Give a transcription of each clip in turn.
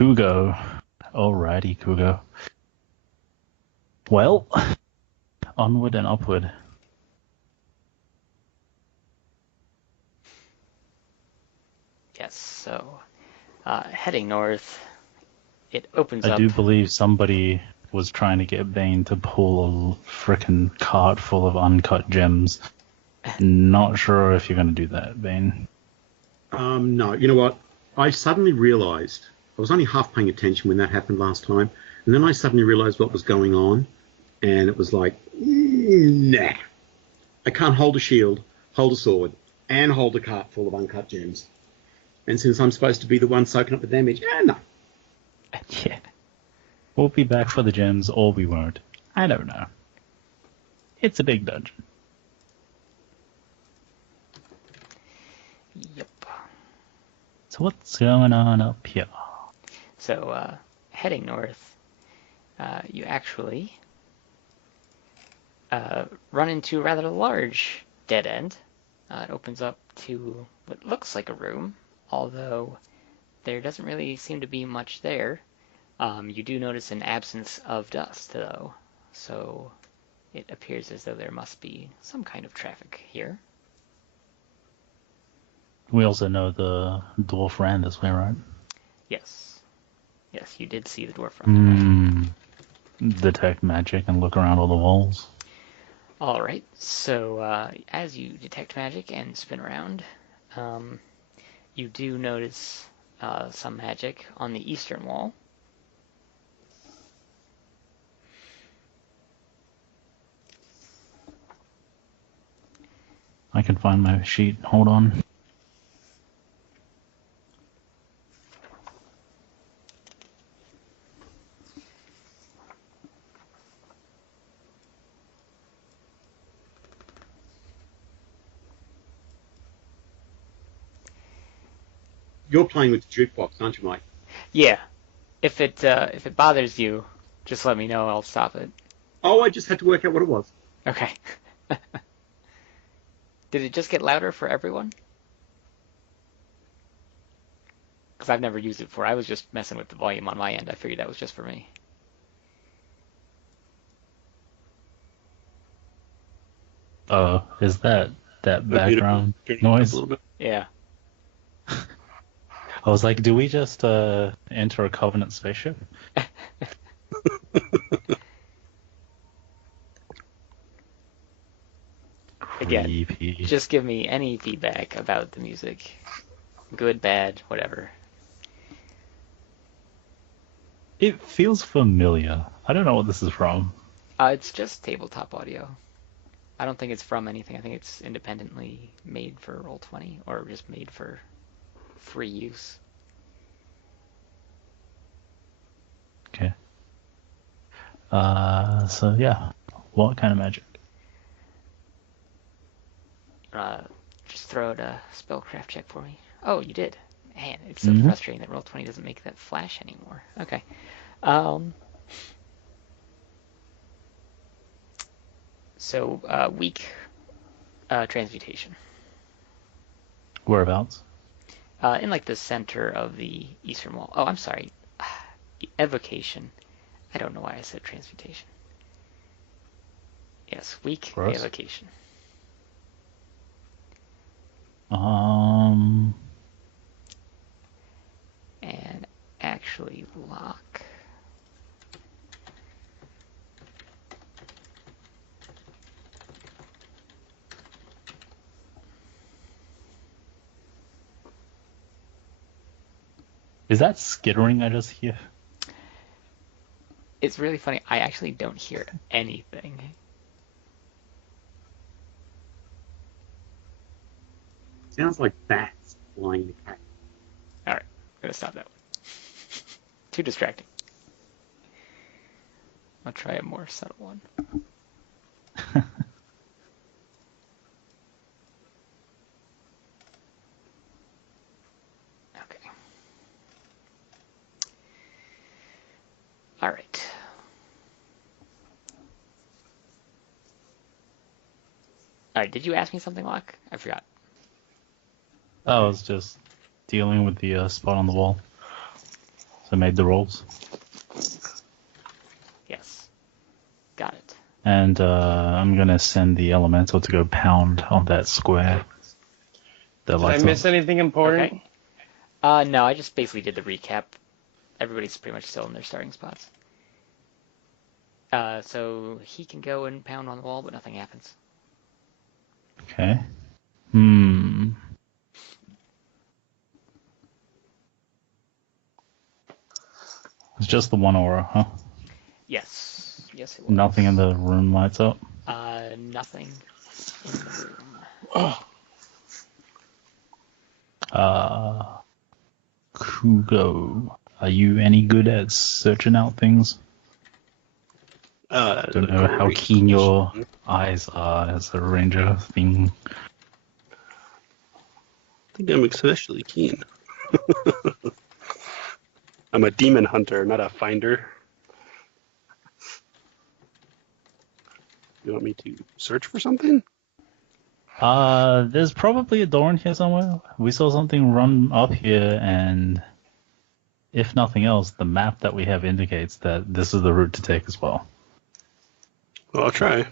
Kugo. Alrighty, Kugo. Well, onward and upward. Yes, so heading north, it opens I up. do believe somebody was trying to get Bane to pull a frickin' cart full of uncut gems. Not sure if you're going to do that, Bane. No, you know what? I suddenly realised I was only half paying attention when that happened last time, and then I suddenly realised what was going on, and it was like, nah, I can't hold a shield, hold a sword, and hold a cart full of uncut gems. And since I'm supposed to be the one soaking up the damage, no. Yeah. We'll be back for the gems, or we won't. I don't know. It's a big dungeon. Yep. So what's going on up here? So heading north, you actually run into a rather large dead end. It opens up to what looks like a room, although there doesn't really seem to be much there. You do notice an absence of dust, though, so it appears as though there must be some kind of traffic here. We also know the dwarf ran this way, right? Yes. Yes, you did see the dwarf run that way. Detect magic and look around all the walls. Alright, so as you detect magic and spin around, you do notice some magic on the eastern wall. I can find my sheet. Hold on. You're playing with the jukebox, aren't you, Mike? Yeah, if it bothers you, just let me know. I'll stop it. Oh, I just had to work out what it was. Okay. Did it just get louder for everyone? Because I've never used it before. I was just messing with the volume on my end. I figured that was just for me. Is that background Turn it up noise? a little bit. Yeah. I was like, do we just enter a Covenant spaceship? Again, Creepy. just give me any feedback about the music. Good, bad, whatever. It feels familiar. I don't know what this is from. It's just tabletop audio. I don't think it's from anything. I think it's independently made for Roll20 or just made for free use. Okay. So yeah. What kind of magic? Just throw out a spellcraft check for me. Oh, you did. Man, it's so frustrating that Roll20 doesn't make that flash anymore. Okay. So weak transmutation. Whereabouts? In like the center of the eastern wall. Oh, I'm sorry. Evocation. I don't know why I said transmutation. Yes, weak Gross. evocation. And actually lock. Is that skittering I just hear? It's really funny. I actually don't hear anything. Sounds like bats flying the cat. Alright, I'm gonna stop that one. Too distracting. I'll try a more subtle one. Okay. Alright. Alright, did you ask me something, Locke? I forgot. I was just dealing with the spot on the wall. So made the rolls. Yes. Got it. And I'm going to send the elemental to go pound on that square. Did I miss anything important? Okay. No, I just basically did the recap. Everybody's pretty much still in their starting spots. So he can go and pound on the wall, but nothing happens. Okay. It's just the one aura, huh? Yes. Yes, it was. Nothing in the room lights up? Nothing in the room. Kugo, are you any good at searching out things? I don't know how keen your eyes are as a ranger thing. I think I'm especially keen. I'm a demon hunter, not a finder. You want me to search for something? There's probably a door in here somewhere. We saw something run up here, and if nothing else, the map that we have indicates that this is the route to take as well. Well, I'll try.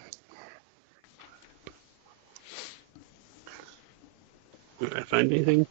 Did I find anything?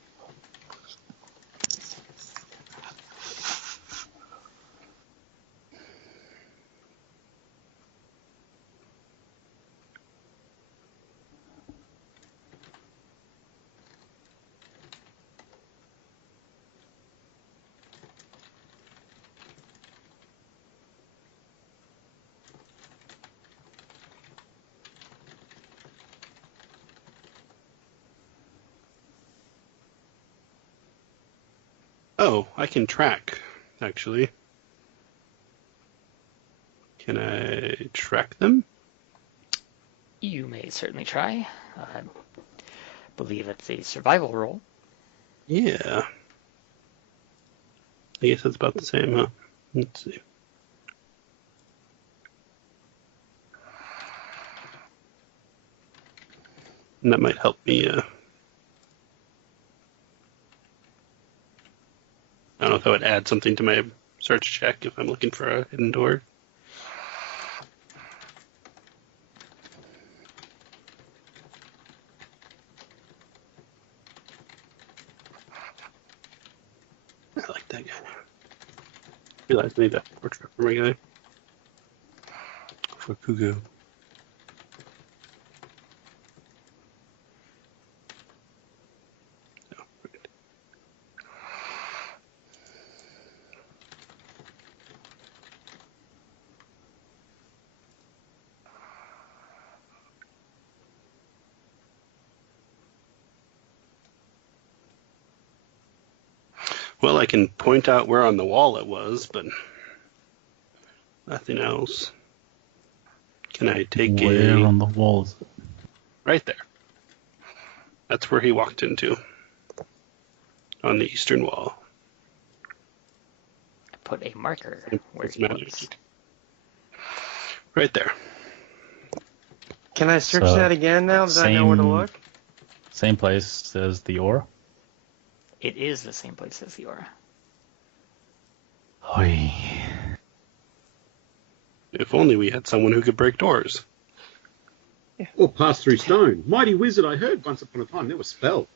Oh, I can track, actually. Can I track them? You may certainly try. I believe it's a survival roll. Yeah. I guess that's about the same, huh? Let's see. And that might help me, I don't know if I would add something to my search check if I'm looking for a hidden door. I like that guy. Realized I need a portrait for my guy. For Kugo. Oh, right. Well, I can point out where on the wall it was, but nothing else. Can I take Where on the walls? Right there. That's where he walked into. On the eastern wall. I put a marker where It's he magic. was. Right there. Can I search So, that again now that I know where to look? Same place as the aura? It is the same place as the aura. Oi. If only we had someone who could break doors. Or pass through stone. Mighty wizard, I heard once upon a time there were spells.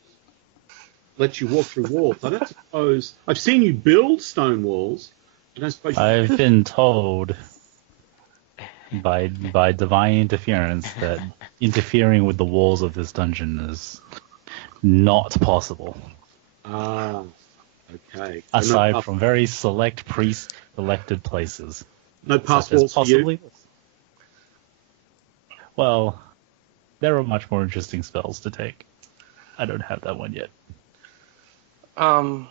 Let you walk through walls. I don't suppose... I've seen you build stone walls. I don't suppose you... I've been told by divine interference that interfering with the walls of this dungeon is not possible. Ah, okay. Aside from very select priest-elected places. No pass such as walls for you? possibly. Well, there are much more interesting spells to take. I don't have that one yet. I'm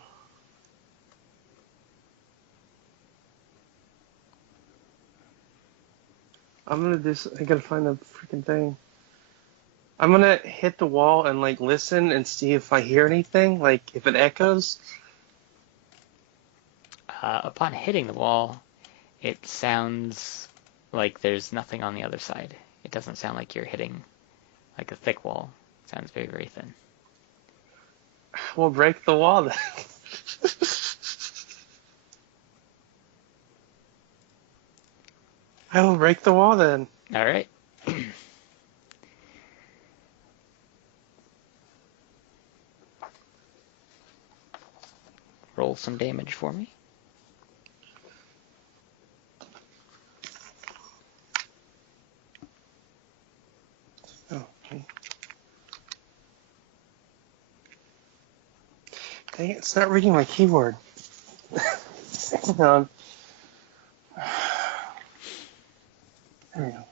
gonna do. I gotta find the freaking thing. I'm gonna hit the wall and like listen and see if I hear anything, like if it echoes. Upon hitting the wall, it sounds like there's nothing on the other side. It doesn't sound like you're hitting like a thick wall. It sounds very, very thin. We'll break the wall then. I will break the wall then. All right. Roll some damage for me. Oh, okay. Dang it, it's not reading my keyboard. Hang on. There we go.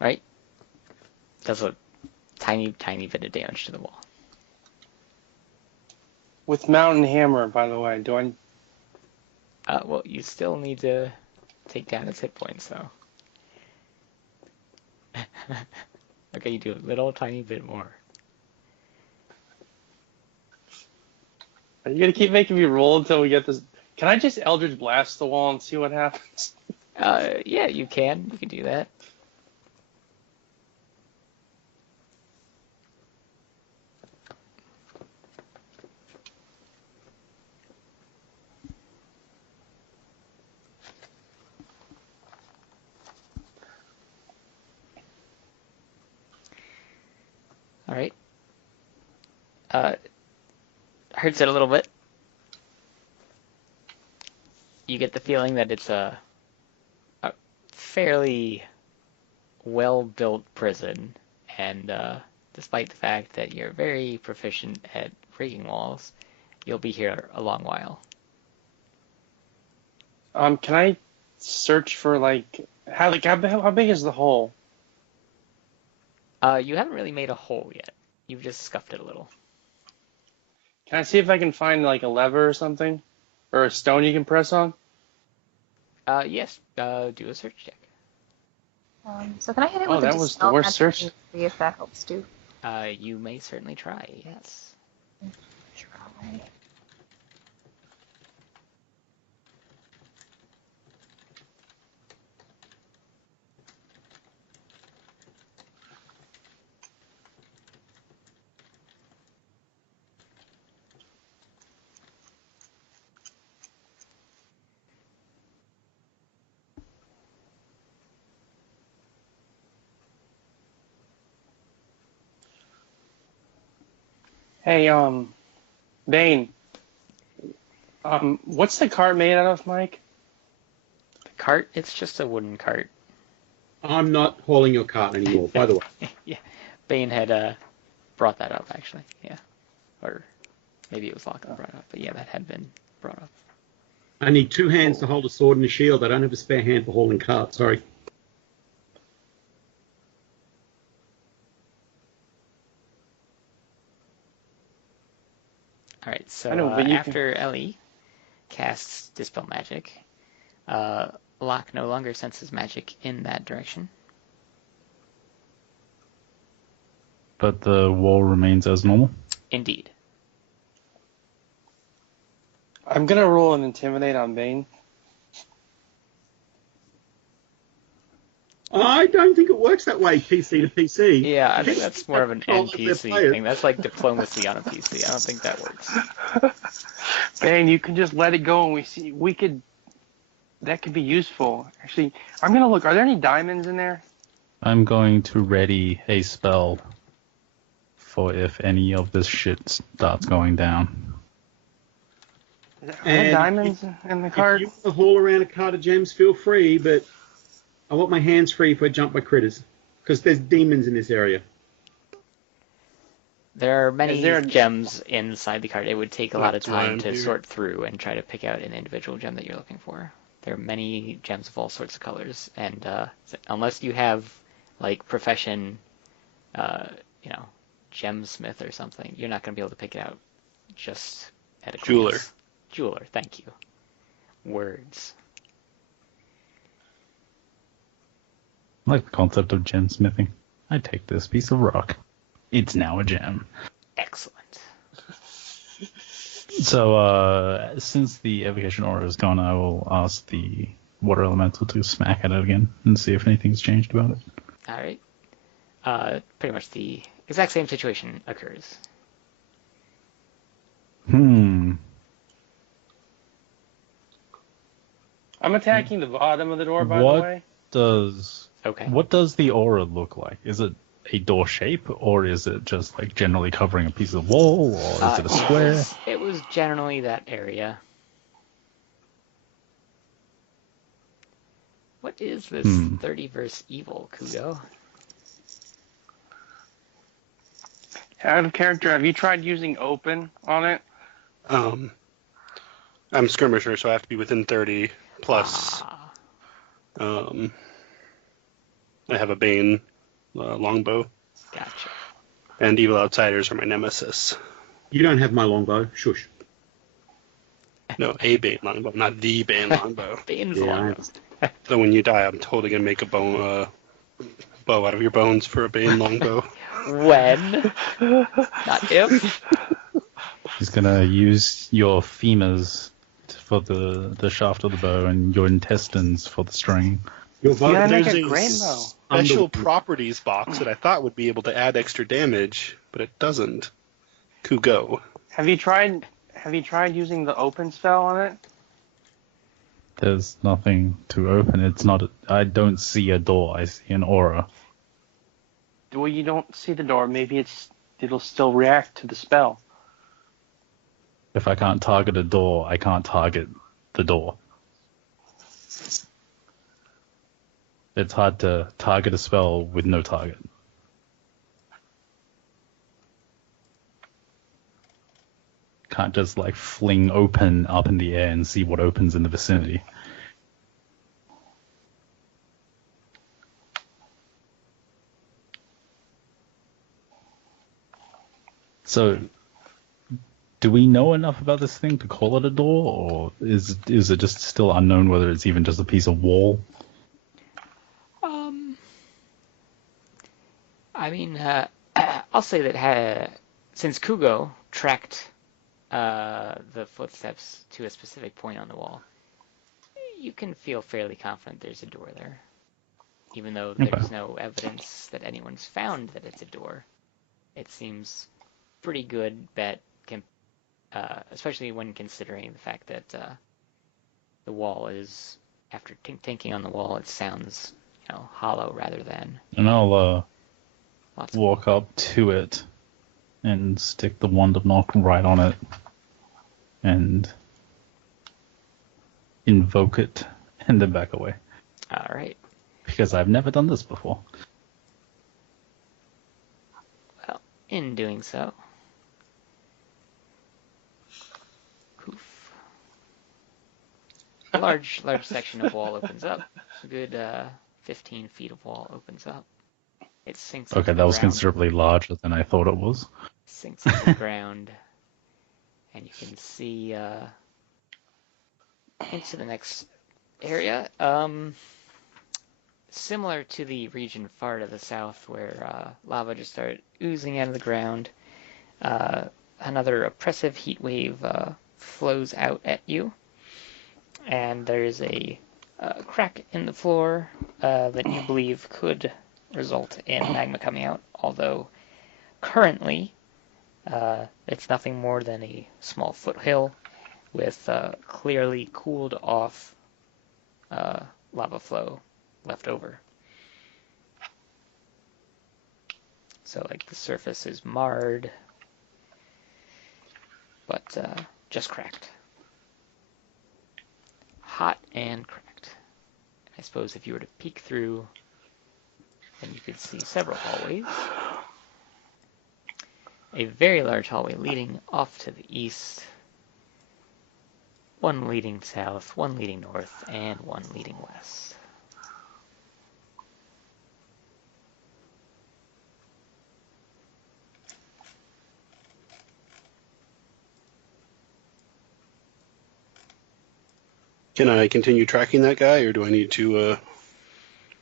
Right? Does a tiny, tiny bit of damage to the wall. With mountain hammer, by the way, do I? Well, you still need to take down its hit points, though. Okay, you do a little tiny bit more. Are you gonna keep making me roll until we get this? Can I just Eldritch Blast the wall and see what happens? Yeah, you can. You can do that. All right. Hurts it a little bit. You get the feeling that it's a fairly well-built prison, and despite the fact that you're very proficient at breaking walls, you'll be here a long while. Can I search for how big is the hole? You haven't really made a hole yet. You've just scuffed it a little. Can I see if I can find a lever or something, or a stone you can press on? Yes. Do a search check. So can I hit it Oh, with a that was the dispel worst magic search. and see if that helps too? You may certainly try. Yes. Try. Hey, Bane. What's the cart made out of, Mike? The cart. It's just a wooden cart. I'm not hauling your cart anymore, by the way. Yeah. Bane had brought that up, actually. Yeah. Or maybe it was Lachlan brought it up, but yeah, that had been brought up. I need two hands to hold a sword and a shield. I don't have a spare hand for hauling cart. Sorry. All right, so I know, but you after Ellie casts Dispel Magic, Locke no longer senses magic in that direction. But the wall remains as normal. Indeed. I'm gonna roll an Intimidate on Bane. I don't think it works that way, PC to PC. Yeah, I think that's more of an Control of their NPC players. thing. That's like diplomacy on a PC. I don't think that works. Bane, you can just let it go, and that could be useful. Actually, I'm gonna look. Are there any diamonds in there? I'm going to ready a spell for if any of this shit starts going down. Are there And diamonds in the cart? If you want to haul around a cart of gems, feel free, but I want my hands free if I jump by critters. Because there's demons in this area. There are many Is there a- gems inside the cart. It would take a lot of That's why time I'm to here. sort through and try to pick out an individual gem that you're looking for. There are many gems of all sorts of colors, and unless you have like profession, gemsmith or something, you're not going to be able to pick it out just at a Jeweler. glance. Jeweler, thank you. Words. I like the concept of gemsmithing. I take this piece of rock. It's now a gem. Excellent. So, since the evocation aura is gone, I will ask the water elemental to smack at it again and see if anything's changed about it. All right. Pretty much the exact same situation occurs. I'm attacking the bottom of the door, by the way. What does the aura look like? Is it a door shape, or is it just like generally covering a piece of wall, or is it a square? It was generally that area. What is this 30 verse evil, Kudo? Out of character, have you tried using open on it? I'm skirmisher, so I have to be within 30 plus. I have a Bane longbow. Gotcha. And evil outsiders are my nemesis. You don't have my longbow. Shush. No, a Bane longbow, not the Bane longbow. Bane's Yeah, longbow. So when you die, I'm totally gonna make a bow out of your bones for a Bane longbow. When? Not if. He's gonna use your femurs for the shaft of the bow and your intestines for the string. Your bow, Yeah, make There's a a grain bow. special properties box that I thought would be able to add extra damage, but it doesn't. Kugo. Have you tried using the open spell on it? There's nothing to open. It's not. I don't see a door. I see an aura. Well, you don't see the door. Maybe it'll still react to the spell. If I can't target a door, I can't target the door. It's hard to target a spell with no target. Can't just like fling open up in the air and see what opens in the vicinity. So, do we know enough about this thing to call it a door, or is it just still unknown whether it's even just a piece of wall? I mean, I'll say that since Kugo tracked the footsteps to a specific point on the wall, you can feel fairly confident there's a door there. Even though there's no evidence that anyone's found that it's a door, it seems pretty good bet, especially when considering the fact that the wall is, after tinking on the wall, it sounds, hollow rather than... And I'll walk up to it and stick the wand of knock right on it and invoke it and then back away. All right. Because I've never done this before. Well, in doing so, poof. A large section of wall opens up. A good 15 feet of wall opens up. It sinks into Okay, the that was ground. considerably larger than I thought it was. Sinks into the ground, and you can see into the next area. Similar to the region far to the south where lava just started oozing out of the ground, another oppressive heat wave flows out at you, and there's a crack in the floor that you believe could result in magma coming out, although currently it's nothing more than a small foothill with clearly cooled off lava flow left over. So like the surface is marred, but just cracked. Hot and cracked. I suppose if you were to peek through, then you could see several hallways. A very large hallway leading off to the east, one leading south, one leading north, and one leading west. Can I continue tracking that guy, or do I need to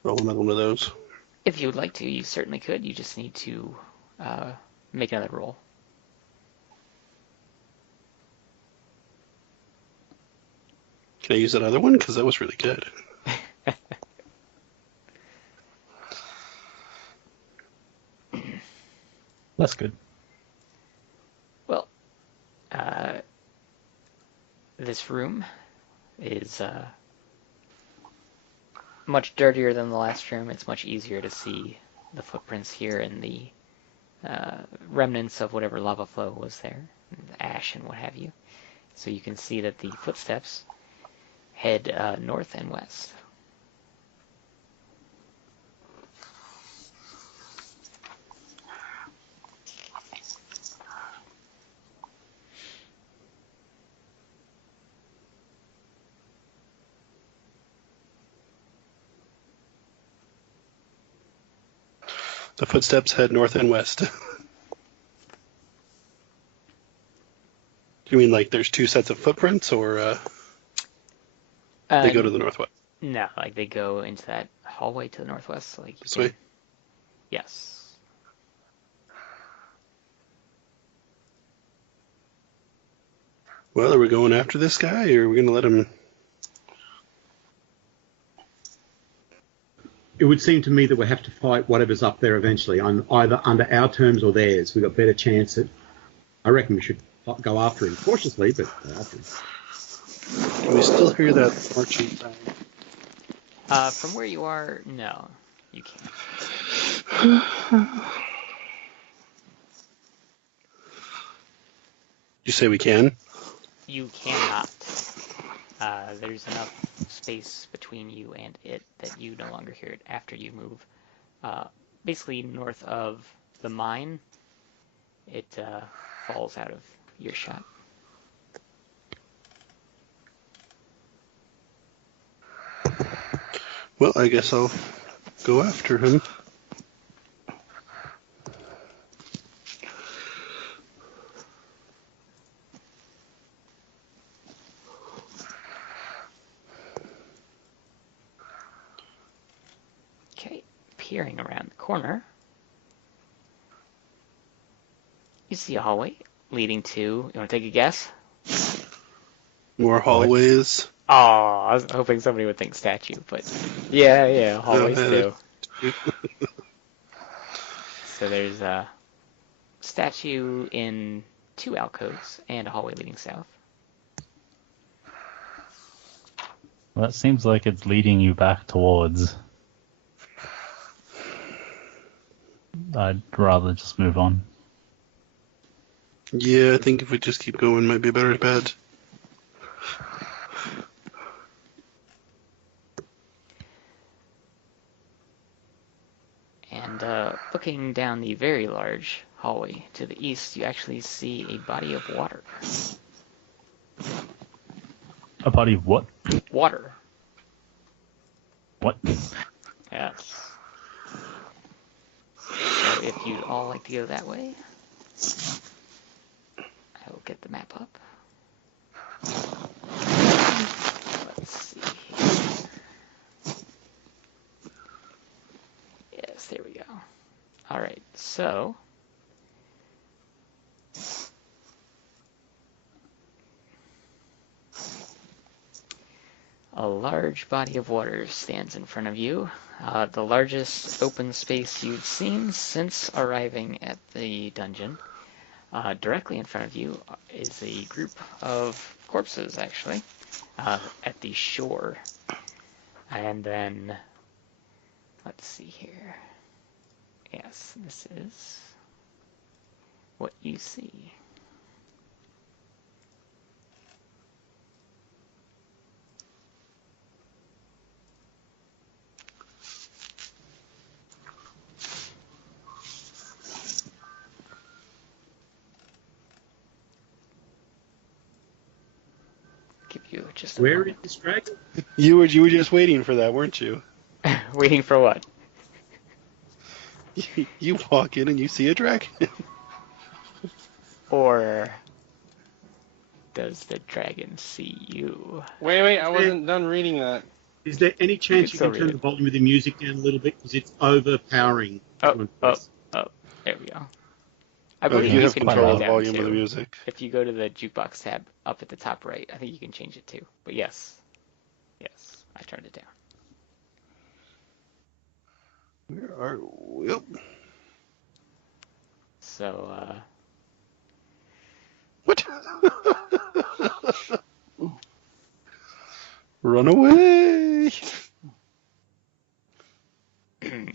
roll another one of those? If you would like to, you certainly could. You just need to make another roll. Can I use that other one? Because that was really good. That's good. Well, this room is much dirtier than the last room. It's much easier to see the footprints here and the remnants of whatever lava flow was there, and ash and what have you. So you can see that the footsteps head north and west. The footsteps head north and west. Do you mean like there's two sets of footprints, or they go to the northwest? No, like they go into that hallway to the northwest. Like This way? Yes. Well, are we going after this guy, or are we going to let him? It would seem to me that we have to fight whatever's up there eventually, on either under our terms or theirs. We've got better chance at. I reckon we should go after him cautiously, but go after him. Can we still hear that marching sound? From where you are, no, you can't. You say we can? You cannot. There's enough space between you and it that you no longer hear it after you move. Basically, north of the mine, it falls out of earshot. Well, I guess I'll go after him. Okay, peering around the corner, you see a hallway leading to. You want to take a guess? More hallways. Oh, I was hoping somebody would think statue, but yeah, hallways too. So there's a statue in 2 alcoves and a hallway leading south. Well, that seems like it's leading you back towards. I'd rather just move on. Yeah, I think if we just keep going, might be a better bet. And looking down the very large hallway to the east, you actually see a body of water. A body of what? Water. What? Yes. So if you'd all like to go that way, I will get the map up. Let's see here. Yes, there we go. Alright, so a large body of water stands in front of you. The largest open space you've seen since arriving at the dungeon. Directly in front of you is a group of corpses, actually, at the shore. And then, let's see here. Yes, this is what you see. Give you just a Where moment. is this dragon? You were just waiting for that, weren't you? Waiting for what? You walk in and you see a dragon. Or does the dragon see you? Wait, I wasn't done reading that. Is there any chance you still can turn read the it. volume of the music down a little bit? Because it's overpowering. Oh, there we go. I Oh, believe you you have can control turn of it the down volume too. of the music. If you go to the jukebox tab up at the top right, I think you can change it too. But yes, I turned it down. Where are we? Oh, So, What? Run away!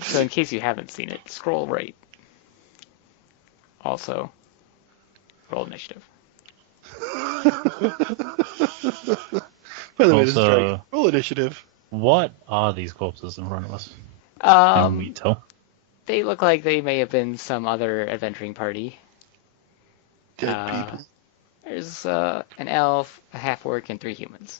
so in case you haven't seen it, scroll right. Also, roll initiative. By the way, this is Also- Dragon. Roll initiative. What are these corpses in front of us? Can we tell? They look like they may have been some other adventuring party. Dead people. There's an elf, a half-orc, and 3 humans.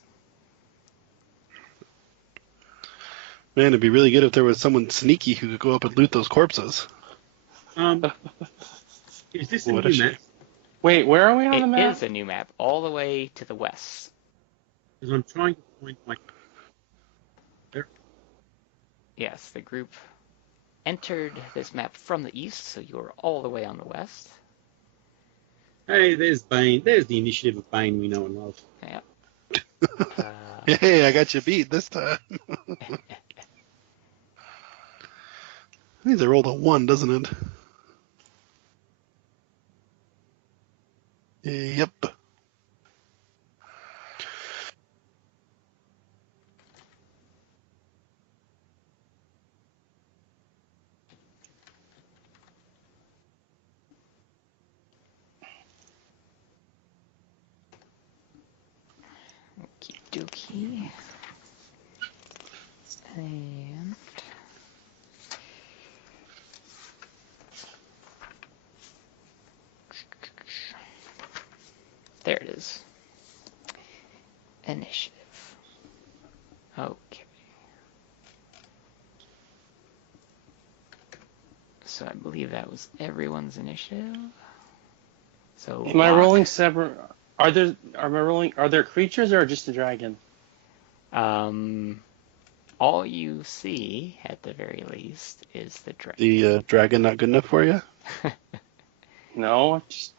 Man, it'd be really good if there was someone sneaky who could go up and loot those corpses. Is this a What a new shame. map? Wait, where are we on the It map? is a new map, all the way to the west. Because I'm trying to find my... Yes, the group entered this map from the east, so you're all the way on the west. Hey, there's Bane. There's the initiative of Bane we know and love. Yeah. Hey, I got you beat this time. Means I rolled a 1, doesn't it? Yep. Okie dokie. And there it is. Initiative. Okay. So I believe that was everyone's initiative. So Am I Locke, rolling separate? Are there creatures or just a dragon? all you see, at the very least, is the dragon. The dragon not good enough for you? No, just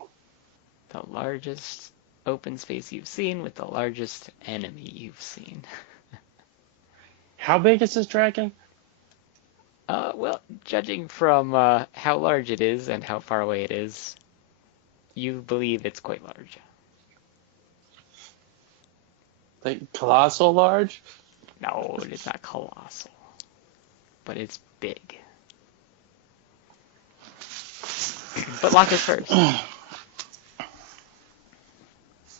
The largest open space you've seen with the largest enemy you've seen. how big is this dragon? Well, judging from how large it is and how far away it is, you believe it's quite large. Like colossal large? No, it is not colossal, but it's big. But Locke is first. Is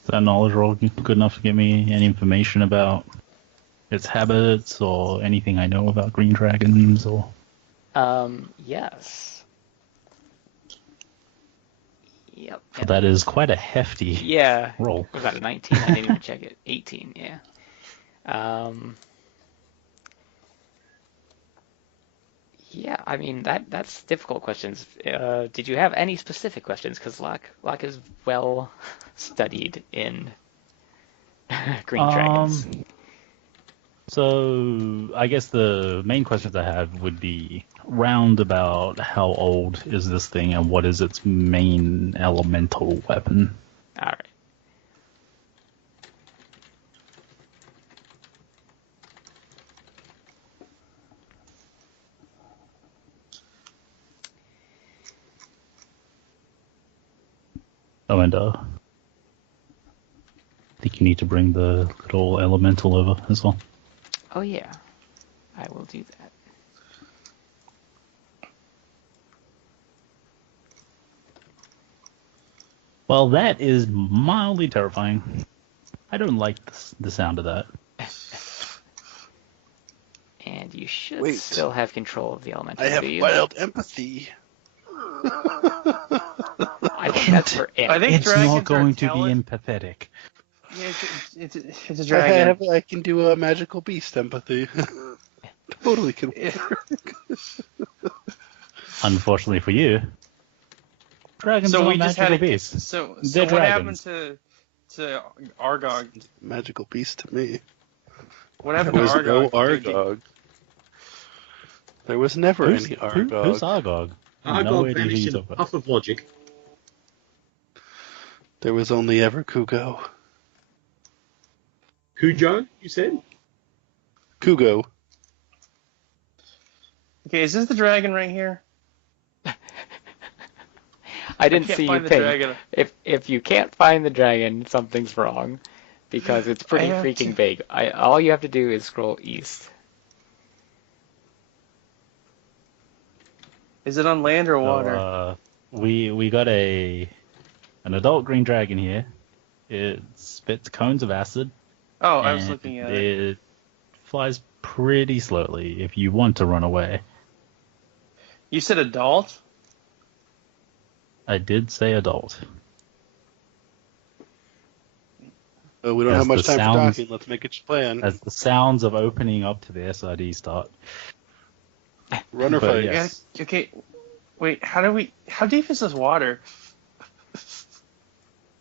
that knowledge roll good enough to give me any information about its habits or anything I know about green dragons or... Yes. Yep. That is quite a hefty Yeah. roll. Was that a 19? I didn't even check it. 18, yeah. Yeah, I mean, that's difficult questions. Did you have any specific questions? Because Locke is well studied in green dragons. So I guess the main questions I have would be round about how old is this thing and what is its main elemental weapon? All right. Oh, and I think you need to bring the little elemental over as well. Oh, yeah. I will do that. Well, that is mildly terrifying. I don't like the sound of that. And you should Wait. still have control of the elemental, I have do you? wild empathy. I think that's for it. I think It's dragons not going are to be talent- empathetic. Yeah, it's a dragon. I can do a magical beast empathy. Totally can. Unfortunately for you, dragons So are we just magical had a beasts. So They're what happened dragons. to Argog? Magical beast to me. What happened There to was no Argog? Argog. There was never any Argog. Who's Argog? No Argog idea who vanished you're in a talking about. puff of logic. There was only ever Kugo. Cujo, you said? Kugo. Okay, is this the dragon right here? I didn't can't see you find the ping. dragon. If you can't find the dragon, something's wrong, because it's pretty I have freaking to- big. All you have to do is scroll east. Is it on land or So, water? we got an adult green dragon here. It spits cones of acid. Oh, I was and looking at it. It flies pretty slowly if you want to run away. You said adult? I did say adult. We don't As have much the time sounds- for talking. Let's make it plan. As the sounds of opening up to the SID start. Run or but fight. yeah. Yes. Okay. Wait, how deep is this water?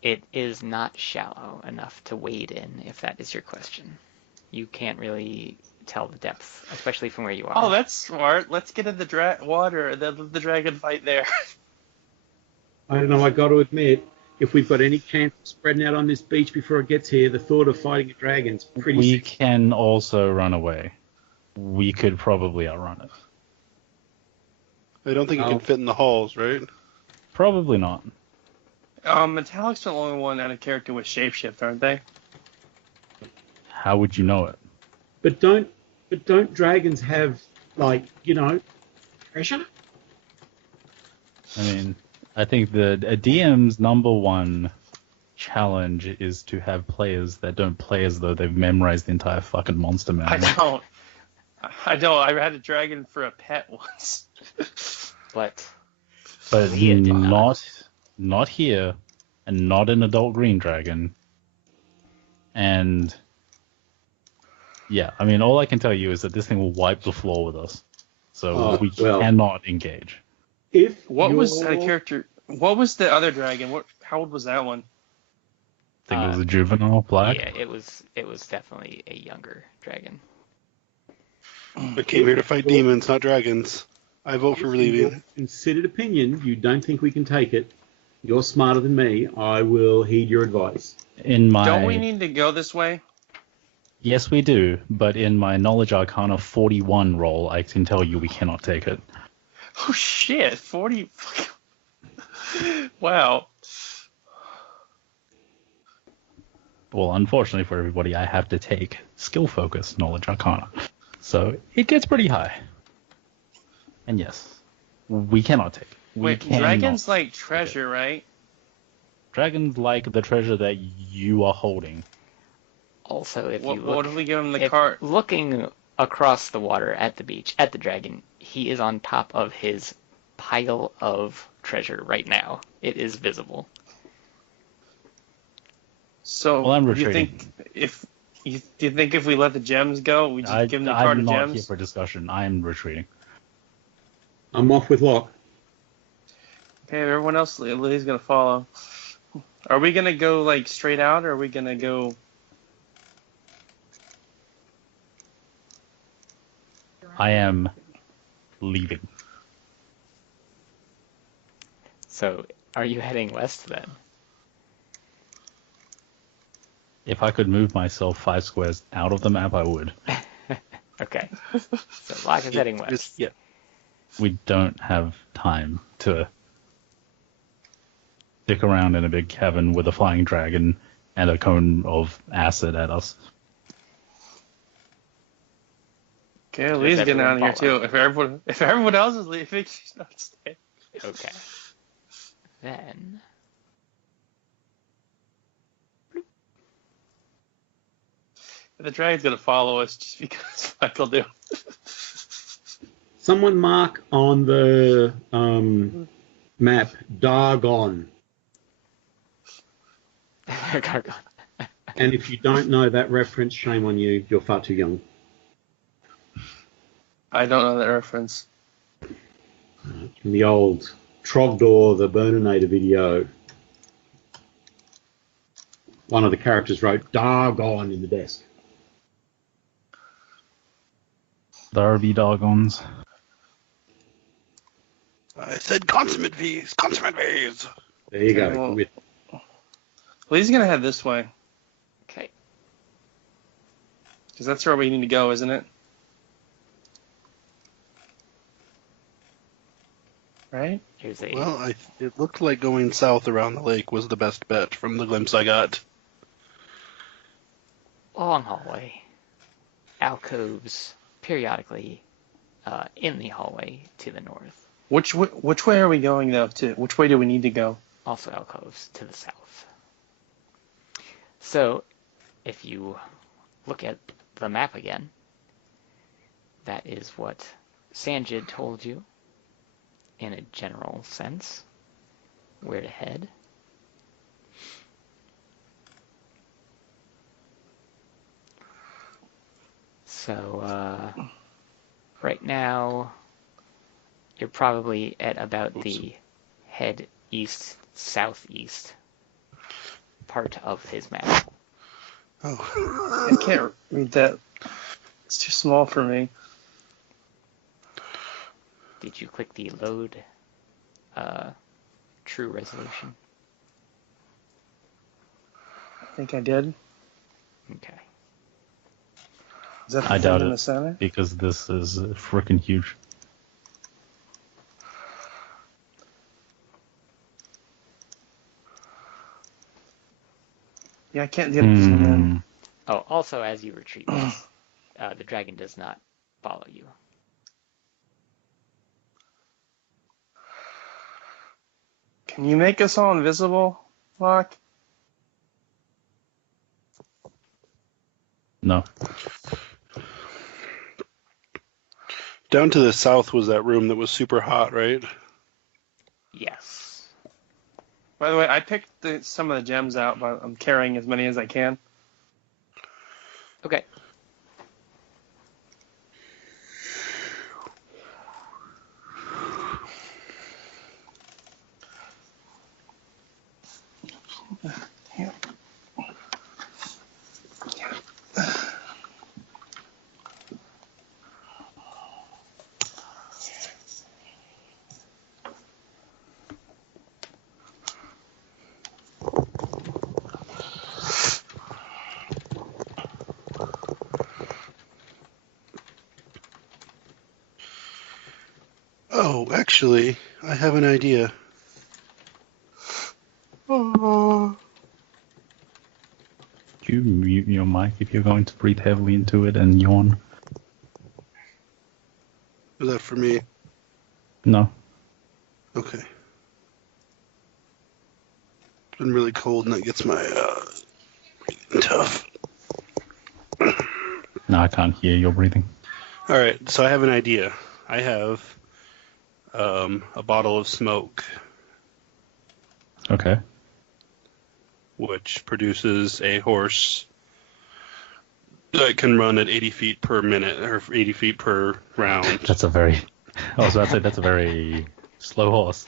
It is not shallow enough to wade in, if that is your question. You can't really tell the depth, especially from where you are. Oh, that's smart. Let's get in the water and then let the dragon fight there. I don't know, I got to admit, if we've got any chance of spreading out on this beach before it gets here, the thought of fighting a dragon's pretty We sick. can also run away. We could probably outrun it. I don't think it Oh. can fit in the halls, right? Probably not. Metallic's the only one out of character with shapeshift, aren't they? How would you know it? But don't dragons have, like, pressure? I mean, I think a DM's number one challenge is to have players that don't play as though they've memorized the entire fucking monster manual. I don't. I had a dragon for a pet once. But But Leah did not. not here, and not an adult green dragon. And yeah, I mean, all I can tell you is that this thing will wipe the floor with us, so Oh, we well. cannot engage. If What was you're- out of character? What was the other dragon? How old was that one? I think it was a juvenile black. yeah, it was definitely a younger dragon. I came here to fight demons, not dragons. I vote for In relieving. your considered opinion, you don't think we can take it. You're smarter than me. I will heed your advice. In my Don't we need to go this way? Yes, we do, but in my Knowledge Arcana 41 roll, I can tell you we cannot take it. Oh shit! 40. Wow. Well, unfortunately for everybody, I have to take skill focus Knowledge Arcana. So it gets pretty high. And yes, we cannot take it. We Wait, cannot. dragons like treasure, right? Dragons like the treasure that you are holding. Also, if What, you look, what if we give him the if cart? looking across the water at the beach at the dragon, he is on top of his pile of treasure right now. It is visible. So Well, I'm you retreating. do you think if we let the gems go, we just give him the cart I'm of not here gems? for discussion. I'm retreating. I'm off with Locke. Okay, everyone else, Lily's gonna follow. Are we gonna go like straight out, or are we gonna go? I am leaving. So, are you heading west then? If I could move myself 5 squares out of the map, I would. Okay. So Locke is heading west. Yeah. We don't have time to stick around in a big cavern with a flying dragon and a cone of acid at us. Okay, Lily's getting out of here everyone too. If everyone else is leaving, she's not staying. Okay. Then The dragon's gonna follow us just because Michael do. Someone mark on the map Dargon. Gargon. And if you don't know that reference, shame on you. You're far too young. I don't know that reference. From the old Trogdor the Burninator video, one of the characters wrote Dargon in the desk. Darby doggons. I said consummate V's. Consummate V's. There you Okay, go. well- With Lily's gonna head this way Okay. because that's where we need to go, isn't it? right? Here's a Well, it looked like going south around the lake was the best bet from the glimpse I got. long hallway, alcoves periodically in the hallway to the north. Which way are we going though? Which way do we need to go? Also alcoves to the south. So, if you look at the map again, that is what Sanjid told you in a general sense, where to head. So, right now, you're probably at about the head east, southeast part of his map. Oh. I can't read that. It's too small for me. Did you click the load true resolution? I think I did. Okay. Is that the I thing doubt in it. the center? Because this is freaking huge. Yeah, I can't get it to zoom in. Oh, also as you retreat, the dragon does not follow you. Can you make us all invisible, Locke? No. Down to the south was that room that was super hot, right? Yes. By the way, I picked some of the gems out, but I'm carrying as many as I can. Okay. Yeah. Oh, actually, I have an idea. Oh. Do you mute your mic if you're going to breathe heavily into it and yawn? Is that for me? No. Okay. It's been really cold and that gets my tough. No, I can't hear your breathing. Alright, so I have an idea. I have a bottle of smoke, Okay. which produces a horse that can run at 80 feet per minute, or 80 feet per round. That's a very... I was about to say, that's a very slow horse.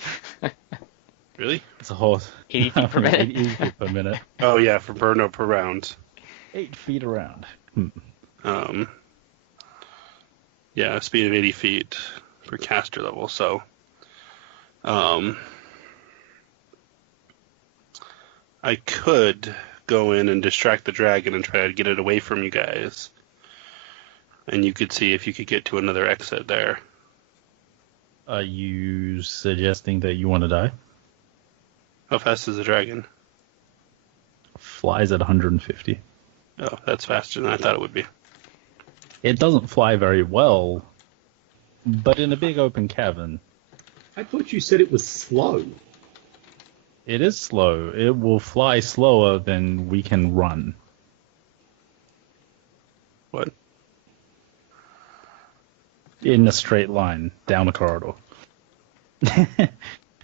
Really? It's a horse. 80 feet per minute. 80 feet per minute. Oh yeah, per round. 8 feet around. Yeah, speed of 80 feet per caster level, so I could go in and distract the dragon and try to get it away from you guys. And you could see if you could get to another exit there. Are you suggesting that you want to die? How fast is the dragon? Flies at 150. Oh, that's faster than I thought it would be. It doesn't fly very well, but in a big open cavern, I thought you said it was slow. it is slow. It will fly slower than we can run. What? In a straight line down the corridor.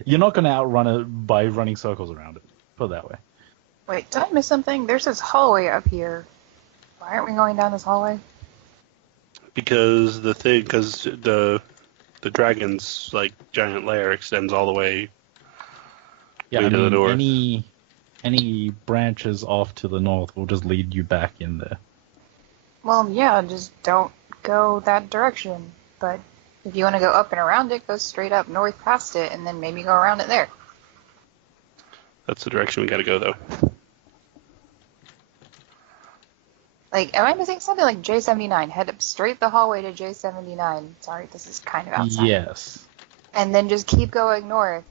You're not going to outrun it by running circles around it. Put it that way. Wait, did I miss something? There's this hallway up here. Why aren't we going down this hallway? Because the dragon's like giant lair extends all the way Yeah, way I to the mean, north. any branches off to the north will just lead you back in there. Well, yeah, just don't go that direction. But if you want to go up and around it, go straight up north past it, and then maybe go around it there. That's the direction we gotta go, though. Like, am I missing something? Like J79, head up straight the hallway to J79. Sorry, this is kind of outside. Yes. And then just keep going north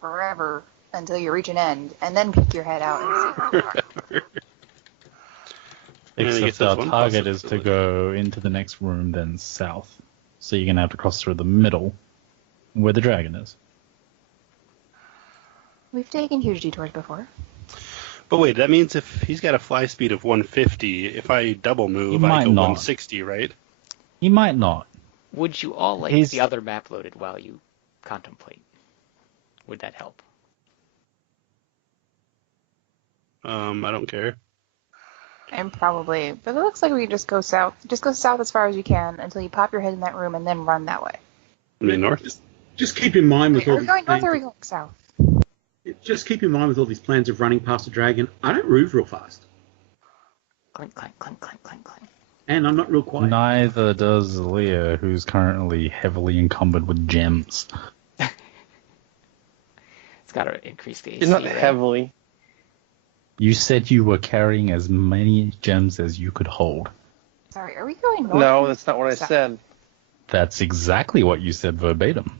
forever until you reach an end, and then peek your head out and see where you are. I guess Except that's our one target is to possibility. go into the next room, then south. So you're going to have to cross through the middle, where the dragon is. We've taken huge detours before. But wait, that means if he's got a fly speed of 150, if I double move, He I might go not. 160, right? He might not. Would you all like He's- the other map loaded while you contemplate? Would that help? I don't care. And probably, but it looks like we can just go south. Just go south as far as you can until you pop your head in that room and then run that way. I mean, north? Just keep in mind with Wait, are all we these going north or are we plans, going south? just keep in mind with all these plans of running past a dragon. I don't move real fast, Clink, clank, clink, clink, clink, clink. and I'm not real quiet. Neither does Leah, who's currently heavily encumbered with gems. It's got to increase the AC. It's not right? heavily. You said you were carrying as many gems as you could hold. Sorry, are we going north? No, that's not what I South. said. That's exactly what you said verbatim.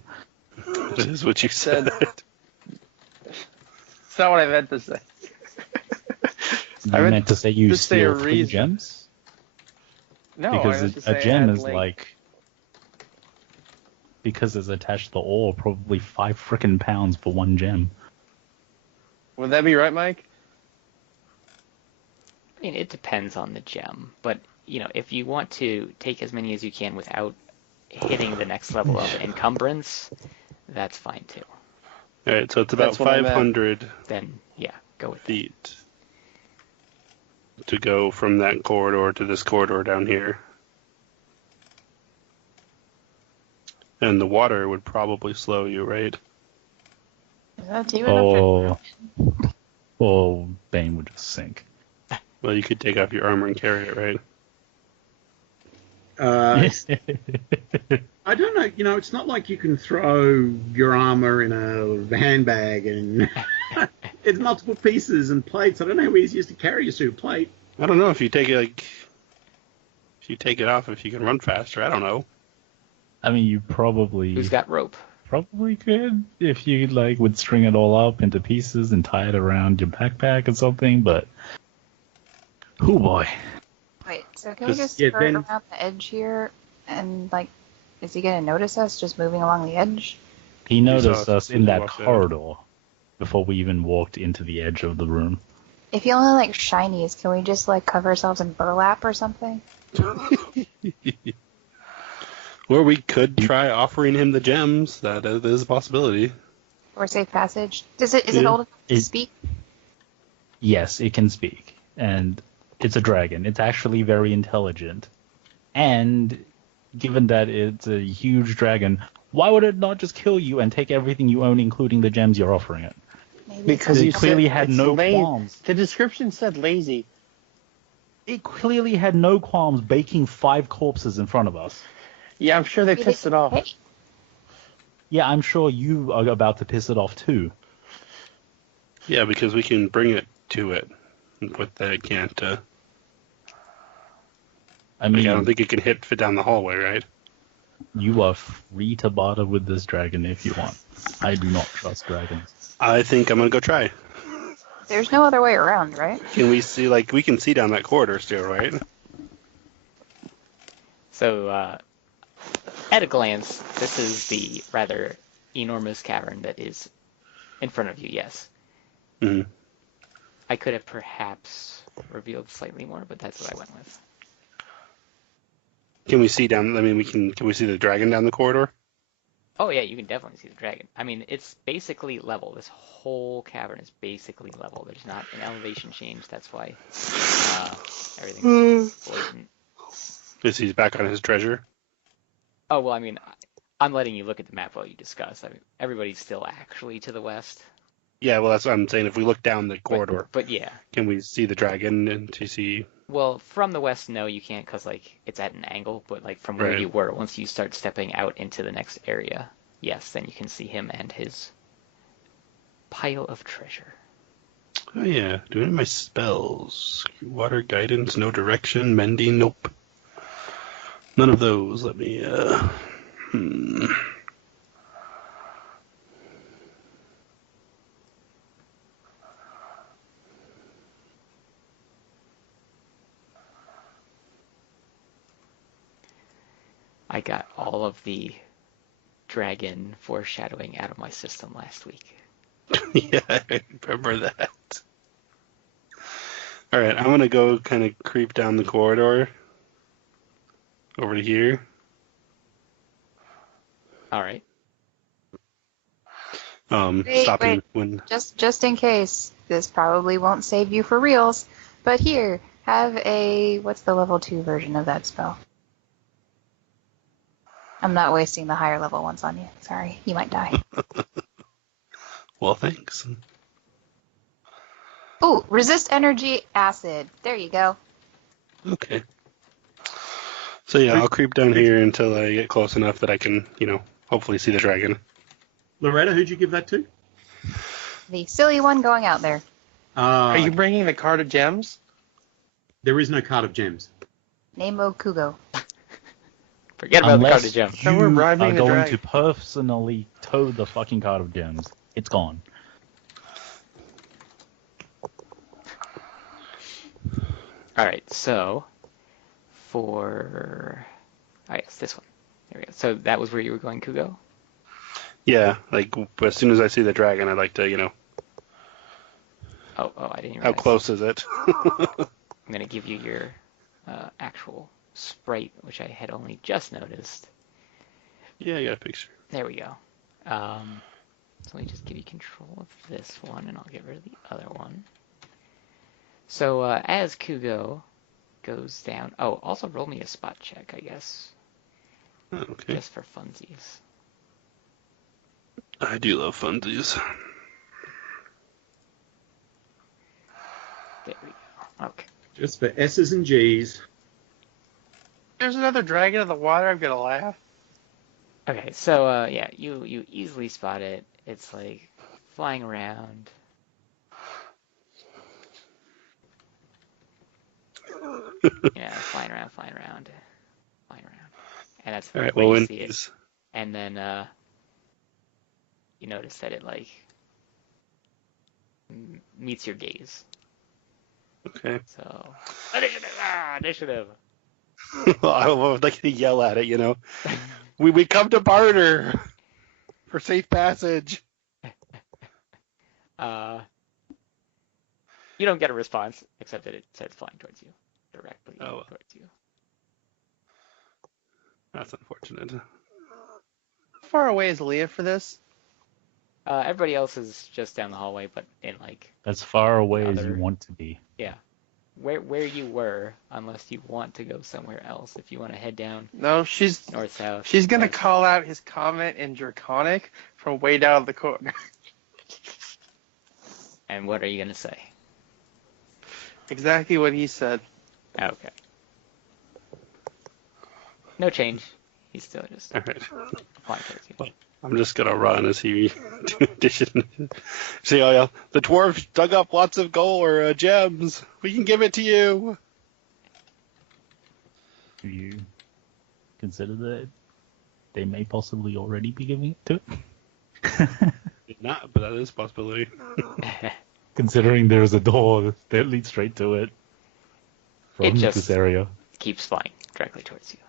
That is what you said. It's not what I meant to say. You I meant meant to say you to say a steal 3 reason. gems? No, I meant Because to a say I gem had, is like... Because it's attached to the ore, probably 5 frickin' pounds for 1 gem. Would that be right, Mike? I mean, it depends on the gem, but if you want to take as many as you can without hitting the next level of encumbrance, that's fine too. All right, so it's about That's what I meant. 500 Then yeah, go with that. feet to go from that corridor to this corridor down here. And the water would probably slow you, right? Is that deep enough to... Or Bane would just sink. Well, you could take off your armor and carry it, right? I don't know. It's not like you can throw your armor in a handbag and it's multiple pieces and plates. I don't know how easy it is to carry a suit of plate. I don't know if you take it if you take it off, if you can run faster. I don't know. I mean, you probably Who's got rope? could if you would string it all up into pieces and tie it around your backpack or something, but oh boy. Wait, so can we just Yeah, skirt then- around the edge here and is he gonna notice us just moving along the edge? He noticed saw us us in as that we walked out. corridor before we even walked into the edge of the room. If you only like shinies, can we just cover ourselves in burlap or something? Or we could try offering him the gems. That is a possibility. Or safe passage? Is it Yeah. old enough to It- speak? Yes, it can speak, and it's a dragon. It's actually very intelligent. And given that it's a huge dragon, why would it not just kill you and take everything you own, including the gems you're offering it? Maybe Because It you clearly said had it's no lazy. qualms. The description said lazy. It clearly had no qualms baking 5 corpses in front of us. Yeah, I'm sure they Maybe pissed it off. Hey, Yeah, I'm sure you are about to piss it off too. Yeah, because we can bring it to it. But that it can't. I mean, I don't think it can fit down the hallway, right? you are free to barter with this dragon if you want. I do not trust dragons. I think I'm gonna go try. there's no other way around, right? Can we see? We can see down that corridor still, right? So, at a glance, this is the rather enormous cavern that is in front of you, yes. Mhm. I could have perhaps revealed slightly more, but that's what I went with. Can we see down? I mean, Can we see the dragon down the corridor? Oh yeah, you can definitely see the dragon. I mean, it's basically level. This whole cavern is basically level. There's not an elevation change. That's why everything's blatant. Is he back on his treasure? Oh, well, I mean, I'm letting you look at the map while you discuss. I mean, everybody's still actually to the west. Yeah, well, that's what I'm saying. If we look down the corridor, But yeah. can we see the dragon and to see? Well, from the west, no, you can't because, it's at an angle. But, from where Right. you were, once you start stepping out into the next area, yes, then you can see him and his pile of treasure. Oh yeah, do any of my spells? Water guidance, no direction, mending, nope. None of those. Let me. I got all of the dragon foreshadowing out of my system last week. Yeah, I remember that. All right, I'm gonna go kind of creep down the corridor over to here. All right. Wait. When. Just in case, this probably won't save you for reals, but here, have what's the level 2 version of that spell? I'm not wasting the higher level ones on you. Sorry, you might die. Well, thanks. Ooh, resist energy acid. There you go. Okay. So yeah, I'll creep down here until I get close enough that I can, hopefully see the dragon. Loretta, who'd you give that to? The silly one going out there. Are you bringing the card of gems? There is no card of gems. Nemo Kugo. Forget about the card of Unless gems. So we're you bribing are the going dragon. to personally tow the fucking card of gems. It's gone. All right, so it's this one. There we go. So that was where you were going, Kugo? Yeah, like as soon as I see the dragon, I'd like to, Oh, I didn't realize. how close is it? I'm going to give you your actual sprite, which I had only just noticed. Yeah, I got a picture. There we go. So let me just give you control of this one, and I'll get rid of the other one. So as Kugo goes down... Oh, also roll me a spot check, I guess. Oh, okay. Just for funsies. I do love funsies. There we go. Okay. Just for S's and G's. There's another dragon in the water. I'm gonna laugh. Okay, so yeah, you easily spot it. It's like flying around. Yeah, flying around. And that's All right. where Well, you when see it. And then you notice that it like meets your gaze. Okay. So initiative. Well, I would like to yell at it. We come to barter for safe passage. You don't get a response except that it starts flying towards you, directly Oh. towards you. That's unfortunate. How far away is Leah for this? Everybody else is just down the hallway, but in like As far away as other- you want to be. yeah, where you were, unless you want to go somewhere else. If you want to head down No, she's north south. gonna west. call out his comment in Draconic from way down the corner. And what are you gonna say? Exactly what he said. Okay. No change. He's still just All right. flying towards you. I'm just gonna run as he audition. See, oh yeah, the dwarves dug up lots of gold or gems. We can give it to you. Do you consider that they may possibly already be giving it to it? Not, but that is a possibility. Considering there's a door that leads straight to it from It just- this area. Keeps flying directly towards you.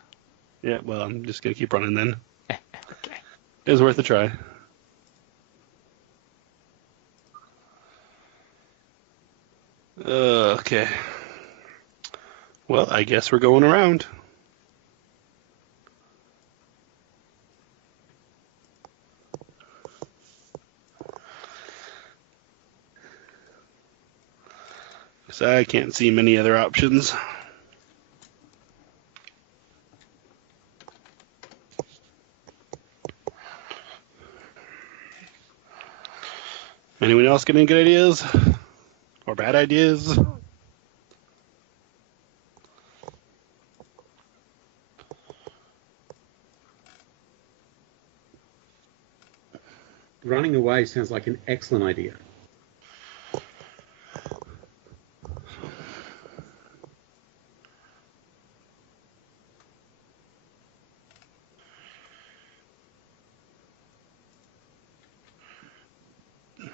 Yeah, well, I'm just gonna keep running then. Okay. It was worth a try. Okay. Well, I guess we're going around. So I can't see many other options. Anyone else get any good ideas? Or bad ideas? Running away sounds like an excellent idea.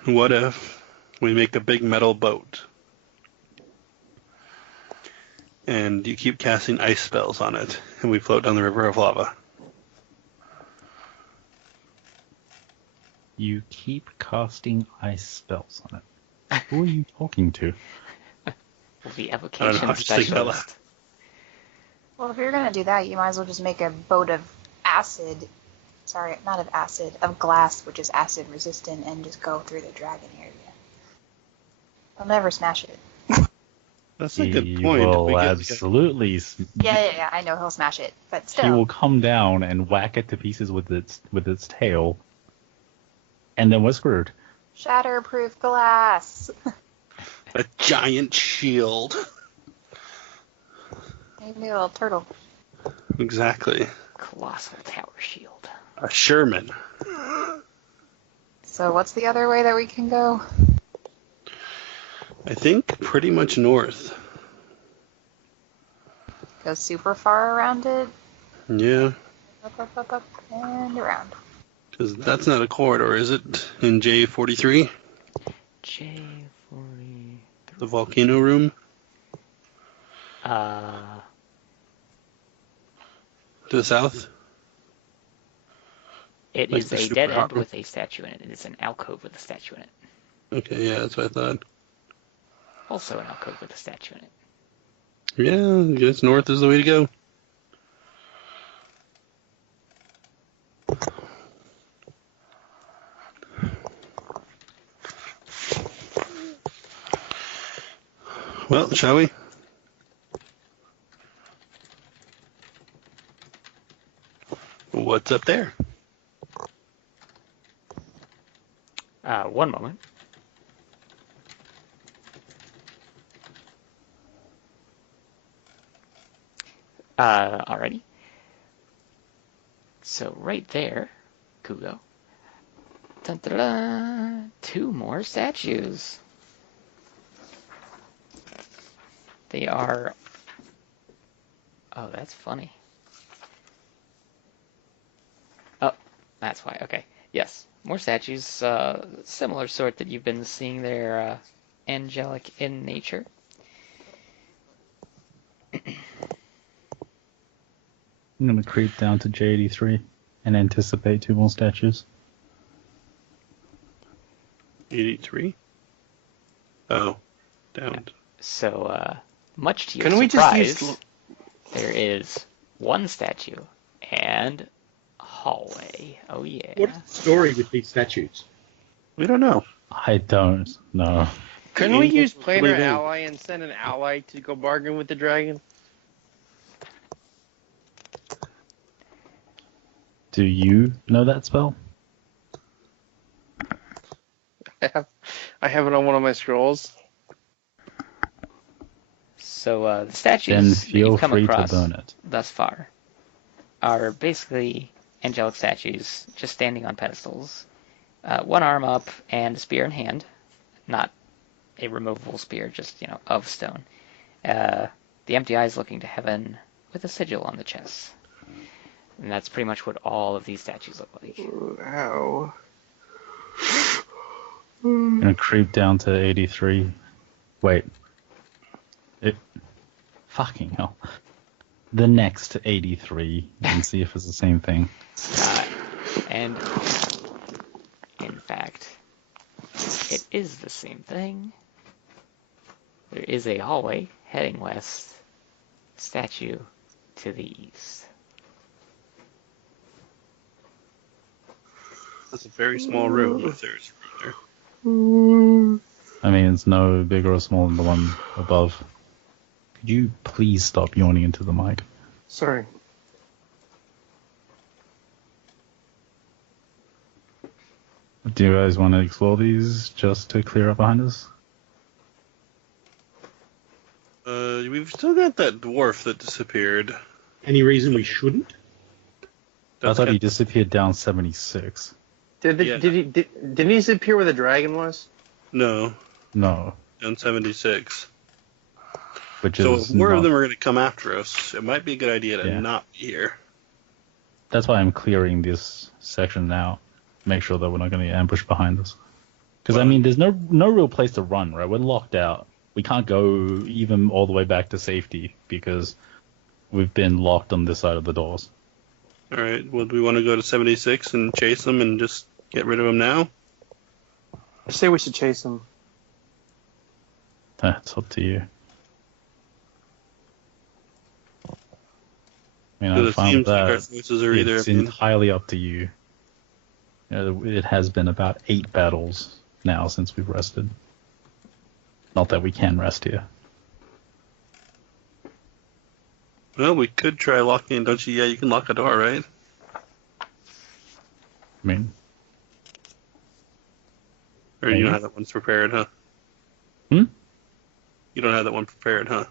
What if we make a big metal boat and you keep casting ice spells on it and we float down the river of lava? You keep casting ice spells on it. Who are you talking to? The I don't evocation know, I just think about that. specialist. Well, if you're gonna do that, you might as well just make a boat of acid. Sorry, not of acid, of glass, which is acid resistant, and just go through the dragon area. I'll never smash it. That's a good He point. will We get- absolutely. Yeah, I know he'll smash it, but still. He will come down and whack it to pieces with its tail, and then we're screwed. Shatterproof glass. a giant shield. Maybe a little turtle. Exactly. Colossal tower shield. A Sherman. So what's the other way that we can go? I think pretty much north. Go super far around it? Yeah, Up, and around. because that's not a corridor, is it? In J43? J43. The volcano room? Uh, To the south? it Like is the a super dead hot end room? with a statue in it. It is an alcove with a statue in it. Okay, yeah, that's what I thought. Also an alcove with a statue in it. Yeah, I guess north is the way to go. Well, shall we? What's up there? One moment. Alrighty. So right there, Kugo. Dun, dun, dun, 2 more statues. They are... Oh, that's funny. Oh, that's why. Okay. Yes. More statues. Similar sort that you've been seeing there, angelic in nature. I'm gonna creep down to J83 and anticipate 2 more statues. 83? Oh, down. So, much to your Couldn't we surprise, just use there is 1 statue and a hallway. Oh yeah. What's the story with these statues? We don't know. I don't know. Couldn't we use What do you planar mean? ally and send an ally to go bargain with the dragon? Do you know that spell? I have it on one of my scrolls. So the Then statues that feel you've come free to across burn it. thus far are basically angelic statues just standing on pedestals. 1 arm up and a spear in hand. Not a removable spear, just, of stone. The empty eyes looking to heaven with a sigil on the chest. And that's pretty much what all of these statues look like. Ow. I'm gonna creep down to 83. Wait. Fucking hell. The next 83 and see if it's the same thing. And in fact, it is the same thing. There is a hallway heading west, statue to the east. That's a very small room if there's room there. I mean, it's no bigger or smaller than the one above. Could you please stop yawning into the mic? Sorry. Do you guys want to explore these just to clear up behind us? We've still got that dwarf that disappeared. Any reason we shouldn't? I thought he disappeared down 76. Didn't he disappear where the dragon was? No, No, down 76. which So is if more not- of them are going to come after us, it might be a good idea to Yeah. not be here. That's why I'm clearing this section now. Make sure that we're not going to get ambushed behind us. Because, I mean, there's no real place to run, right? We're locked out. We can't go even all the way back to safety because we've been locked on this side of the doors. All right, well, do we want to go to 76 and chase them and just Get rid of him now? I say we should chase him. That's up to you. I mean, Because I'm it fine with seems like our that. choices are either. It's entirely up to you. It has been about 8 battles now since we've rested. Not that we can rest here. Well, we could try locking, don't you? Yeah, you can lock a door, right? I mean, Or you don't have that one prepared, huh? Hmm? You don't have that one prepared, huh?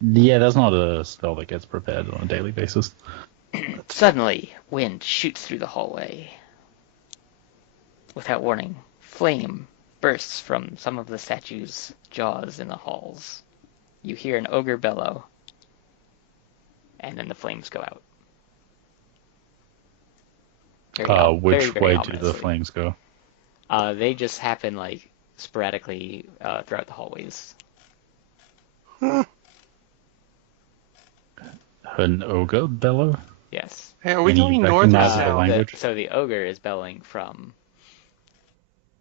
Yeah, that's not a spell that gets prepared on a daily basis. Suddenly, wind shoots through the hallway. Without warning, flame bursts from some of the statues' jaws in the halls. You hear an ogre bellow, and then the flames go out. Which very way do the ominously. flames go? They just happen like sporadically throughout the hallways. An ogre bellow? Yes. Hey, are we Any going north or recognizable south? language? So the ogre is bellowing from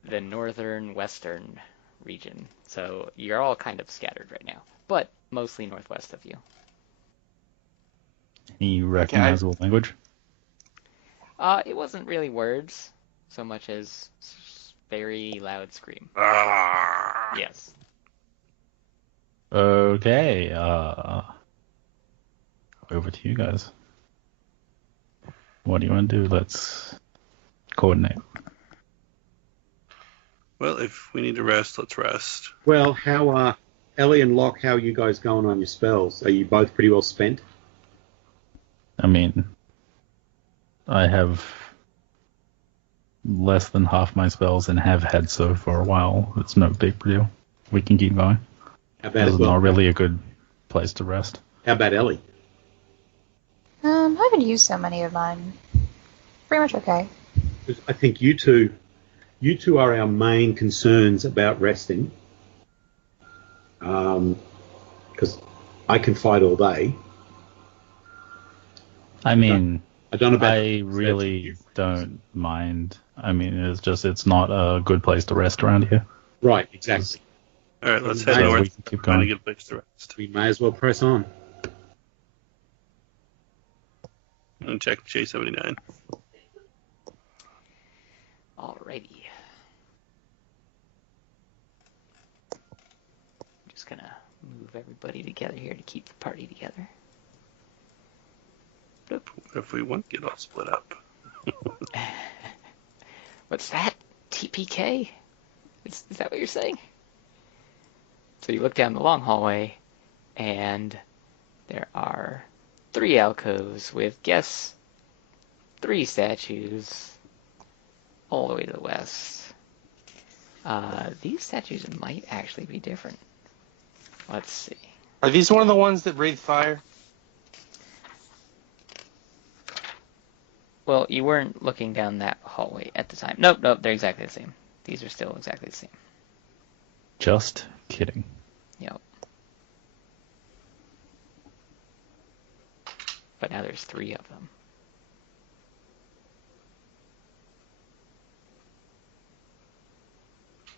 the northern western region. So you're all kind of scattered right now, but mostly northwest of you. Any recognizable language? It wasn't really words so much as very loud scream. Ah! Yes. Okay, over to you guys. What do you want to do? Let's coordinate. Well, if we need to rest, let's rest. Well, how are Ellie and Locke? How are you guys going on your spells? Are you both pretty well spent? I mean, I have less than half my spells and have had so for a while. It's no big deal. We can keep going. How about This is not really a good place to rest. How about Ellie? I haven't used so many of mine. Pretty much okay. 'Cause I think you two are our main concerns about resting. Because I can fight all day. I mean, I don't know about. I really don't mind. I mean, it's not a good place to rest around here. Right, exactly. All right, let's So head we north. can keep Find a going. good place to rest. We may as well press on. And check J79. Alrighty. Just gonna move everybody together here to keep the party together. What if we want to get all split up? What's that? TPK? Is that what you're saying? So you look down the long hallway, and there are 3 alcoves with, guess, 3 statues all the way to the west. These statues might actually be different. Let's see. Are these one of the ones that breathe fire? Well, you weren't looking down that hallway at the time. Nope, they're exactly the same. These are still exactly the same. Just kidding. Yep. But now there's 3 of them.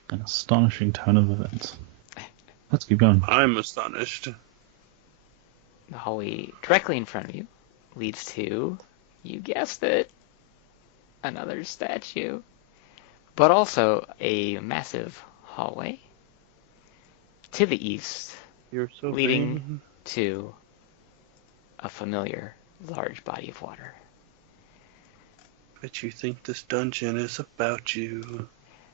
An astonishing turn of events. Let's keep going. I'm astonished. The hallway directly in front of you leads to, you guessed it, another statue. But also a massive hallway to the east, You're so leading green. to a familiar large body of water. Bet you think this dungeon is about you.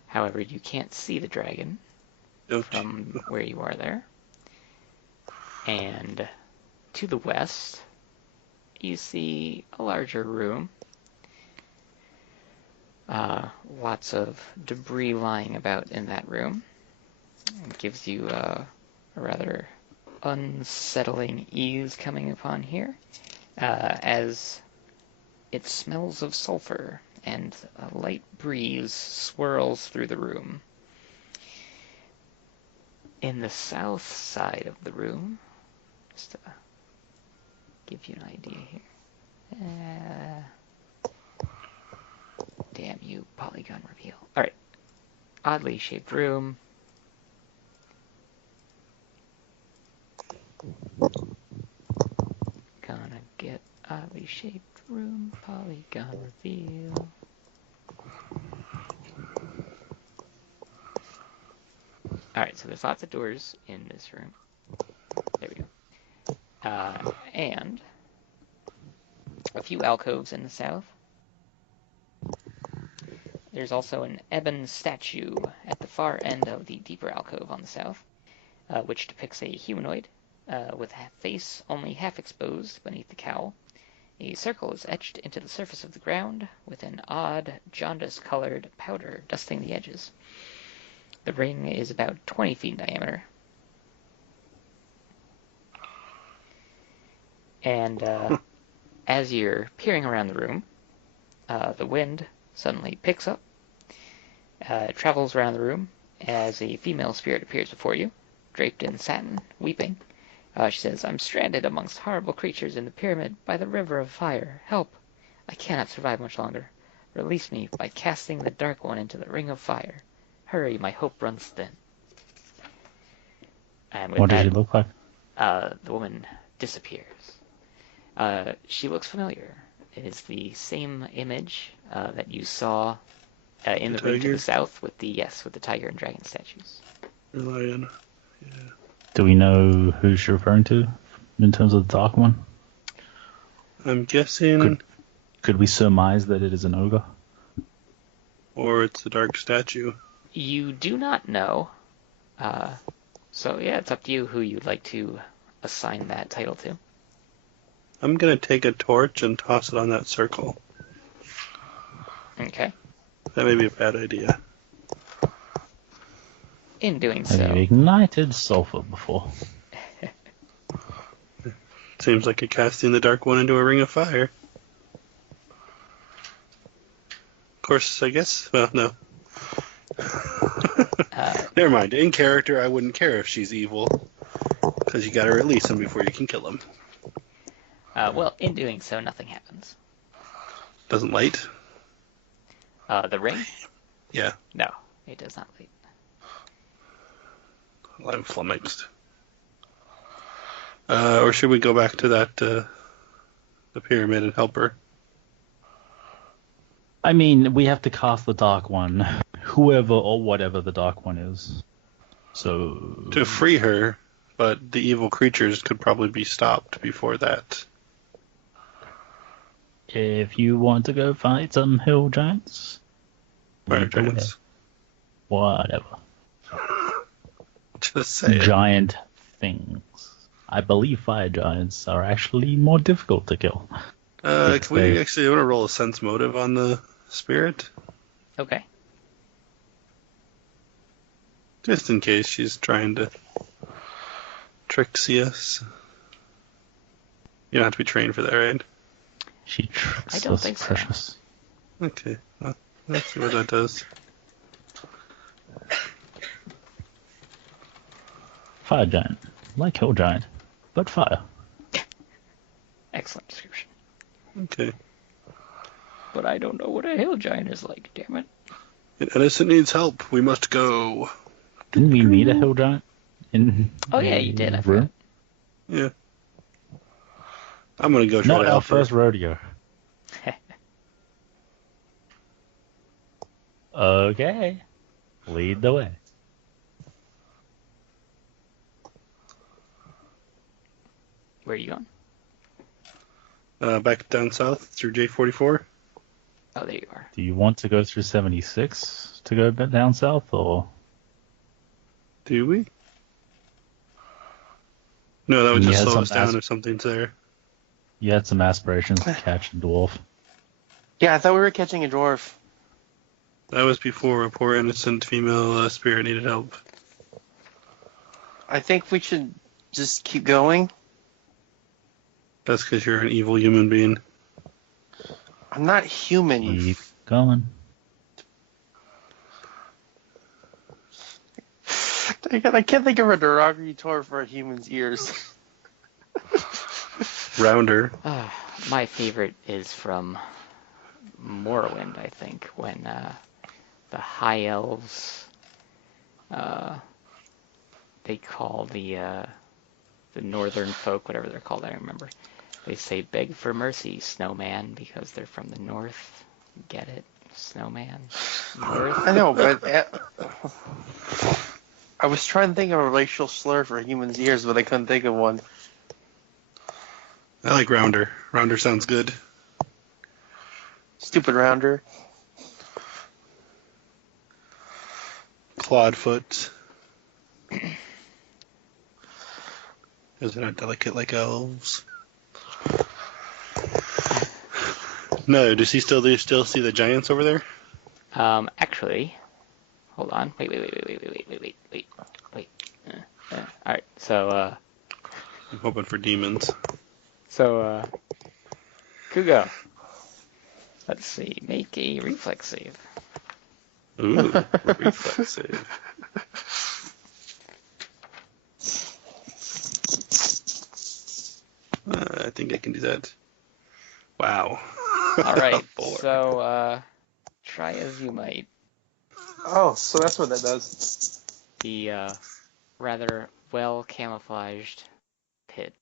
However, you can't see the dragon Don't from you? where you are there. And to the west, you see a larger room. Lots of debris lying about in that room. It gives you a rather unsettling ease coming upon here, as it smells of sulfur and a light breeze swirls through the room. In the south side of the room, just to give you an idea here, polygon reveal. Alright. Oddly shaped room. Gonna get oddly shaped room, polygon reveal. Alright, so there's lots of doors in this room. There we go. And a few alcoves in the south. There's also an ebon statue at the far end of the deeper alcove on the south, which depicts a humanoid with a face only half exposed beneath the cowl. A circle is etched into the surface of the ground with an odd, jaundice-colored powder dusting the edges. The ring is about 20 feet in diameter. And as you're peering around the room, the wind suddenly picks up. It travels around the room as a female spirit appears before you, draped in satin, weeping. She says, "I'm stranded amongst horrible creatures in the pyramid by the river of fire. Help! I cannot survive much longer. Release me by casting the Dark One into the ring of fire. Hurry, my hope runs thin." And with What does that, she look like? the woman disappears. She looks familiar. It is the same image that you saw in the room to the south with the tiger and dragon statues. Lion. Yeah. Do we know who she's referring to in terms of the Dark One? I'm guessing. Could we surmise that it is an ogre? Or it's a dark statue. You do not know. So yeah, it's up to you who you'd like to assign that title to. I'm gonna take a torch and toss it on that circle. Okay. That may be a bad idea. In doing Have you so, ignited sulfur before? Seems like you're casting the Dark One into a ring of fire. Of course, I guess. Well, no. Never mind. In character, I wouldn't care if she's evil, because you gotta release him before you can kill him. well, in doing so, nothing happens. Doesn't light? The ring? Yeah. No, it does not light. Well, I'm flummoxed. Or should we go back to that, the pyramid and help her? I mean, we have to cast the Dark One, whoever or whatever the Dark One is. So To free her, but the evil creatures could probably be stopped before that. if you want to go fight some hill giants, Fire go ahead. giants. Whatever. Just saying. Giant things. I believe fire giants are actually more difficult to kill. Can we actually want to roll a sense motive on the spirit? Okay. Just in case she's trying to tricksy us. You don't have to be trained for that, right? She tricks I don't us, think so. precious. Okay. Well, let's see what that does. Fire giant. Like hill giant, but fire. Excellent description. Okay. But I don't know what a hill giant is like, damn it. Edison needs help. We must go. Didn't we meet a hill giant? Oh yeah, you did, I forgot. room? Yeah. I'm gonna go try Not to our help her. first rodeo. Okay. Lead the way. Where are you going? Back down south through J44. Oh, there you are. Do you want to go through 76 to go a bit down south, or? Do we? No, that would You just had slow some us down if something's there. You had some aspirations to catch a dwarf. Yeah, I thought we were catching a dwarf. That was before a poor innocent female spirit needed help. I think we should just keep going. That's because you're an evil human being. I'm not human. Keep going. I can't think of a derogatory term for a human's ears. Rounder. My favorite is from Morrowind, I think, when high elves, they call the northern folk, whatever they're called, I don't remember. They say beg for mercy, snowman, because they're from the north. Get it? Snowman. North. I know, but I was trying to think of a racial slur for humans' ears, but I couldn't think of one. I like rounder. Rounder sounds good. Stupid rounder. Clawed-foot. Because they're not delicate like elves. No, do you still see the giants over there? Actually, hold on. Wait. Alright, so, I'm hoping for demons. Kugo. Let's see. Make a reflex save. Ooh, reflex save. I think I can do that. Wow. Alright, Four. so, try as you might. Oh, so that's what that does. The, rather well camouflaged pit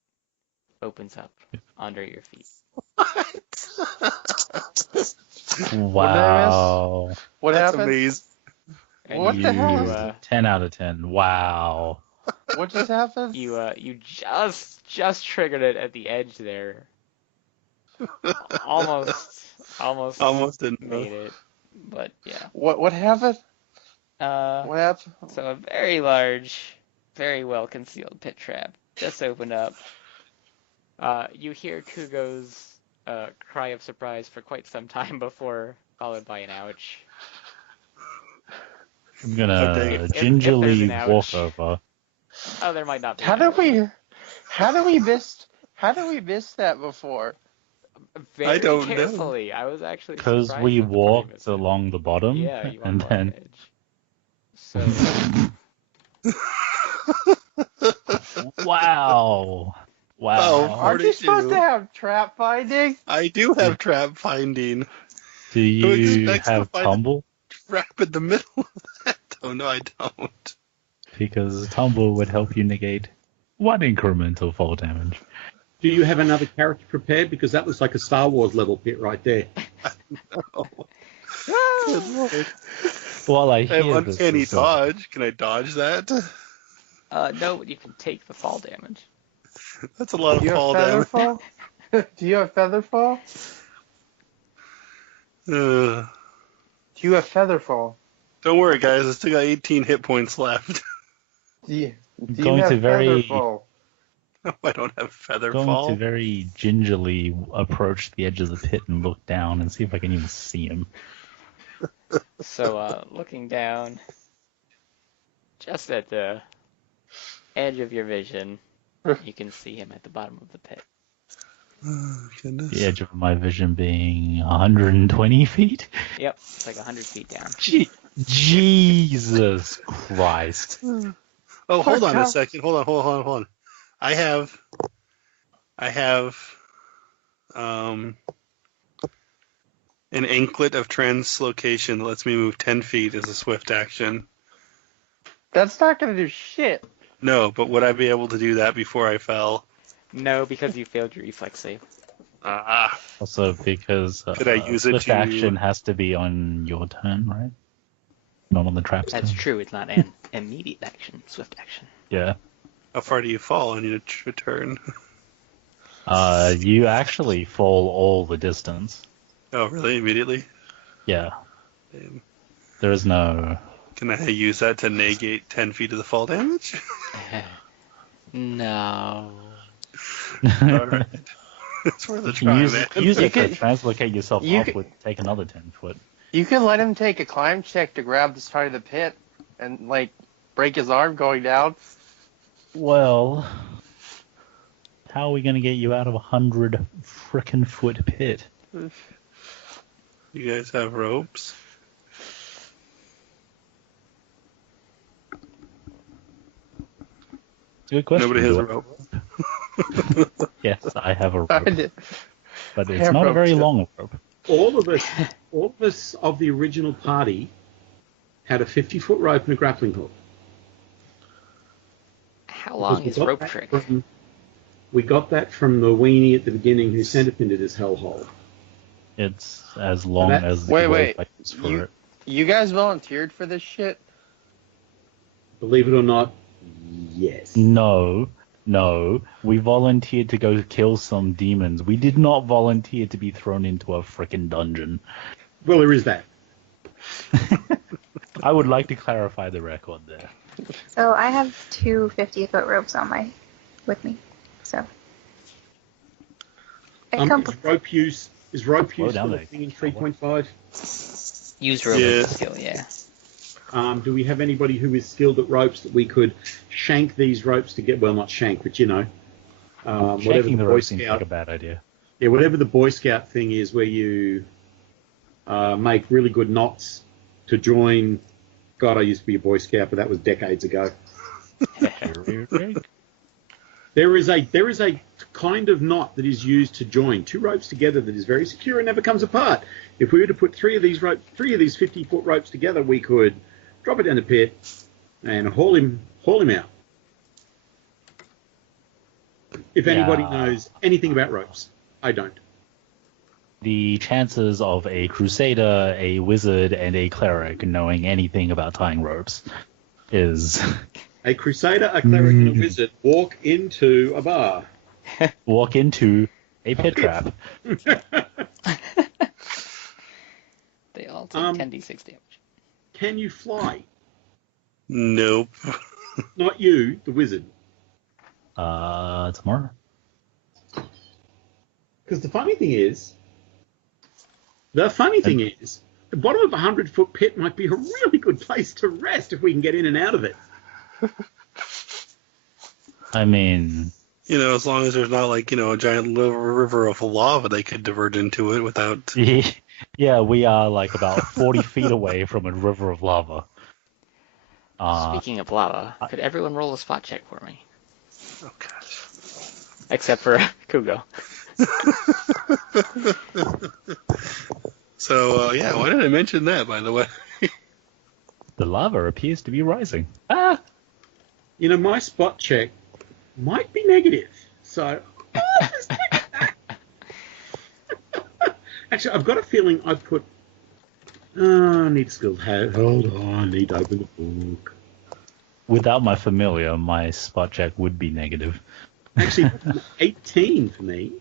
opens up under your feet. Wow. What That's happened? amazing. And What the hell? 10 out of 10. Wow. What just happened? You just triggered it at the edge there. Almost didn't made know. it, but yeah. What happened? What happened? So a very large, very well concealed pit trap just opened up. You hear Kugo's cry of surprise for quite some time before, followed by an ouch. I'm gonna Okay. gingerly If there's an walk ouch. over. Oh, there might not be. How an did ouch. we miss that before? Very I don't know. carefully. I was actually Because surprised we at the point walked of it. along the bottom, Yeah, you and walked along then the edge. So wow. Oh, Aren't you 42. supposed to have trap finding? I do have trap finding. Do Who you expects to have find a tumble? trap in the middle of that? Oh, no, I don't. Because tumble would help you negate one increment of fall damage. Do you have another character prepared? Because that was like a Star Wars level pit right there. Oh. Good lord. Well, I I have hear this uncanny is going- dodge. Can I dodge that? no, but you can take the fall damage. That's a lot Do of you fall have damage. Featherfall? Do you have Featherfall? Ugh. Do you have Featherfall? Don't worry, guys. I still got 18 hit points left. Do you Going have to very- Featherfall? No, I don't have feather going fall. to very gingerly approach the edge of the pit and look down and see if I can even see him. So, looking down, just at the edge of your vision, you can see him at the bottom of the pit. Oh, goodness. The edge of my vision being 120 feet. Yep, it's like 100 feet down. Jesus Christ. Oh, hold on a How- second. Hold on. I have an anklet of translocation that lets me move 10 feet as a swift action. That's not gonna do shit. No, but would I be able to do that before I fell? No, because you failed your reflex save. Ah, Also, because Could I use it swift to- action has to be on your turn, right? Not on the trap's That's turn. true, it's not an immediate action, swift action. Yeah. how far do you fall? I need a turn. You actually fall all the distance. Oh, really? Immediately? Yeah. Damn. There is no... Can I use that to negate 10 feet of the fall damage? No. Alright. It's worth a try, use, man. use it could- to translocate yourself you up could- with take another 10 foot. You can let him take a climb check to grab the side of the pit and like break his arm going down. Well, how are we going to get you out of a 100 frickin' foot pit? You guys have ropes? It's a good question. Nobody has Do a I- rope. Yes, I have a I rope, did. but I it's have not a rope very too. long rope. All of us of the original party had a 50-foot rope and a grappling hook. How long is rope trick? We got that from the weenie at the beginning who sent it into this hellhole. It's as long as the Wait. rope I use for it. You guys volunteered for this shit? Believe it or not, yes. No. We volunteered to go kill some demons. We did not volunteer to be thrown into a frickin' dungeon. Well, there is that. I would like to clarify the record there. So I have two 50-foot ropes with me. So. Is rope use down for the there. thing in 3.5? Use rope as a skill, yeah. Do we have anybody who is skilled at ropes that we could shank these ropes to get? Well, not shank, but whatever Shanking the Boy rope seems Scout, like a bad idea. yeah, whatever the Boy Scout thing is, where you make really good knots to join. God, I used to be a Boy Scout, but that was decades ago. There is a kind of knot that is used to join two ropes together that is very secure and never comes apart. If we were to put three of these 50-foot ropes together, we could drop it down the pit and haul him out. If anybody knows anything about ropes, I don't. The chances of a crusader, a wizard, and a cleric knowing anything about tying ropes is... A crusader, a cleric, and a wizard walk into a bar. Walk into a pit trap. They all take 10d6 damage. Can you fly? Nope. Not you, the wizard. Tomorrow. Because the funny thing is, the bottom of a 100-foot pit might be a really good place to rest if we can get in and out of it. I mean... As long as there's not, a giant river of lava they could divert into it without... Yeah, we are, about 40 feet away from a river of lava. Speaking of lava, could everyone roll a spot check for me? Oh, gosh. Except for Kugo. So, why did I mention that, by the way? The lava appears to be rising. My spot check might be negative. So, actually, I've got a feeling I put... I need skilled hat. Hold on, I need to open the book. Without my familiar, my spot check would be negative. Actually, 18 for me.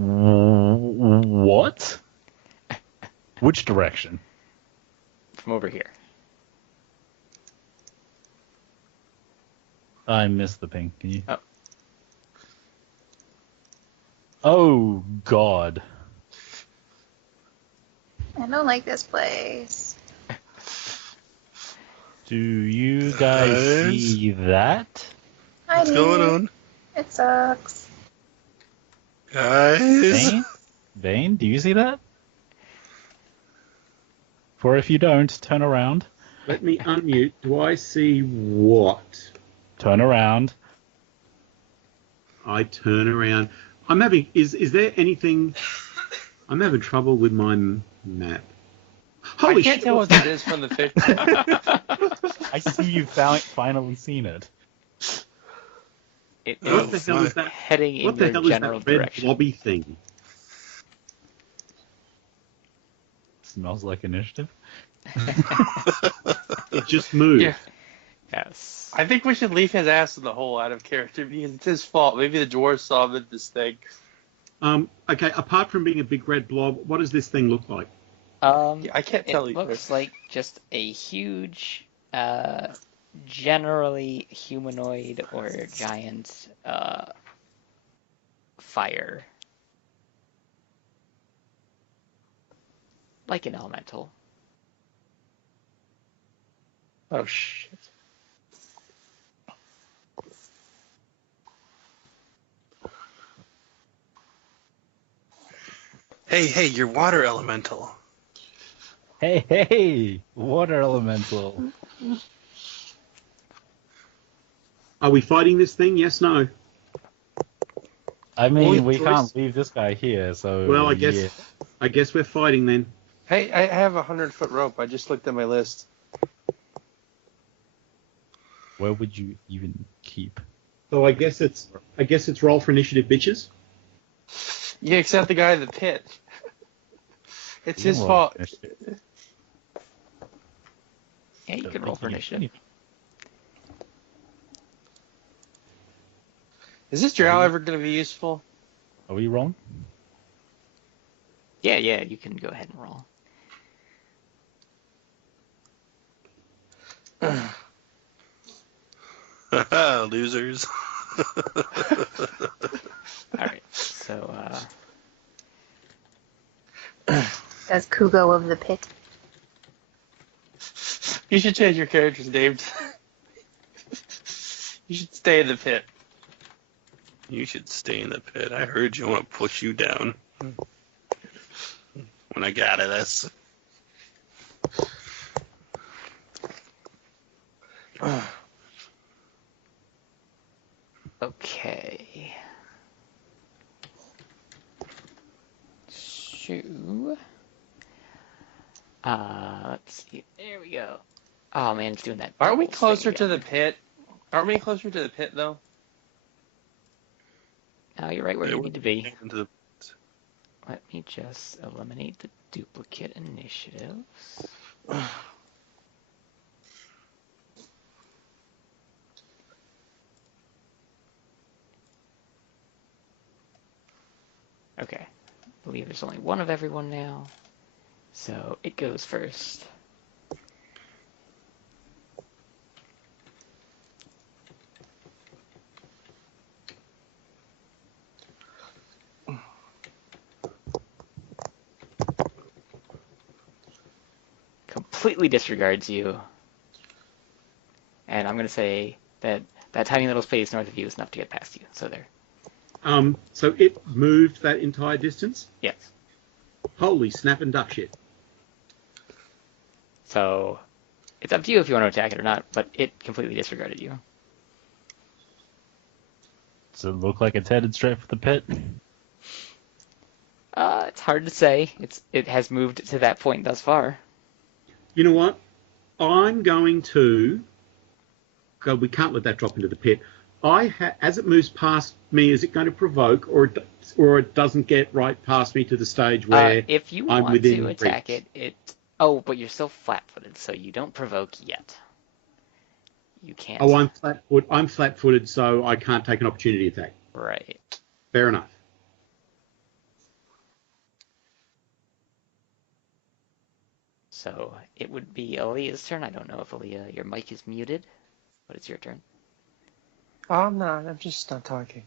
What? Which direction? From over here. I missed the ping. Can you? Oh. Oh, God. I don't like this place. Do you guys see that? What's going on? It sucks. Guys? Vane, do you see that? For if you don't, turn around. Let me unmute. Do I see what? Turn around. I turn around. I'm having... Is there anything... I'm having trouble with my map. Holy I can't shit. tell what that is from the picture. I see you finally seen it. It What the is hell is that? heading What in the your hell is general that red direction. blobby thing? Smells like initiative. It just moved. Yeah. Yes. I think we should leave his ass in the hole out of character because it's his fault. Maybe the dwarves saw him at this thing. Okay, apart from being a big red blob, what does this thing look like? Yeah, I can't tell It either. looks like just a huge, generally humanoid or giant fire. Like an elemental. Oh, shit. Hey, you're water elemental. Hey, water elemental. Are we fighting this thing? Yes, no. I mean, we choice. can't leave this guy here, so Well, yeah. I guess we're fighting then. Hey, I have a 100-foot rope. I just looked at my list. Where would you even keep? So I guess it's roll for initiative, bitches. Yeah, except the guy in the pit. It's his Roll fault. initiative. Yeah, you can roll for initiative. Is this drow ever going to be useful? Are we wrong? Yeah, you can go ahead and roll. Losers. Alright, so, Says Kugo of the pit. You should change your character's name. You should stay in the pit. You should stay in the pit. I heard you want to push you down. When I got it, that's... okay. So, let's see. There we go. Oh man, it's doing that. Aren't we double closer thing to the again. pit? Aren't we closer to the pit, though? Oh, you're right where you need to be. Into the... Let me just eliminate the duplicate initiatives. Okay. I believe there's only one of everyone now. So it goes first. Completely disregards you. And I'm going to say that that tiny little space north of you is enough to get past you. So there. So it moved that entire distance? Yes. Holy snap and duck shit. So it's up to you if you want to attack it or not, but it completely disregarded you. Does it look like it's headed straight for the pit? It's hard to say. It has moved to that point thus far. You know what? I'm going to... God, we can't let that drop into the pit. As it moves past me, is it going to provoke, or it doesn't get right past me to the stage where if you I'm want within to attack reach? it. Oh, but you're still flat-footed, so you don't provoke yet. You can't. Oh, I'm flat-footed, so I can't take an opportunity attack. Right. Fair enough. So it would be Aaliyah's turn. I don't know if Aaliyah, your mic is muted, but it's your turn. Oh, I'm not. I'm just not talking.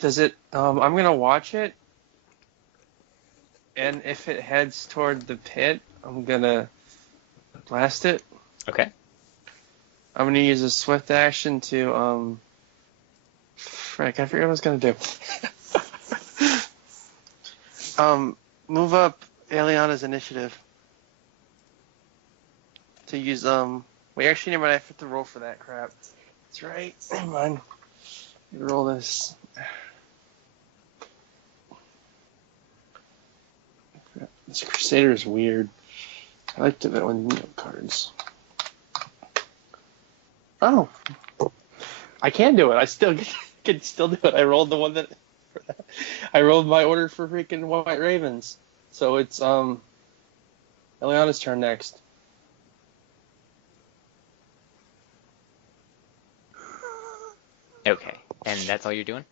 Does it... I'm going to watch it. And if it heads toward the pit, I'm going to blast it. Okay. I'm going to use a swift action to... Frick, I forget what I was going to do. Move up Eliana's initiative. To use... Wait, actually, never mind. I have to roll for that crap. That's right. Hang on. Roll this. This Crusader is weird. I liked it when no cards. Oh. I can do it. I still can still do it. I rolled the one that... I rolled my order for freaking White Ravens. So it's Eliana's turn next. Okay. And that's all you're doing?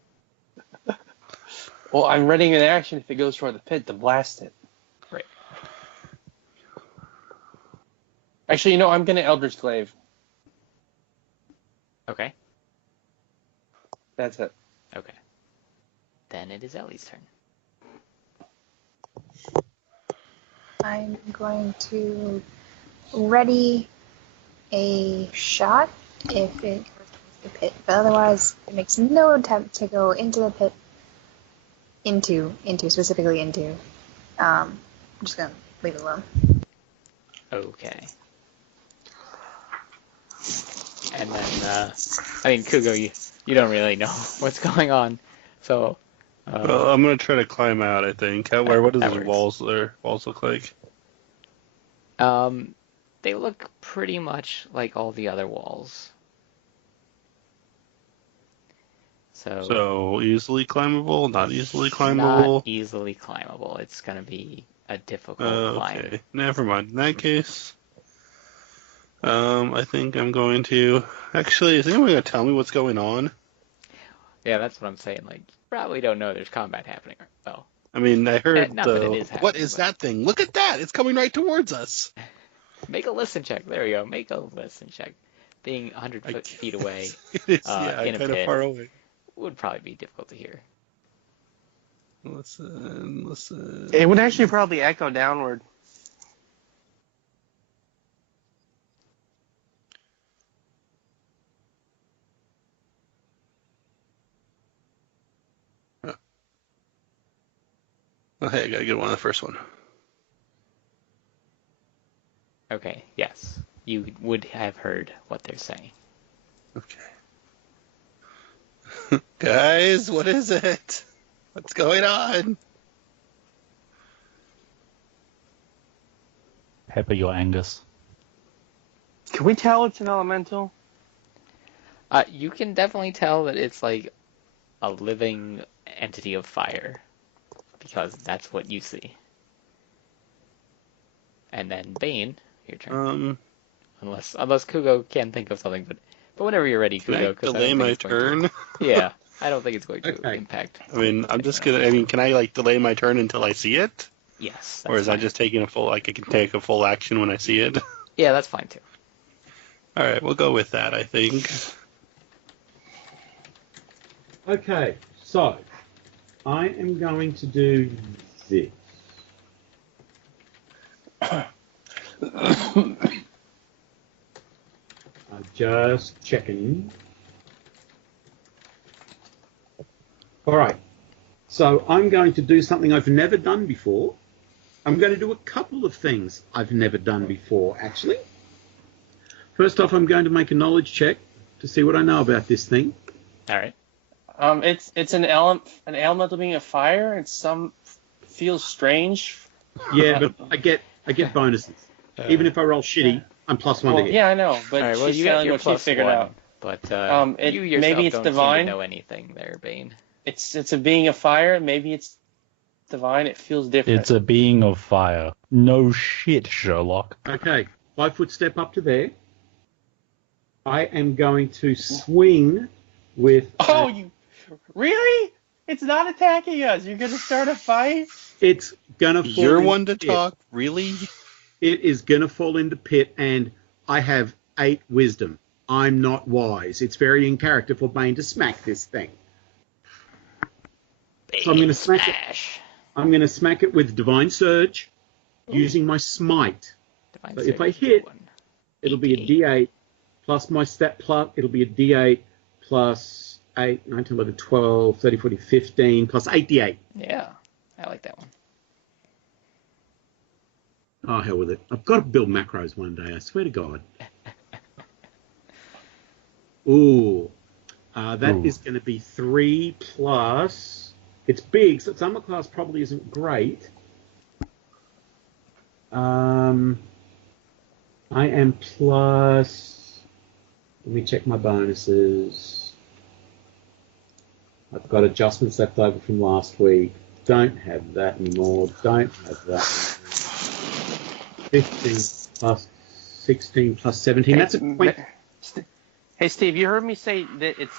Well, I'm readying an action if it goes toward the pit to blast it. Right. Actually, you know, I'm going to Eldritch Glaive. Okay. That's it. Okay. Then it is Ellie's turn. I'm going to ready a shot if it goes towards the pit, but otherwise it makes no attempt to go into the pit specifically into. I'm just gonna leave it alone. Okay. And then, Kugo, you don't really know what's going on, so. Well, I'm gonna try to climb out. I think. What does that the walls look like? They look pretty much like all the other walls. So easily climbable, not easily climbable. Not easily climbable. It's gonna be a difficult climb. Okay, never mind. In that case, I think I'm going to. Actually, is anyone gonna tell me what's going on? Yeah, that's what I'm saying. Like, you probably don't know there's combat happening. Well, I mean, I heard not that it is happening, what is that thing? Look at that! It's coming right towards us. Make a listen check. There we go. Make a listen check. Being 100 feet away It is, in a kind of pit far away. would probably be difficult to hear. Listen. It would actually probably echo downward. Oh, hey, I gotta get one on the first one. Okay, yes. You would have heard what they're saying. Okay. Guys, what is it? What's going on? Pepper your Angus. Can we tell it's an elemental? You can definitely tell that it's like a living entity of fire, because that's what you see. And then Bane, your turn. Unless Kugo can think of something, but whenever you're ready, Kugo. Can I delay my turn? Yeah, I don't think it's going to impact. I mean, can I like delay my turn until I see it? Yes. Or is that just taking a full? Like, I can take a full action when I see it. Yeah, that's fine too. All right, we'll go with that. I think. Okay, so I am going to do this. I'm just checking. All right, so I'm going to do something I've never done before. I'm going to do a couple of things I've never done before, actually. First off, I'm going to make a knowledge check to see what I know about this thing. All right. It's an elemental being a fire, and some feels strange. Yeah, but I get bonuses. Even if I roll shitty, I'm +1 to hit. Yeah, I know, but All right, well, she's you got telling your what she figured +1, out. but you yourself maybe it's don't divine. seem to know anything there, Bane. It's a being of fire. Maybe it's divine. It feels different. It's a being of fire. No shit, Sherlock. Okay, 5-foot step up to there. I am going to swing with... Oh, you... Really? It's not attacking us. You're going to start a fight? It's going to fall You're into one to pit. talk? Really? It is going to fall into pit, and I have 8 wisdom. I'm not wise. It's very in character for Bane to smack this thing. So I'm going to smack it. I'm going to smack it with Divine Surge using my Smite. So if I hit, it'll be a D8 plus my stat plus, it'll be a D8 plus 8, 19, 11, 12, 30, 40, 15, plus 8D8. Yeah, I like that one. Oh, hell with it. I've got to build macros one day, I swear to God. Ooh. That is going to be 3 plus... It's big, so its armor class probably isn't great. I am plus... Let me check my bonuses. I've got adjustments left over from last week. Don't have that anymore. Don't have that anymore. 15 plus 16 plus 17. Hey, That's a 20. Hey, Steve, you heard me say that it's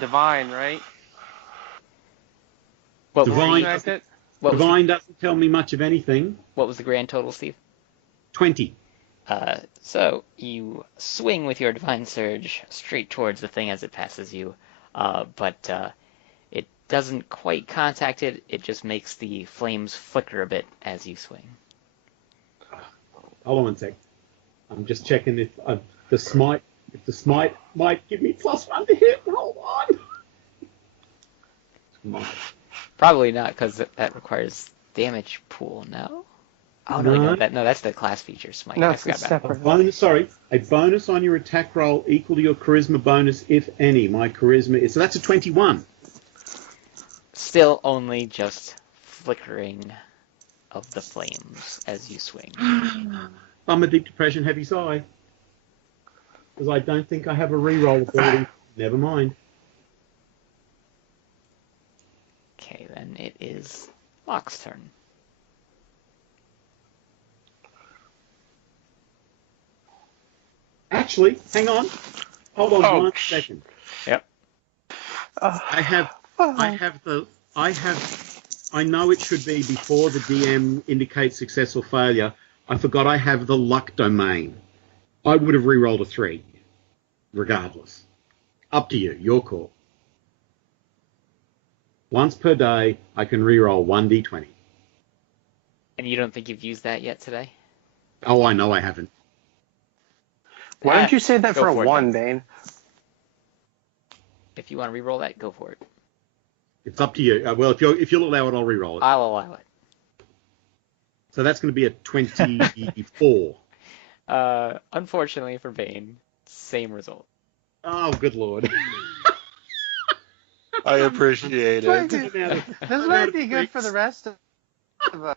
divine, right? What Divine, was the, Divine doesn't tell me much of anything. what was the grand total, Steve? 20. So you swing with your Divine Surge straight towards the thing as it passes you, but it doesn't quite contact it. It just makes the flames flicker a bit as you swing. Hold on one sec. I'm just checking if the smite might give me +1 to hit. Hold on. Smite. Probably not, because that requires damage pool, no? Oh, no, No. that's the class feature, Smite. No, I it's forgot about separate. A bonus on your attack roll equal to your charisma bonus, if any. My charisma is... So that's a 21. Still only just flickering of the flames as you swing. I'm a deep depression heavy sigh. Because I don't think I have a reroll ability. Never mind. Okay, then it is Locke's turn. Actually, hang on. Hold on Oh, 1 second. Yep. I know it should be before the DM indicates success or failure. I forgot I have the luck domain. I would have re-rolled a 3, regardless. Up to you, your call. Once per day, I can re-roll 1d20. And you don't think you've used that yet today? Oh, I know I haven't. Why don't you say that Go for for it, one, then. Bane? If you want to re-roll that, go for it. It's up to you. Well, if you'll allow it, I'll re-roll it. I'll allow it. So that's going to be a 24. Unfortunately for Bane, same result. Oh, good lord. I appreciate it. This might be good for the rest of us.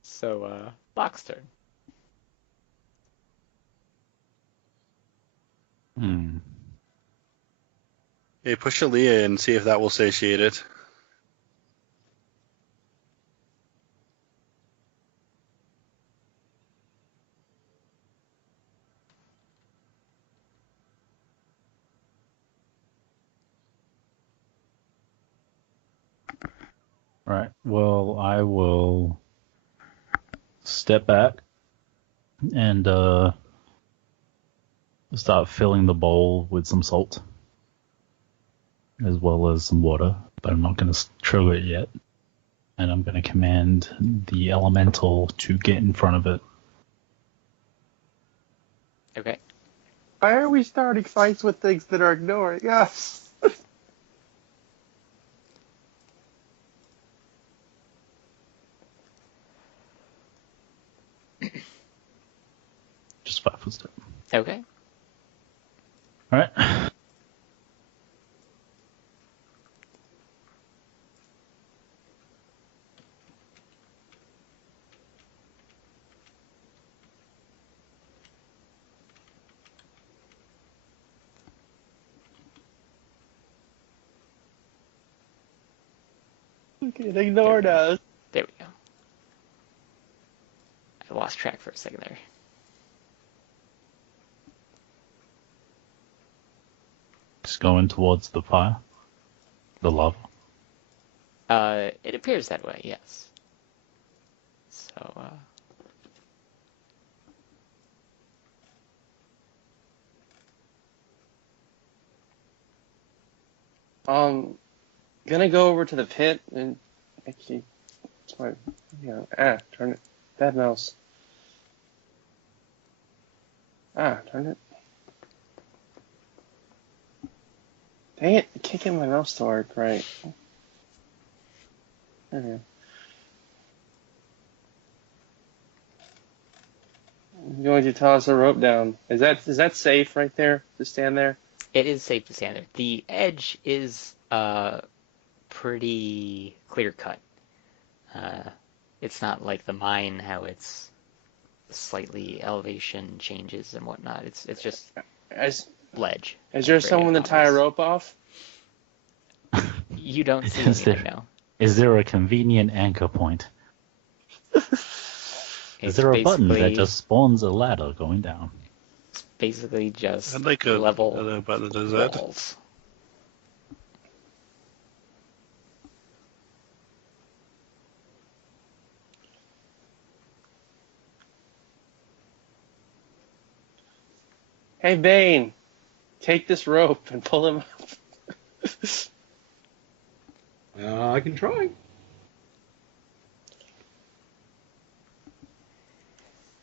So, Locke's turn. Hey, push Aaliyah and see if that will satiate it. Right. Well, I will step back and start filling the bowl with some salt, as well as some water, but I'm not going to trigger it yet. And I'm going to command the elemental to get in front of it. Okay. Why are we starting fights with things that are ignoring us? Just 5 foot step. Okay. All right. It ignored us. There we go. I lost track for a second there. Just going towards the fire. The lava. It appears that way, yes. So, Gonna go over to the pit and actually, turn it. Bad mouse. Turn it. Dang it, I can't get my mouse to work right. There we go. I'm going to toss a rope down. Is that safe right there to stand there? it is safe to stand there. The edge is pretty clear cut. It's not like the mine, how it's slightly elevation changes and whatnot. It's just ledge. Is there someone to tie a rope off? You don't see Is anything, there- no. Is there a convenient anchor point? Is there a button that just spawns a ladder going down? It's basically just I'd like level a button that does that. walls. Hey, Bane, take this rope and pull him up. I can try.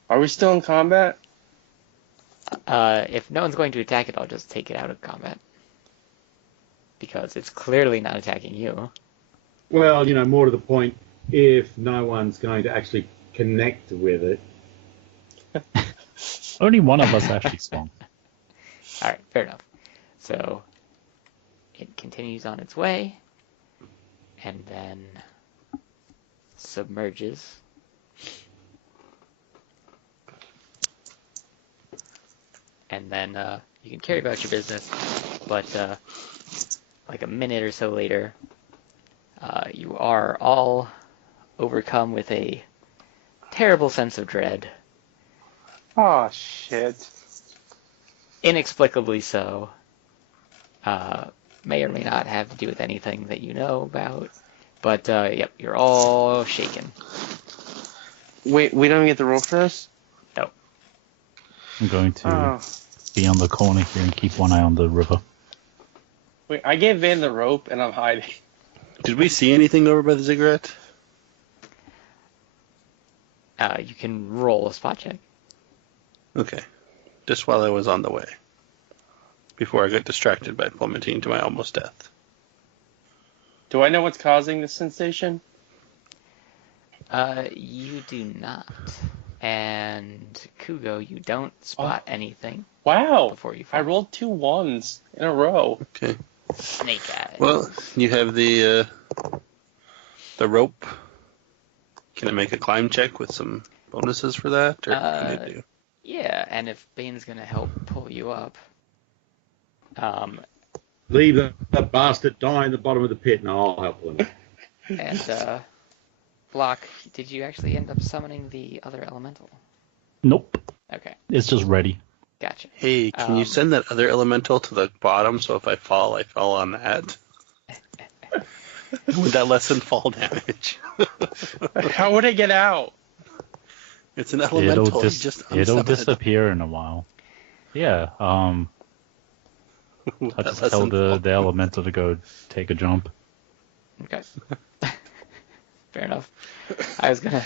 Are we still in combat? If no one's going to attack it, I'll just take it out of combat. because it's clearly not attacking you. Well, more to the point, if no one's going to actually connect with it. Only one of us actually swung. All right, fair enough. So it continues on its way, and then submerges. And then you can carry about your business, but like a minute or so later, you are all overcome with a terrible sense of dread. Oh, shit. Inexplicably so. May or may not have to do with anything that you know about. But, yep, you're all shaken. Wait, we don't get the roll for this? No. I'm going to be on the corner here and keep one eye on the river. Wait, I gave Van the rope and I'm hiding. Did we see anything over by the ziggurat? You can roll a spot check. Okay. Just while I was on the way. Before I got distracted by plummeting to my almost death. Do I know what's causing this sensation? You do not. And Kugo, you don't spot anything. Wow. Before you fall. I rolled 2 1s in a row. Okay. Snake eyes. Well, you have the rope. Can I make a climb check with some bonuses for that? Or what can I do? Yeah, and if Bane's gonna help pull you up, Leave that bastard die in the bottom of the pit, and I'll help them. and Block, did you actually end up summoning the other elemental? Nope. Okay, It's just ready. gotcha. Hey, can you send that other elemental to the bottom so if I fall on that? Would that lessen fall damage? How would I get out? It's an elemental. It'll you just it'll unsummon it. disappear in a while. Yeah. I That just lessen tell fall. the elemental to go take a jump. Okay. Fair enough. I was gonna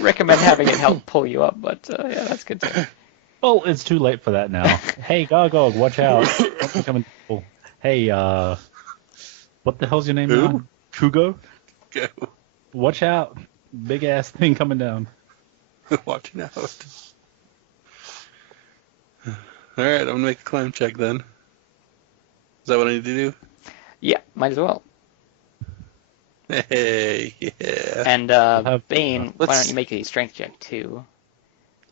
recommend having it help pull you up, but yeah, that's good too. Well, it's too late for that now. Hey, Gargog, watch out. Something coming. Oh, hey, what the hell's your name Who? now? Kugo? Go. Watch out. Big ass thing coming down. Watching out. Alright, I'm gonna make a climb check then. Is that what I need to do? Yeah, might as well. Hey, yeah. And Bane, why let's- don't you make a strength check too?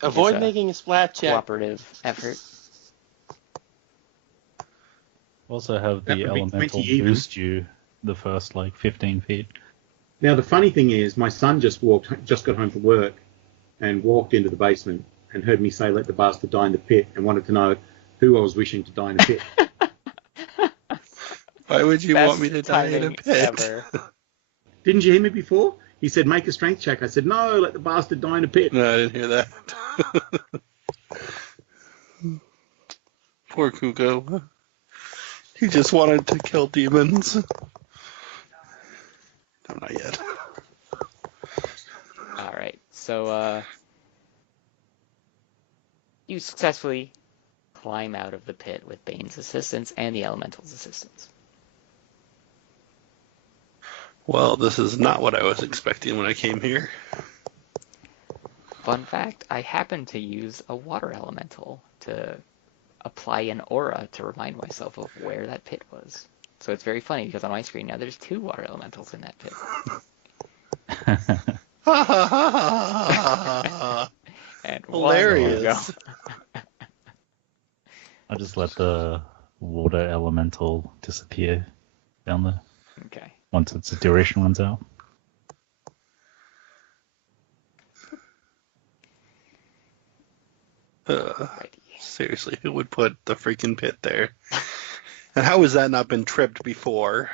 Avoid a making a splat check. Cooperative effort. Also have That the would be elemental 20 even. boost you the first, 15 feet. Now, the funny thing is, my son just got home from work and walked into the basement and heard me say, let the bastard die in the pit, and wanted to know who I was wishing to die in the pit. Why would you want Best me to die in a timing pit? ever. Didn't you hear me before? He said, make a strength check. I said, no, let the bastard die in a pit. No, I didn't hear that. Poor Kugo. He just wanted to kill demons. No, not yet. Alright, so you successfully climb out of the pit with Bane's assistance and the elemental's assistance. Well, this is not what I was expecting when I came here. Fun fact, I happened to use a water elemental to apply an aura to remind myself of where that pit was. So it's very funny because on my screen now there's 2 water elementals in that pit. And Hilarious. I'll just let the water elemental disappear down there Okay. once its duration runs out. Righty. Seriously, who would put the freaking pit there? And how has that not been tripped before?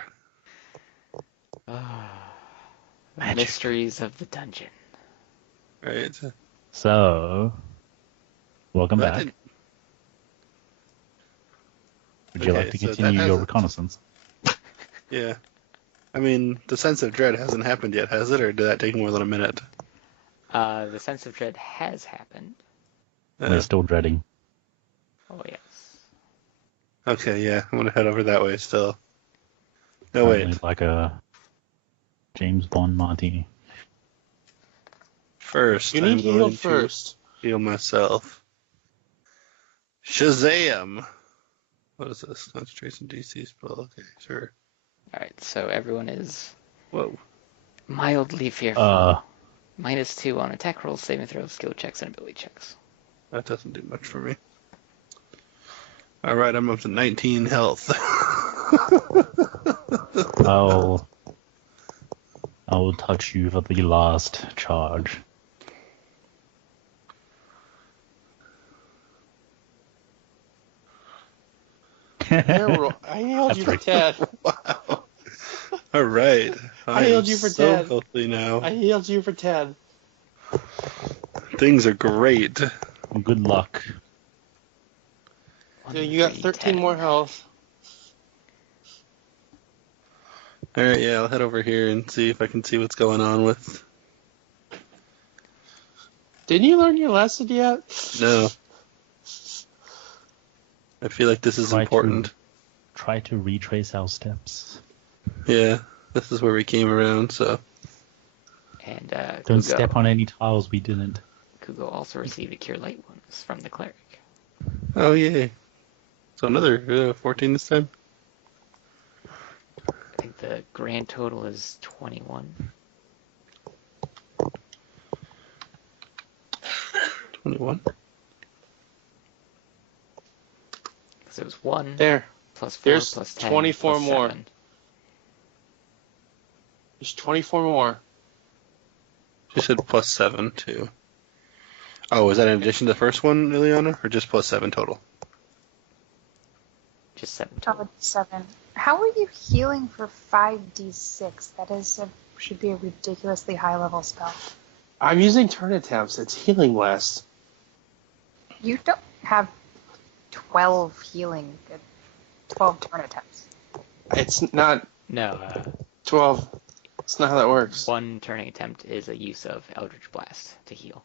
Magic. Mysteries of the dungeon. Right? So, welcome That back. didn't- Would you Okay, like to so that continue your hasn't- reconnaissance? Yeah. I mean, the sense of dread hasn't happened yet, has it? Or did that take more than a minute? The sense of dread has happened. We're still dreading. Oh, yes. Okay, yeah, I'm gonna head over that way still. No, Only wait. like a James Bond martini. First, You I'm need heal going to first. heal myself. Shazam! What is this? Concentration DC spell. Okay, sure. Alright, so everyone is Whoa. mildly fearful. -2 on attack rolls, saving throws, skill checks, and ability checks. That doesn't do much for me. Alright, I'm up to 19 health. I will touch you for the last charge. I healed you for 10. Wow. Alright. I healed you for so 10. healthy now. I healed you for 10. Things are great. Good luck. Dude, you got 13 more health. Alright, yeah, I'll head over here and see if I can see what's going on with... Didn't you learn your lesson yet? No. I feel like this is important. Try to retrace our steps. Yeah, this is where we came around, so... And Don't Kugo. step on any tiles we didn't. Kugo also received a Cure Light Wounds from the Cleric. Oh, yay. So another 14 this time? I think the grand total is 21. 21? Because it was 1 There. plus 4 There's plus 10 24 plus more. 7. There's 24 more. She said plus 7, too. Oh, is that in addition to the first one, Ileana, or just plus 7 total? Just 7 Top total. of 7. How are you healing for 5d6? That should be a ridiculously high level spell. I'm using turn attempts. It's healing less. You don't have 12 healing, 12 turn attempts. It's not No, 12. It's not how that works. 1 turning attempt is a use of Eldritch Blast to heal.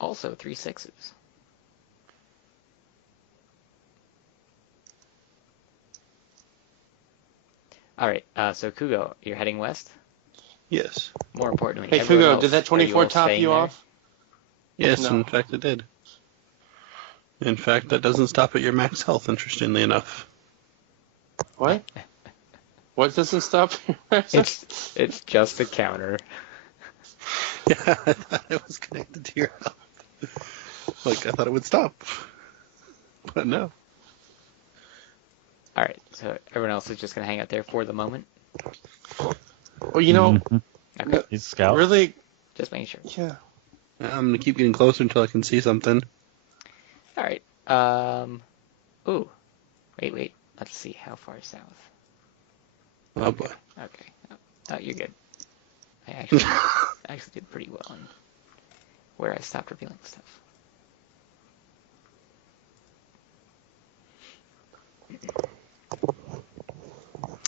Also 3 6s. Alright, so Kugo, you're heading west? Yes. More importantly, Hey, everyone Kugo, else, did that are you 24 all top staying you there? off? Yes, No. in fact it did. In fact, that doesn't stop at your max health, interestingly enough. What? What doesn't stop? It's just a counter. Yeah, I thought it was connected to your health. Like, I thought it would stop. But no. Alright, so everyone else is just going to hang out there for the moment? Well, you know, Okay, He's scout. really, just making sure. yeah. I'm gonna keep getting closer until I can see something. Alright, ooh. Wait, let's see, how far south? Oh boy. Okay, oh, you're good. I actually did pretty well on where I stopped revealing stuff.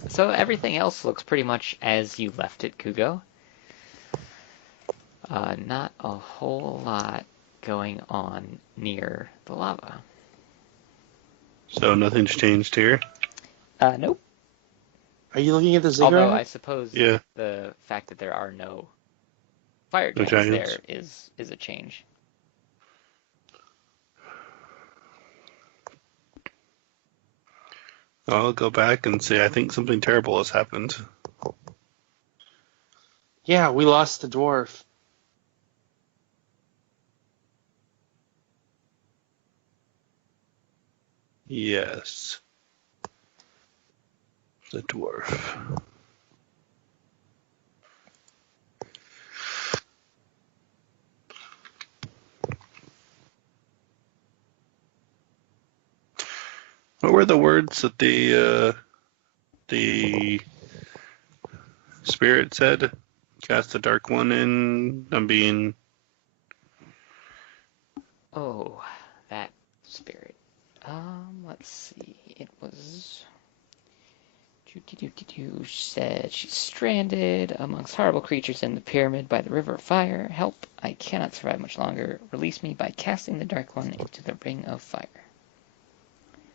So everything else looks pretty much as you left it, Kugo. Not a whole lot going on near the lava. So nothing's changed here? Nope. Are you looking at the Although ziggurat? I suppose Yeah. the fact that there are no fire No giants giants. there is a change. I'll go back and say I think something terrible has happened. Yeah, we lost the dwarf. Yes. The dwarf. What were the words that the spirit said? Cast a dark one in. I'm being. Oh, that spirit. Let's see. It was. She said she's stranded amongst horrible creatures in the pyramid by the river of fire. Help, I cannot survive much longer. Release me by casting the Dark One into the ring of fire.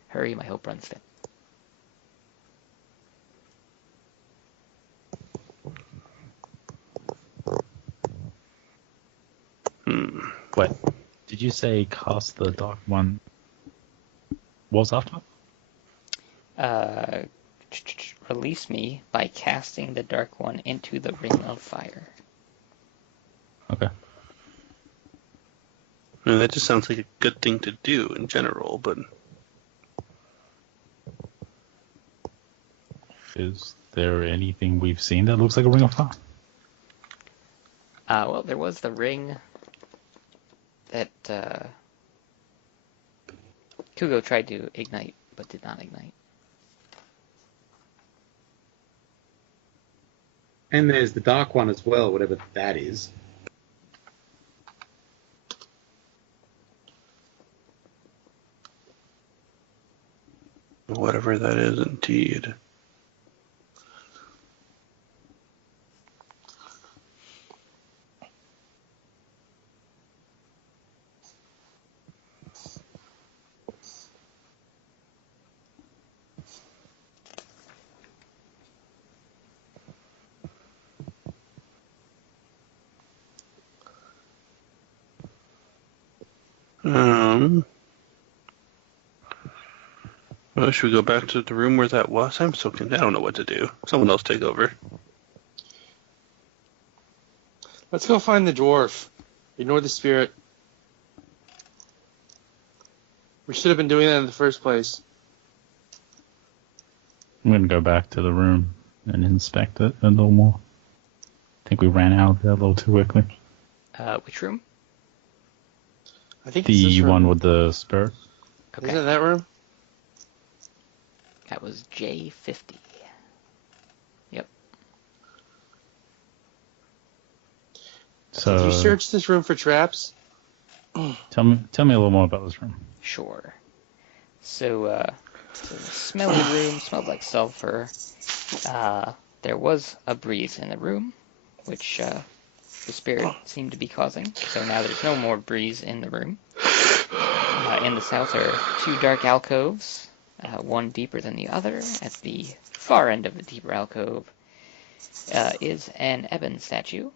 Hurry, my hope runs thin. Wait, did you say cast the Dark One? What was after? Release me by casting the Dark One into the ring of fire. Okay. I mean, that just sounds like a good thing to do in general, but Is there anything we've seen that looks like a ring of fire? Well, there was the ring that Kugo tried to ignite, but did not ignite. And there's the Dark One as well, whatever that is. whatever that is indeed. Well, should we go back to the room where that was? I don't know what to do. Someone else take over. Let's go find the dwarf. Ignore the spirit. We should have been doing that in the first place. I'm going to go back to the room and inspect it a little more. I think we ran out there a little too quickly. Which room? I think it's The this room. one with the spirit? Okay. Isn't it that room? That was J50. Yep. So, Did you search this room for traps? tell me a little more about this room. Sure. So, it's a smelly room, smelled like sulfur. There was a breeze in the room, which the spirit seemed to be causing. So now there's no more breeze in the room. In the south are two dark alcoves, one deeper than the other. At the far end of the deeper alcove is an ebon statue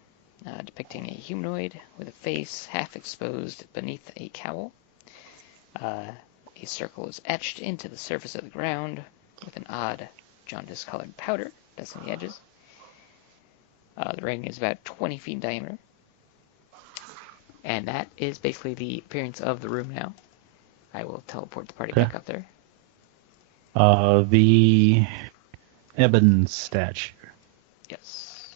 depicting a humanoid with a face half exposed beneath a cowl. A circle is etched into the surface of the ground with an odd jaundice-colored powder dusting the edges. The ring is about 20 feet in diameter. And that is basically the appearance of the room now. I will teleport the party back up there. The ebon statue. Yes.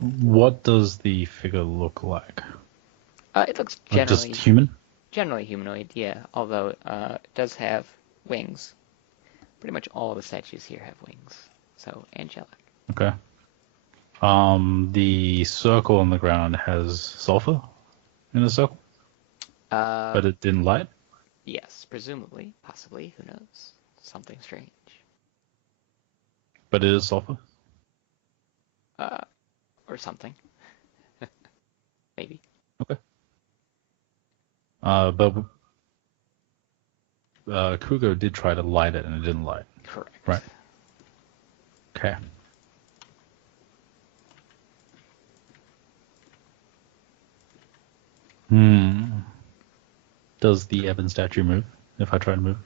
What does the figure look like? It looks Like generally just human? generally humanoid, yeah. Although it does have wings. Pretty much all of the statues here have wings. So angelic. Okay. The circle on the ground has sulfur in the circle, but it didn't light. Yes, presumably, possibly, who knows? Something strange. But it is sulfur. Or something. Maybe. Okay. But Kugo did try to light it and it didn't light. Correct. Right. Okay. Does the ebon statue move if I try to move?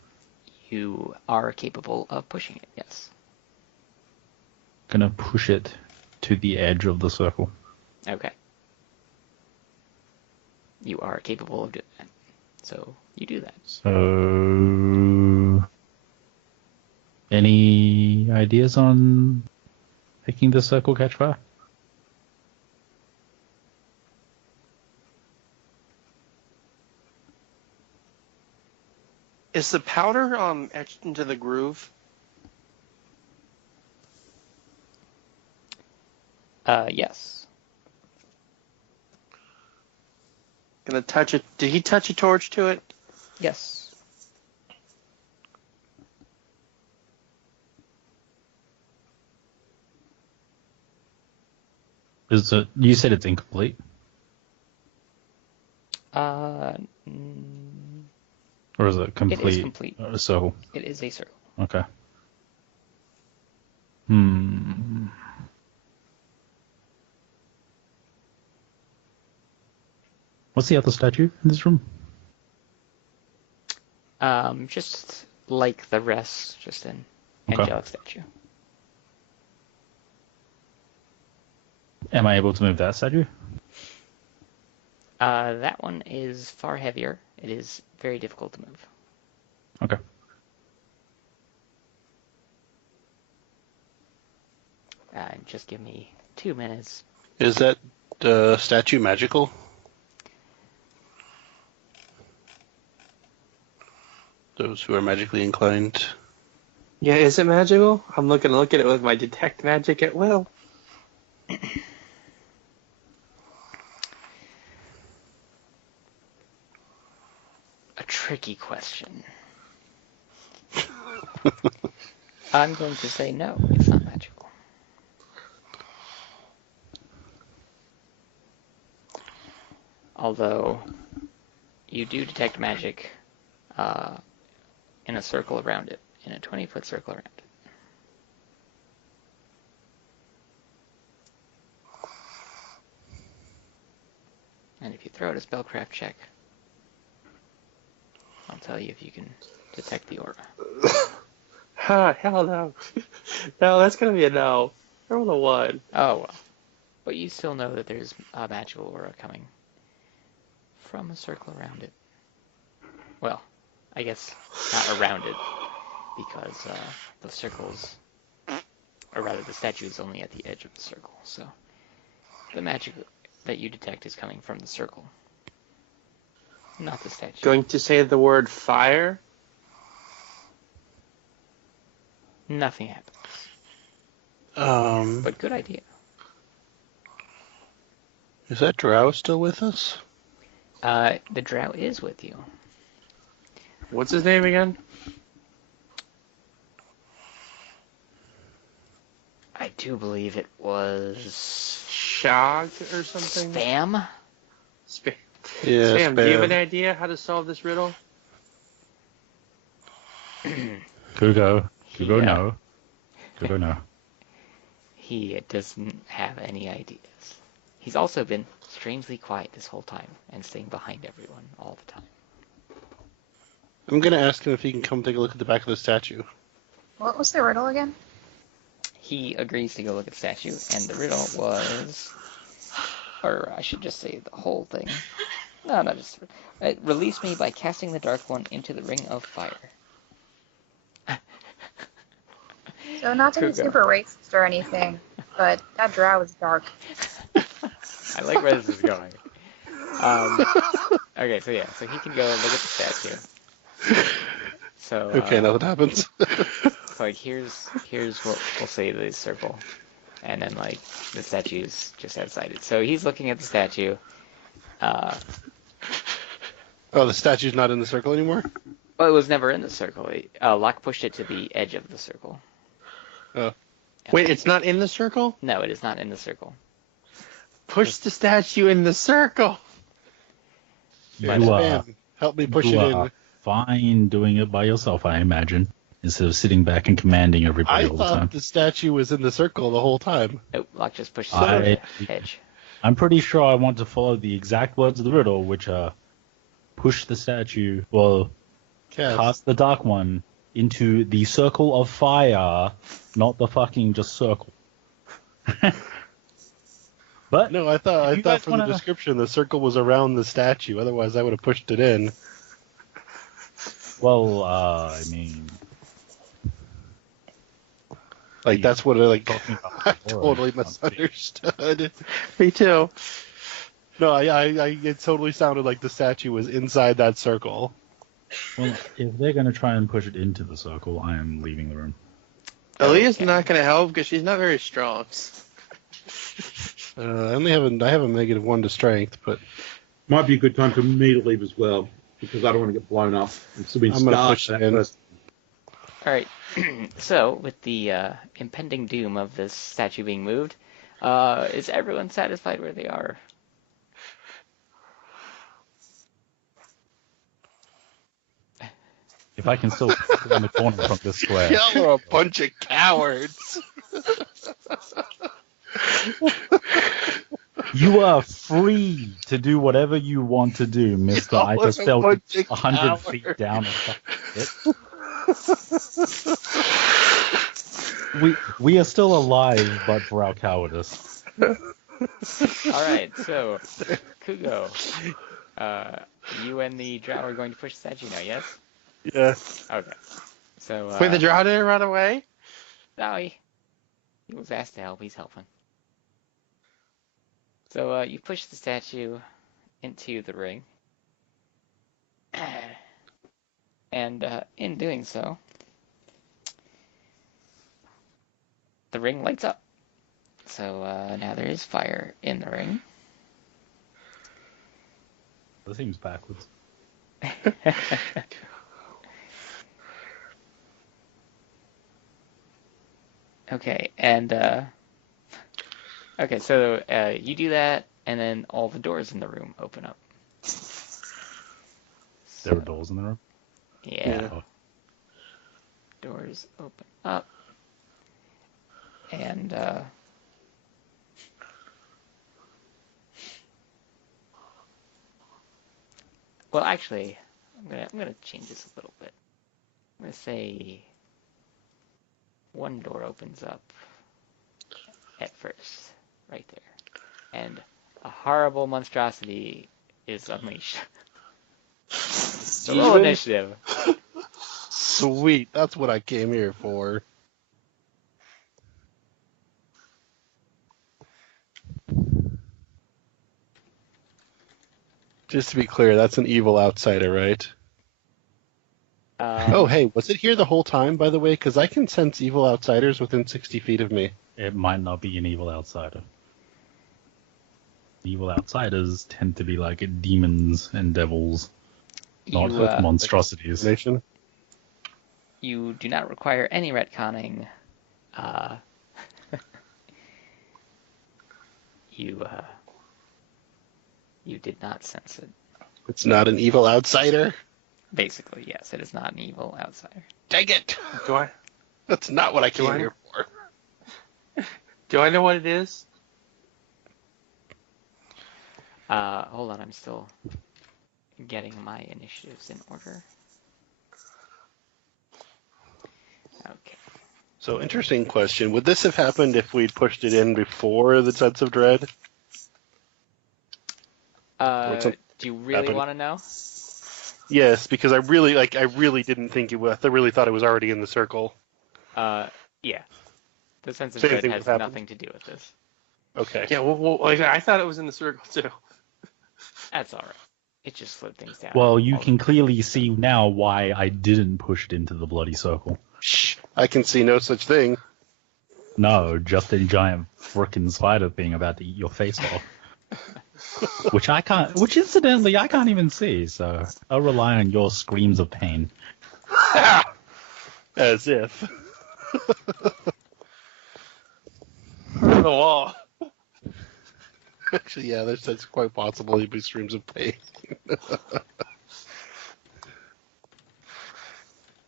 You are capable of pushing it, yes. Gonna push it to the edge of the circle. Okay. You are capable of doing that. So, you do that. So, any ideas on making the circle catch fire? Is the powder etched into the groove? Yes. Gonna touch it. Did he touch a torch to it? Yes. You said it's incomplete? Mm, Or is it complete? It is complete. So, It is a circle. okay. What's the other statue in this room? Just like the rest, just an Okay. angelic statue. Am I able to move that statue? That one is far heavier. It is very difficult to move. Okay. Just give me 2 minutes. Is that statue magical? Those who are magically inclined. Yeah, is it magical? I'm looking to look at it with my detect magic at will. A tricky question. I'm going to say no, it's not magical. Although, you do detect magic in a circle around it, in a 20-foot circle around it. And if you throw out a spellcraft check, I'll tell you if you can detect the aura. Hell no. No, that's gonna be a no. I rolled a 1. Oh, well. But you still know that there's a magical aura coming from a circle around it. Well, I guess not around it, because the circles, or rather the statue is only at the edge of the circle, so the magic that you detect is coming from the circle, not the statue. Going to say the word fire? Nothing happens. But good idea. Is that drow still with us? The drow is with you. What's his name again? I do believe it was Shog or something? Spam? Yeah, Spam, do you have Spam. an idea how to solve this riddle? Kugo Yeah. no. Kugo no. He doesn't have any ideas. He's also been strangely quiet this whole time and staying behind everyone all the time. I'm gonna ask him if he can come take a look at the back of the statue. What was the riddle again? He agrees to go look at the statue, and the riddle was, or I should just say the whole thing. No, not just. Release me by casting the Dark One into the ring of fire. So not to be Kugo. super racist or anything, but that drow is dark. I like where this is going. Okay, so yeah, so he can go look at the statue. So Okay, now what happens? so like here's what we'll say the circle, and then like the statue's just outside it. So he's looking at the statue. Oh, the statue's not in the circle anymore? Well, it was never in the circle. Locke pushed it to the edge of the circle. Oh. Wait, it's not in the circle? No, it is not in the circle. Push the statue in the circle! You But, Spam, help me push you it are in. fine doing it by yourself, I imagine, instead of sitting back and commanding everybody I all the time. thought the statue was in the circle the whole time. Nope, Locke just pushed it to the edge. I'm pretty sure I want to follow the exact words of the riddle, which are push the statue, well, cast the Dark One into the circle of fire, not the fucking just circle. But No, I you thought guys from the wanna- description the circle was around the statue. Otherwise, I would have pushed it in. well, I mean, Like that's what I talking about I before, totally it's not misunderstood. Me too. No, it totally sounded like the statue was inside that circle. Well, if they're going to try and push it into the circle, I am leaving the room. Aaliyah's not going to help because she's not very strong. I have a -1 to strength, but Might be a good time for me to leave as well, because I don't want to get blown up. I'm still being I'm gonna scarred push for that in. person. All right. So with the impending doom of this statue being moved, Is everyone satisfied where they are? If I can still peek around the corner from this square. Y'all are a bunch of cowards. You are free to do whatever you want to do, mister. I Y'all are just a felt bunch of 100 feet cowards. down a fucking pit. We are still alive, but for our cowardice. Alright, so, Kugo, you and the drow are going to push the statue now, yes? Yeah. Okay. So, Wait, the drow didn't run away? no, he was asked to help, he's helping. So, you push the statue into the ring. And, in doing so, the ring lights up. So, now there is fire in the ring. That seems backwards. Okay, and okay, so you do that, and then all the doors in the room open up. There were doors in the room? Yeah, Oh. doors open up, and well, actually, I'm gonna change this a little bit. I'm gonna say one door opens up at first, right there, and a horrible monstrosity is unleashed. So roll Steven? initiative. Sweet. That's what I came here for. Just to be clear, that's an evil outsider, right? Oh, hey, was it here the whole time, by the way? Because I can sense evil outsiders within 60 feet of me. It might not be an evil outsider. Evil outsiders tend to be like demons and devils, not monstrosities. Nation? You do not require any retconning. You did not sense it. It's not an evil outsider? Basically, yes, it is not an evil outsider. Dang it! Do I? That's not what I Do came I? here for. Do I know what it is? Hold on, I'm still getting my initiatives in order. Okay. So, interesting question. Would this have happened if we'd pushed it in before the Sense of Dread? Do you really happened? want to know? Yes, because I really didn't think it was. I really thought it was already in the circle. Yeah. The sense of Same dread thing has would happen. nothing to do with this. Okay. Yeah, well, like, I thought it was in the circle, too. That's alright. It just slowed things down. Well, you can clearly see now why I didn't push it into the bloody circle. Shh. I can see no such thing. No, just a giant frickin' spider thing about to eat your face off. Which incidentally I can't even see, so I'll rely on your screams of pain. As if. On the wall. Actually, yeah, that's quite possible. You'd be streams of pain.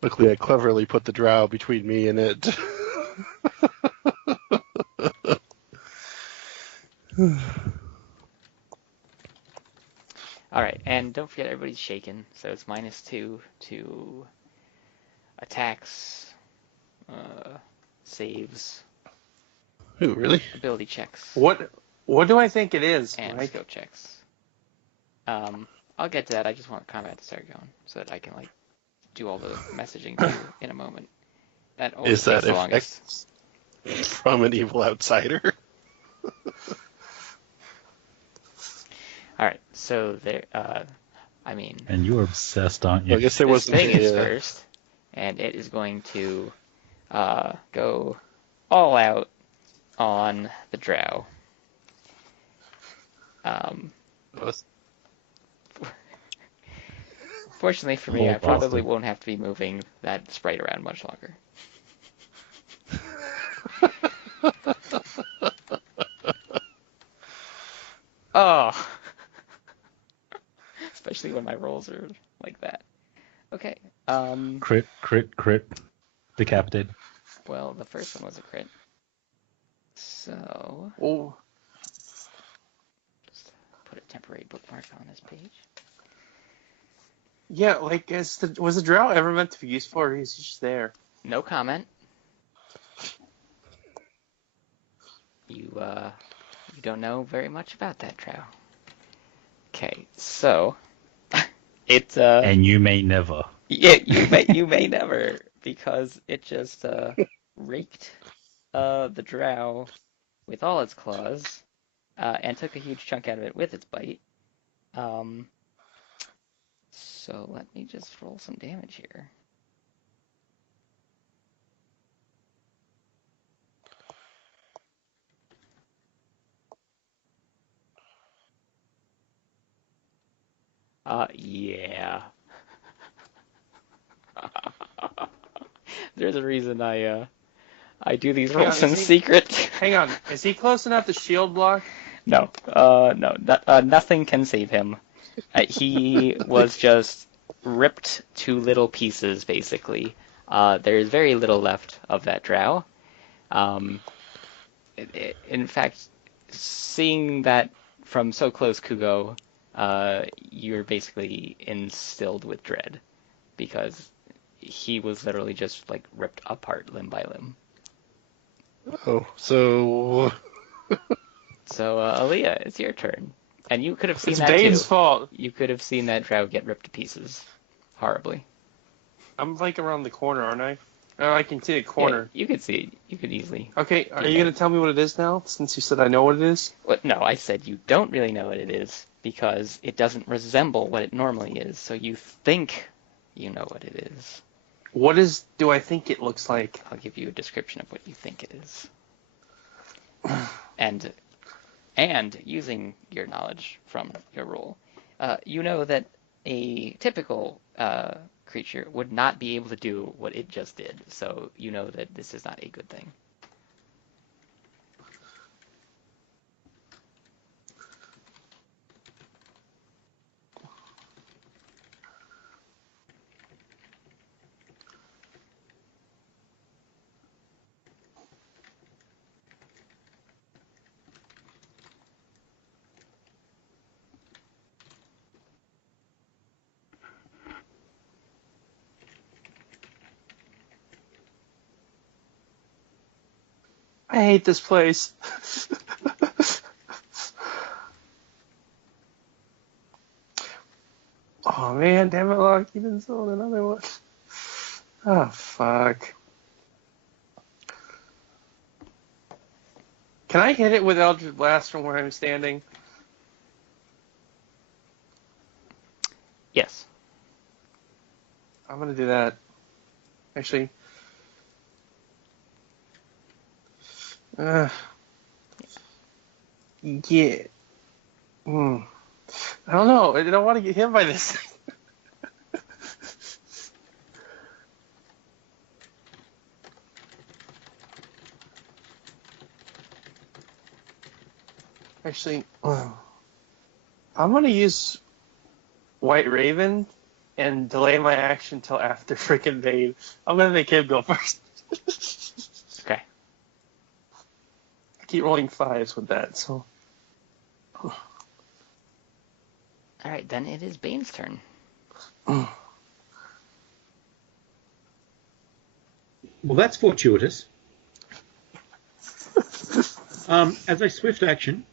Luckily, I cleverly put the drow between me and it. Alright, and don't forget everybody's shaken, so it's -2 to attacks, saves, Ooh, really? ability checks, What do I think it is, and Mike? skill checks. I'll get to that, I just want combat to start going, so that I can, like, do all the messaging to you in a moment. That always Is that takes the longest. from an evil outsider? Alright, so there, I mean, And you're obsessed, aren't you? I guess there this wasn't thing is a, first, and it is going to go all out on the drow. Fortunately for me, Poor I probably bastard. won't have to be moving that sprite around much longer. Oh! Especially when my rolls are like that. Okay. Crit, crit, crit. Decapitated. Well, the first one was a crit. So, Oh, just put a temporary bookmark on this page. yeah. Like, was the drow ever meant to be useful, or is he just there? No comment. You don't know very much about that drow. Okay, so it And you may never. yeah, you may never, because it just raked the drow with all its claws and took a huge chunk out of it with its bite. So let me just roll some damage here. Yeah. There's a reason I do these Hang on, rolls in is he? secret. Hang on. Is he close enough to shield block? No, nothing can save him. He was just ripped to little pieces, basically. There's very little left of that drow. Um, in fact, seeing that from so close, Kugo, you're basically instilled with dread because he was literally just like ripped apart limb by limb. Oh, so So, Aaliyah, it's your turn. And you could have seen It's that too. Bane's fault. You could have seen that drow get ripped to pieces. Horribly. I'm like around the corner, aren't I? Oh, I can see a corner. Yeah, you could see it. You could easily. Okay, are Yeah. you gonna tell me what it is now? Since you said I know what it is. What? No, I said you don't really know what it is because it doesn't resemble what it normally is. So you think you know what it is. Do I think it looks like? I'll give you a description of what you think it is. And using your knowledge from your role, you know that a typical creature would not be able to do what it just did. So you know that this is not a good thing. I hate this place. Oh man, damn it, Locke, you didn't sell another one. Oh fuck. Can I hit it with Eldritch Blast from where I'm standing? Yes. I'm gonna do that. Actually. Yeah. I don't know. I don't want to get hit by this thing. Actually, I'm gonna use White Raven and delay my action till after freaking Bane. I'm gonna make him go first. Okay. I keep rolling 5s with that, so. All right, then it is Bane's turn. Well, that's fortuitous. As a swift action,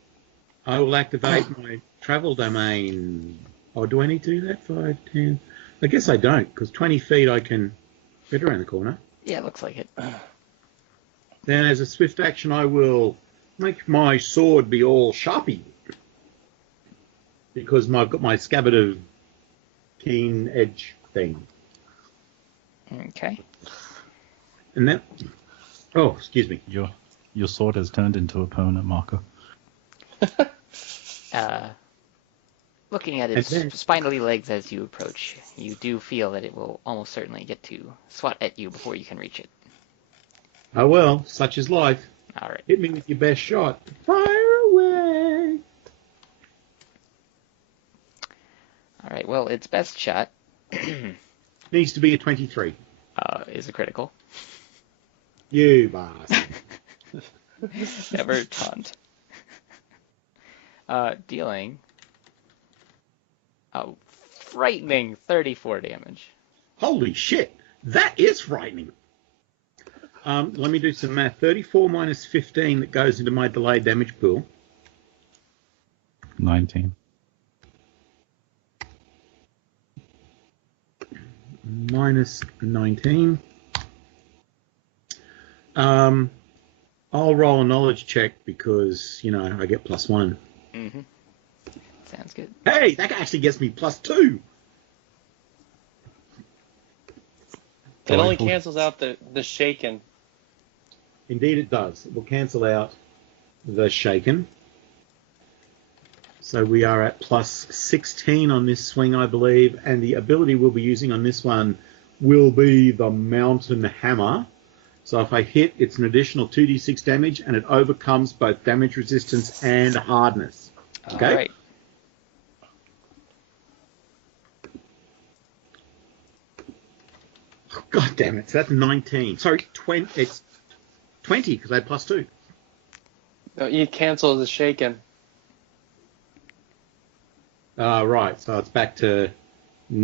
I will activate my travel domain. Oh, do I need to do that? 5, 10? I guess I don't, because 20 feet I can get around the corner. Yeah, it looks like it. Then as a swift action, I will make my sword be all sharpy. Because I've got my scabbard of keen edge thing. Okay. And then... Oh, excuse me. Your sword has turned into a permanent marker. Looking at its And then- spindly legs as you approach, you do feel that it will almost certainly get to swat at you before you can reach it. Oh well, such is life. All right. Hit me with your best shot. Fire away! right. Well, its best shot Needs to be a 23. is a critical. You bastard. Never taunt. Dealing a frightening 34 damage. Holy shit. That is frightening. Let me do some math. 34 minus 15 that goes into my delayed damage pool. 19. Minus 19. I'll roll a knowledge check because, I get +1. Mm-hmm. Sounds good. Hey, that actually gets me +2. It only cancels out the shaken. Indeed it does. It will cancel out the shaken. So we are at +16 on this swing, I believe, and the ability we'll be using on this one will be the Mountain Hammer. So if I hit, it's an additional 2d6 damage, and it overcomes both damage resistance and hardness. Okay? All right. God damn it. So that's 19. Sorry, 20. It's 20 because I had +2. No, you cancel the shaken. Right. So it's back to... So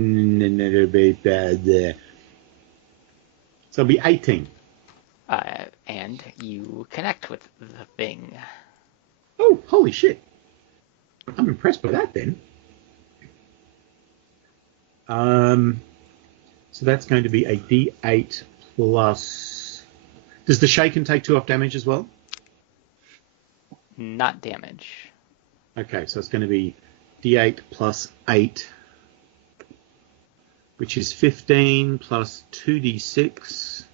it'll be 18. And you connect with the thing. Oh, holy shit. I'm impressed by that then. So that's going to be a D8 plus... Does the shaken take 2 off damage as well? Not damage. Okay, so it's going to be D8 plus 8, which is 15 plus 2d6.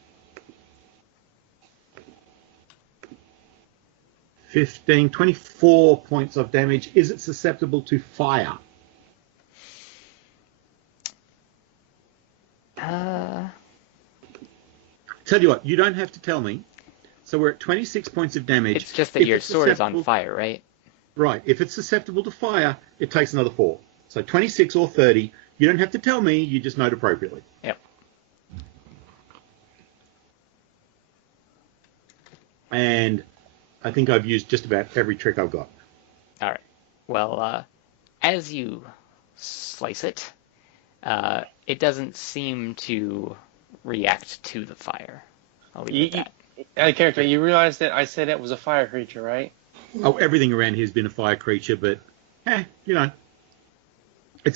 15, 24 points of damage. Is it susceptible to fire? Tell you what, you don't have to tell me. So we're at 26 points of damage. It's just that If your it's sword is on susceptible- fire, right? Right. If it's susceptible to fire, it takes another 4. So 26 or 30. You don't have to tell me. You just note appropriately. Yep. And I think I've used just about every trick I've got. All right. Well, as you slice it, it doesn't seem to react to the fire. I'll leave it at that. Out of character, you realize that I said it was a fire creature, right? Oh, everything around here has been a fire creature, but, it's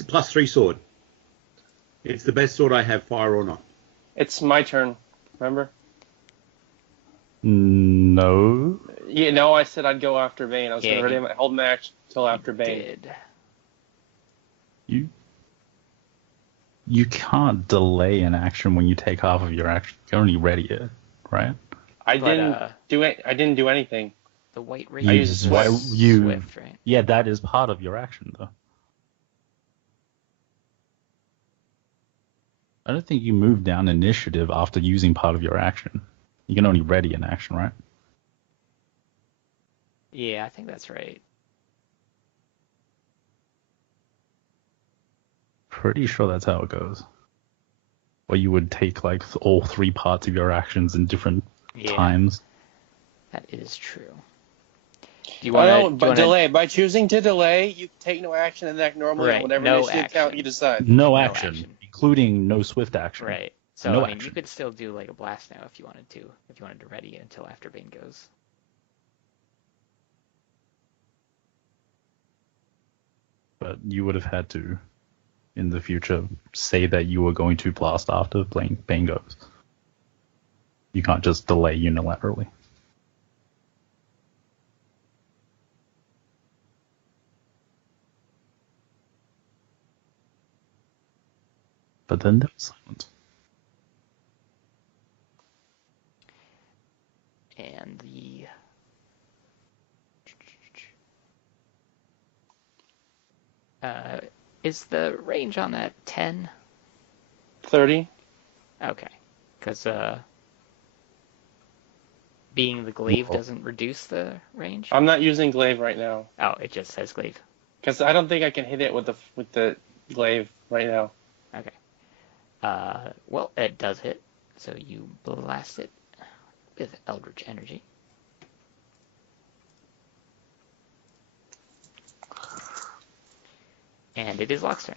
a +3 sword. It's the best sword I have, fire or not. It's my turn, remember? No. I said I'd go after Bane. I was going to hold my action until after Bane. You can't delay an action when you take half of your action. You're only ready it, right? I didn't do anything. The white ring I is used swift, right? Yeah, that is part of your action, though. I don't think you move down initiative after using part of your action. You can only ready an action, right? Yeah, I think that's right. Pretty sure that's how it goes. Or you would take like all 3 parts of your actions in different times. That is true. Do you want to delay? By choosing to delay, you take no action and act normally on whatever initiative count you decide. No action, including no swift action. Right. So no you action. could still do like a blast now if you wanted to. If you wanted to ready it until after Bane goes. But you would have had to, in the future, say that you were going to blast after Bane goes. You can't just delay unilaterally. But then there was silence. And the is the range on that 10? 30. Okay, because being the glaive doesn't reduce the range. I'm not using glaive right now Oh, it just says glaive. because I don't think I can hit it with the glaive right now. Okay. Well, it does hit, so you blast it with Eldritch Energy. And it is Locke's turn.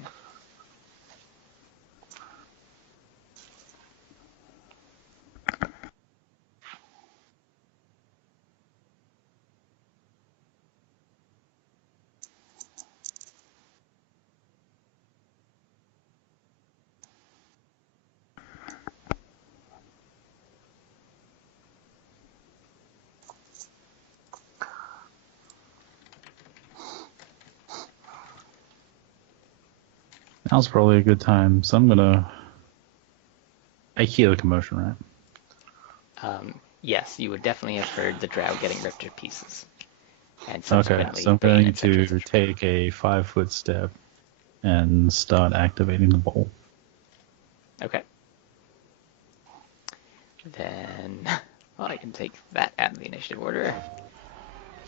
Now's probably a good time, so I'm gonna. I hear the commotion, right? Yes, you would definitely have heard the drow getting ripped to pieces. And Okay, subsequently, so I'm Bane, going et cetera, et to cetera. take a 5-foot step and start activating the bowl. Okay. Then, well, I can take that out of the initiative order.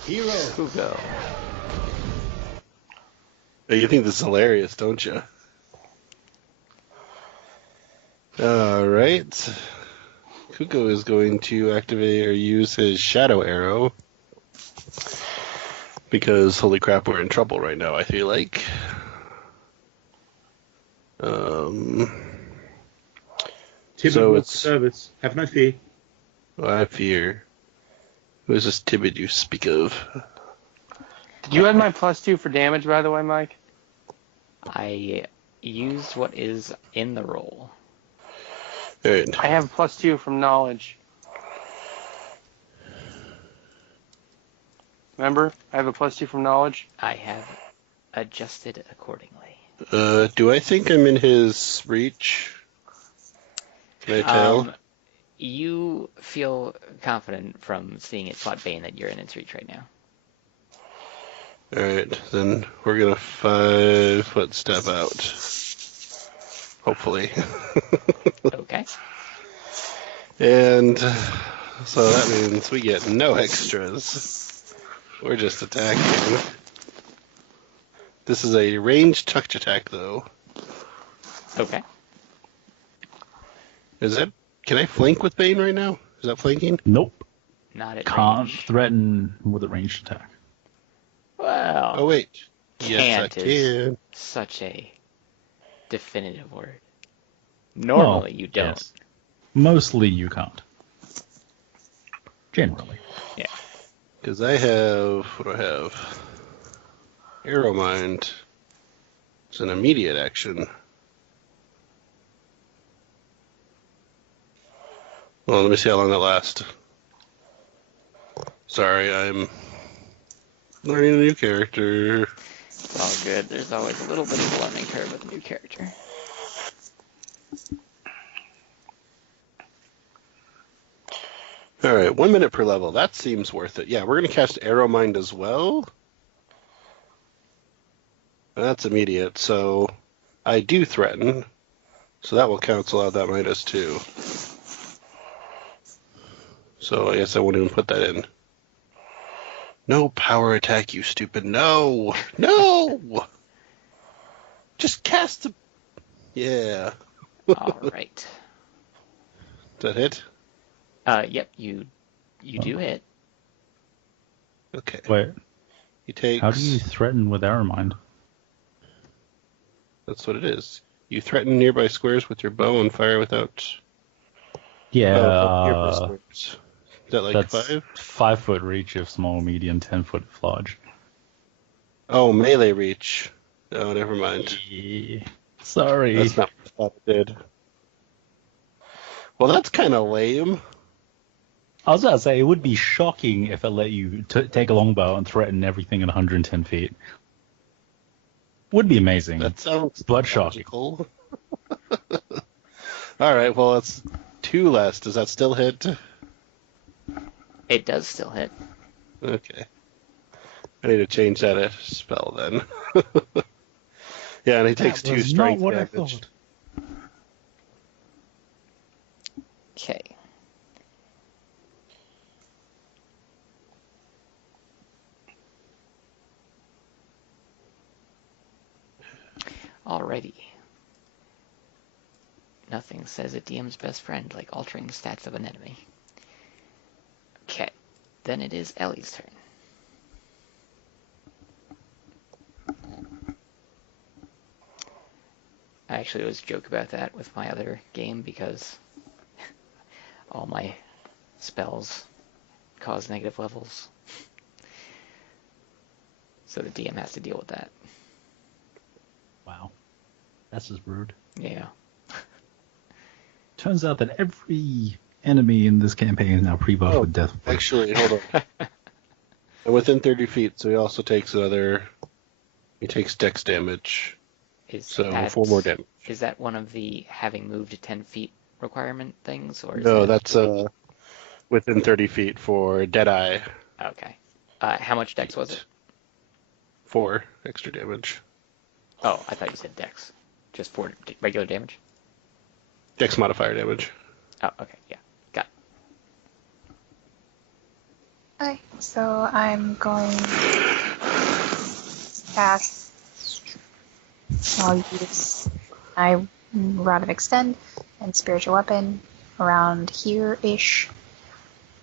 Hero. Hugo. You think this is hilarious, don't you? All right. Kuko is going to activate or use his shadow arrow because, holy crap, we're in trouble right now, I feel like. Tibet So will it's- service. Have no fear. I fear. Who is this Tibid you speak of? Did you add my +2 for damage, by the way, Mike? I used what is in the roll. All right. I have +2 from knowledge. Remember? I have a +2 from knowledge. I have adjusted accordingly. Do I think I'm in his reach? Can I tell? You feel confident from seeing it spot Bane that you're in its reach right now. Alright, then we're gonna 5-foot step out. Hopefully. Okay. And so that means we get no extras. We're just attacking. This is a ranged touch attack, though. Okay. Is that... Can I flank with Bane right now? Is that flanking? Nope. Not at Can't range. threaten with a ranged attack. Well, Oh, wait. Yes, I can't is can. such a definitive word. Normally Well, you don't. yes. Mostly you can't. Generally. Yeah. Because I have... What do I have? Arrow Mind. It's an immediate action. Well, let me see how long that lasts. Sorry, I'm learning a new character. It's all good. There's always a little bit of a learning curve with a new character. Alright, 1 minute per level. That seems worth it. Yeah, we're going to cast Arrow Mind as well. That's immediate, so I do threaten. So that will cancel out that -2. So I guess I won't even put that in. No power attack, you stupid. No! No! Just cast the... Yeah. All right. Does that hit? Yep, you do hit. Okay. Wait, He takes... how do you threaten with arrow mind? That's what it is. You threaten nearby squares with your bow and fire without... Yeah, nearby squares. Is that like that's 5? 5-foot reach if small, medium, 10-foot if large. Oh, melee reach. Oh, never mind. Yeah. Sorry. That's not what I did. Well, that's kind of lame. I was about to say, it would be shocking if it let you take a longbow and threaten everything at 110 feet. Would be amazing. That sounds but shocking. logical. All right, well, that's 2 less. Does that still hit? It does still hit. Okay. I need to change that spell then. Yeah, and he takes 2 strength not what damage. I thought. Okay. Alrighty. Nothing says a DM's best friend like altering the stats of an enemy. Okay, then it is Ellie's turn. I actually always joke about that with my other game because all my spells cause negative levels. So the DM has to deal with that. Wow. That's just rude. Yeah. Turns out that every enemy in this campaign is now pre-buffed with death. Actually, hold on. And within 30 feet, so he also takes he takes dex damage. So 4 more damage. Is that one of the having moved to 10 feet requirement things? Or No, that's within 30 feet for Deadeye. Okay. How much dex was it? 4 extra damage. Oh, I thought you said dex. Just 4 regular damage? Dex modifier damage. Oh, okay, yeah. Got it. Okay, so I'm going to cast. I'll use my Rod of Extend and Spiritual Weapon around here-ish.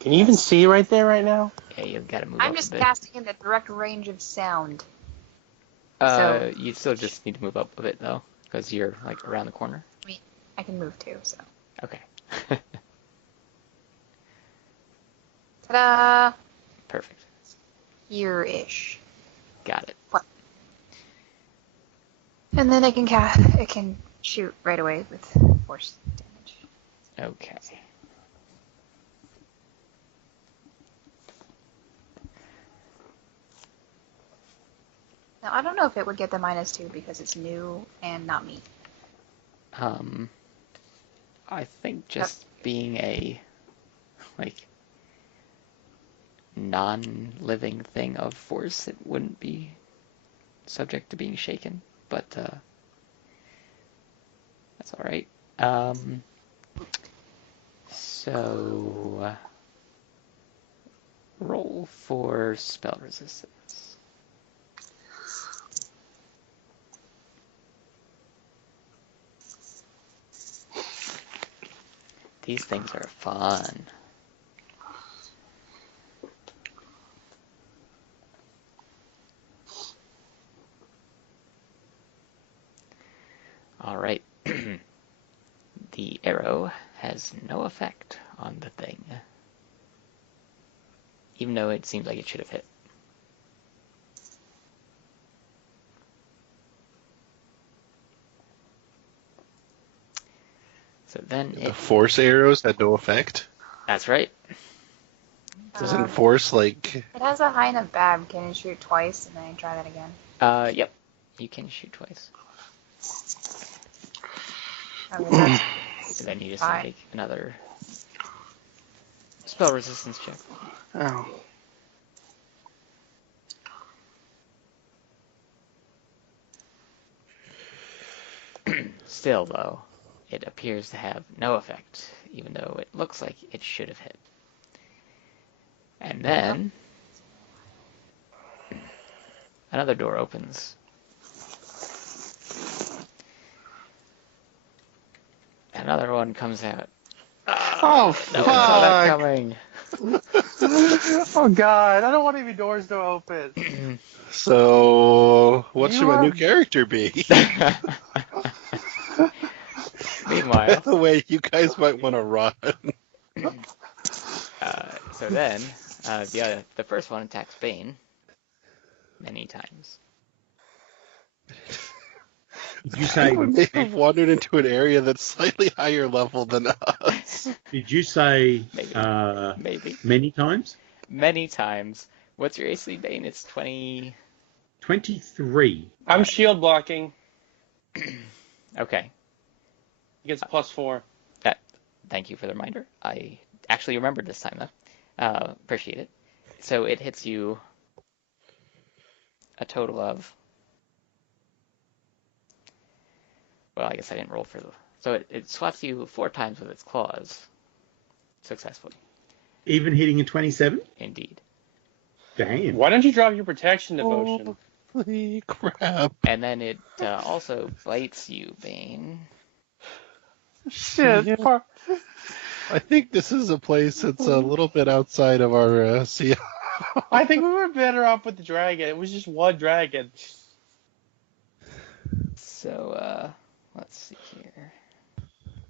Can you even see right there right now? Yeah, you've got to move I'm up just a bit. casting in the direct range of sound. So- You still just need to move up a bit, though, because you're, like, around the corner. I mean, I can move too, so. Okay. Ta-da! Perfect. Here-ish. Got it. And then it can shoot right away with force damage. Okay. Now, I don't know if it would get the -2 because it's new and not me. I think just being a, like, non-living thing of force, it wouldn't be subject to being shaken, but that's all right. So roll for spell resistance. These things are fun. All right. The arrow has no effect on the thing, even though it seems like it should have hit. So then The it... force arrows had no effect? That's right. Doesn't force, like... It has a high enough bab. Can it shoot twice and then try that again? Yep. You can shoot twice. Okay, So then you just Fine. make another spell resistance check. Oh. Still, though, it appears to have no effect, even though it looks like it should have hit. And then another door opens. Another one comes out. Oh, No one saw that fuck! coming. Oh god, I don't want any doors to open. So, what You should my are- new character be? By Meanwhile, the way, you guys might want to run. so then the first one attacks Bane many times. Did you say? They have wandered into an area that's slightly higher level than us. Did you say? Maybe. Maybe. Many times. Many times. What's your AC, Bane? It's 20. 23. I'm shield blocking. Okay. He gets +4. Thank you for the reminder. I actually remembered this time, though. Appreciate it. So it hits you a total of... Well, I guess I didn't roll for the... So it swats you 4 times with its claws. Successfully. Even hitting a 27? Indeed. Damn. Why don't you drop your protection devotion? Holy crap. And then it also bites you, Bane. Shit. Yeah. I think this is a place that's a little bit outside of our sea. I think we were better off with the dragon. It was just one dragon. So, let's see here.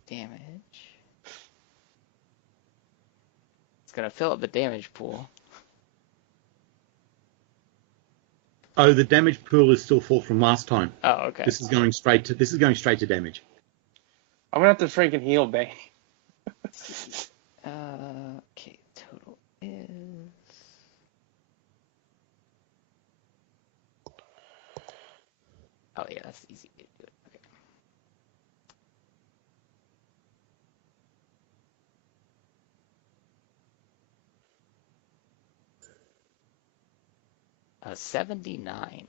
Damage. It's gonna fill up the damage pool. Oh, the damage pool is still full from last time. Oh, okay. This is going straight to damage. I'm gonna have to freaking heal Bane. Okay, total is... Oh yeah, that's easy to do it. Okay. A 79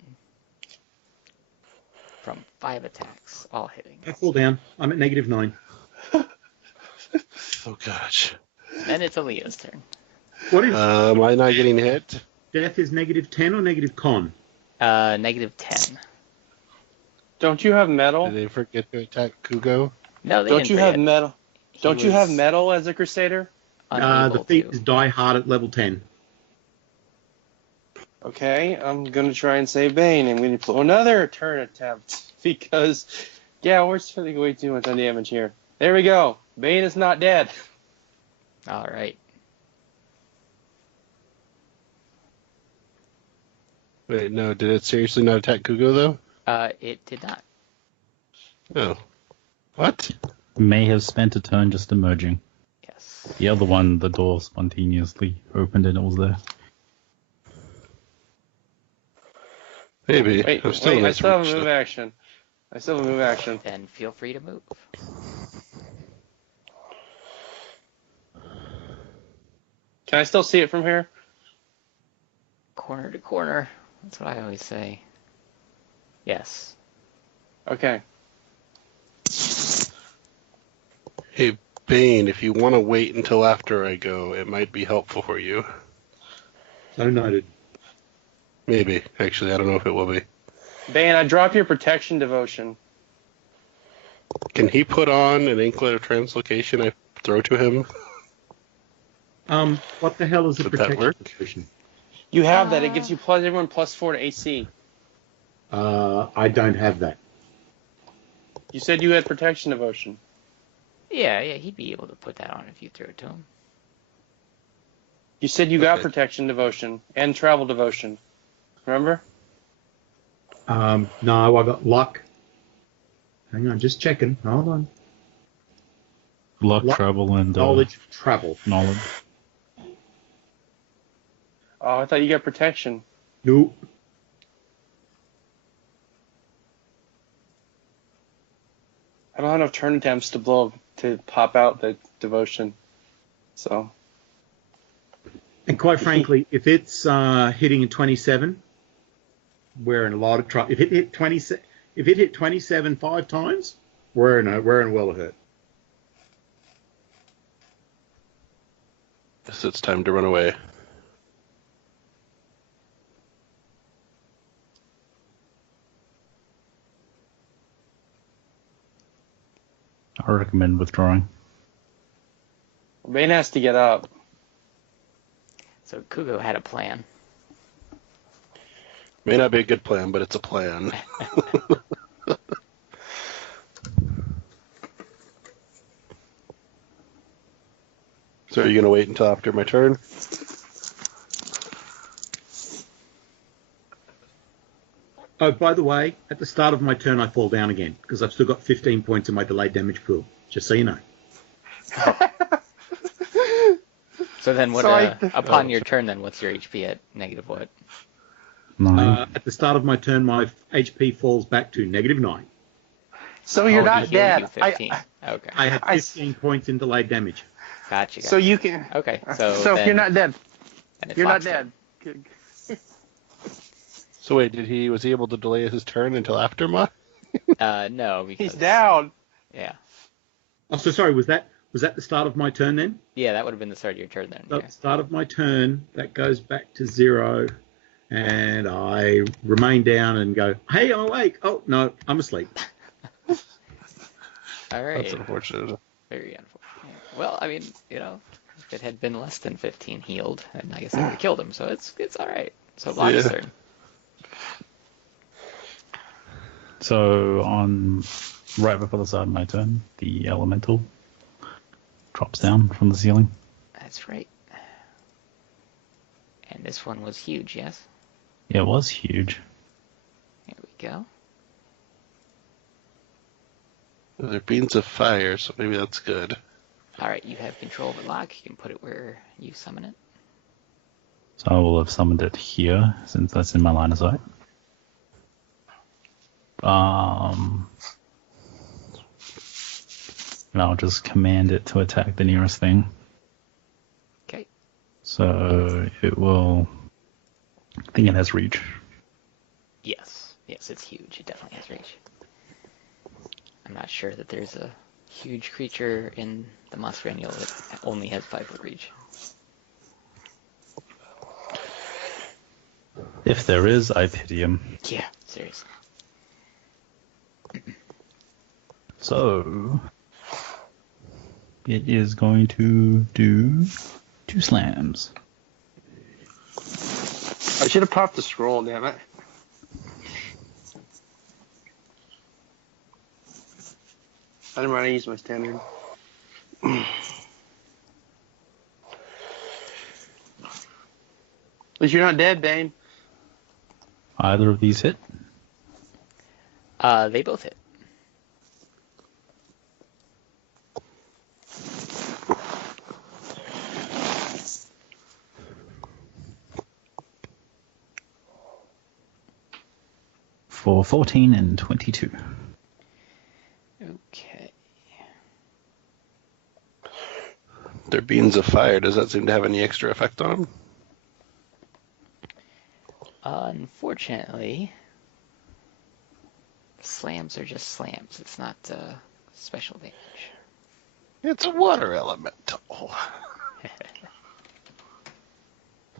from 5 attacks, all hitting. I fall down. I'm at -9. Oh gosh. Then it's Aaliyah's turn. What is Am I not getting hit? death? Is -10 or -con? -10. Don't you have metal? Did they forget to attack Kugo? No, they Don't didn't you have forget. metal? He Don't you have was metal as a crusader? unable The feat to. is die hard at level 10. Okay, I'm gonna try and save Bane. I'm gonna put another turn attempt because, yeah, we're spending way too much on damage here. There we go. Bane is not dead. All right. Wait, no, did it seriously not attack Kugo though? It did not. Oh. What? May have spent a turn just emerging. Yes. The other one, the door spontaneously opened and it was there. Maybe. Wait, I'm still I in still have a this move action. I still have a move action. Then feel free to move. Can I still see it from here? Corner to corner. That's what I always say. Yes. Okay. Hey, Bane, if you want to wait until after I go, it might be helpful for you. So noted. Maybe. Actually, I don't know if it will be. Bane, I drop your protection devotion. Can he put on an anklet of translocation I throw to him? What the hell is a Would that protection work? position? You have that. It gives you everyone +4 to AC. I don't have that. You said you had protection devotion. Yeah, he'd be able to put that on if you throw it to him. You said you got Okay. protection devotion and travel devotion. Remember? No, I got luck. Hang on, just checking. Hold on. Luck, Luck, travel, and Knowledge, travel. knowledge. Oh, I thought you got protection. Nope. I don't have enough turn attempts to pop out the devotion. So And quite frankly, if it's hitting a 27, we're in a lot of trouble. If it hit 27 5 times, we're in a well of hurt. Guess it's time to run away. I recommend withdrawing. Bane has to get up. So Kugo had a plan. May not be a good plan, but it's a plan. So are you going to wait until after my turn? Oh, by the way, at the start of my turn, I fall down again because I've still got 15 points in my delayed damage pool. Just so you know. So then what? So Upon your turn, then what's your HP at negative what? 9. At the start of my turn, my HP falls back to -9. So you're Oh, not he healed dead. you 15. Okay. I have 15 points in delayed damage. Gotcha. So you can. Okay. So if then, you're not dead, then it's you're not Fox's dead. turn. So wait, was he able to delay his turn until after my? No, because He's down. Yeah. Oh, so sorry. Was that the start of my turn then? Yeah, that would have been the start of your turn then. At Yeah. the start of my turn, that goes back to 0. And I remain down and go, hey, I'm awake. Oh, no, I'm asleep. All right. That's unfortunate. Very unfortunate. Well, I mean, if it had been less than 15 healed, then I guess I would have killed him. So it's all right. So Log's Yeah. turn. So on right before the start of my turn, the elemental drops down from the ceiling. That's right. And this one was huge, yes? Yeah, it was huge. Here we go. They're beams of fire, so maybe that's good. All right, you have control of the lock. You can put it where you summon it. So I will have summoned it here, since that's in my line of sight. And I'll just command it to attack the nearest thing. Okay. So it will... I think it has reach. Yes. Yes, it's huge. It definitely has reach. I'm not sure that there's a huge creature in the Monster Annual that only has 5-foot reach. If there is, I pity him. Yeah, seriously. So it is going to do 2 slams. I should have popped the scroll, damn it. I didn't want to use my standard. At least you're not dead, Bane. Either of these hit? They both hit. For 14 and 22. Okay. They're beams of fire. Does that seem to have any extra effect on them? Unfortunately, slams are just slams. It's not special damage. It's a water elemental.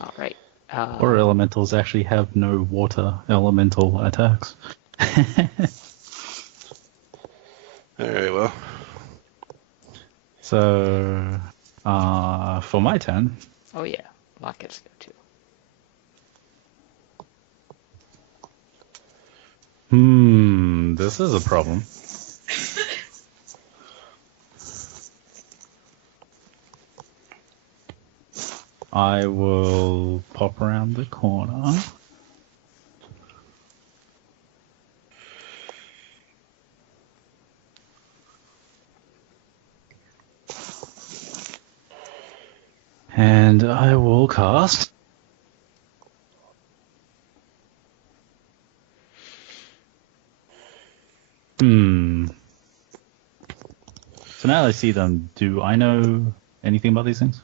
All right. Or elementals actually have no water elemental attacks. Alright, well. So, for my turn, Oh yeah, Lock gets to go too. this is a problem. I will pop around the corner. And I will cast So now that I see them, do I know anything about these things?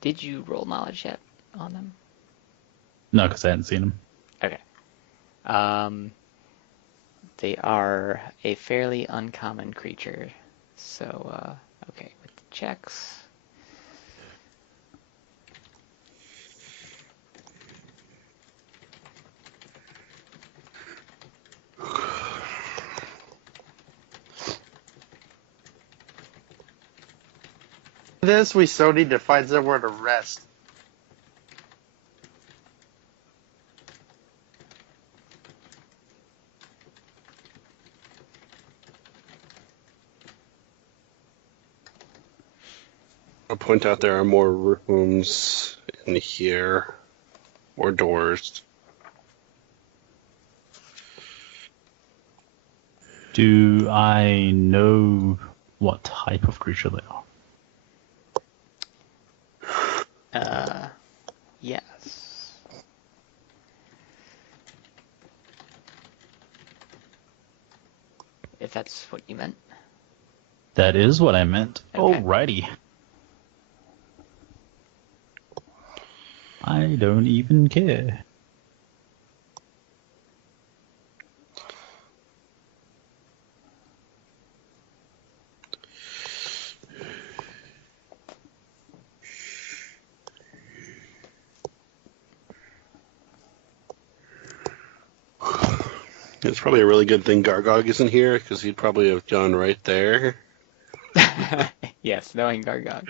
Did you roll knowledge yet on them? No, because I hadn't seen them. Okay. They are a fairly uncommon creature. So, okay, with the checks. This, we so need to find somewhere to rest. I'll point out there are more rooms in here. More doors. Do I know what type of creature they are? Yes. If that's what you meant. That is what I meant. Okay. Alrighty. I don't even care. It's probably a really good thing Gargog isn't here, because he'd probably have gone right there. Yes, knowing Gargog.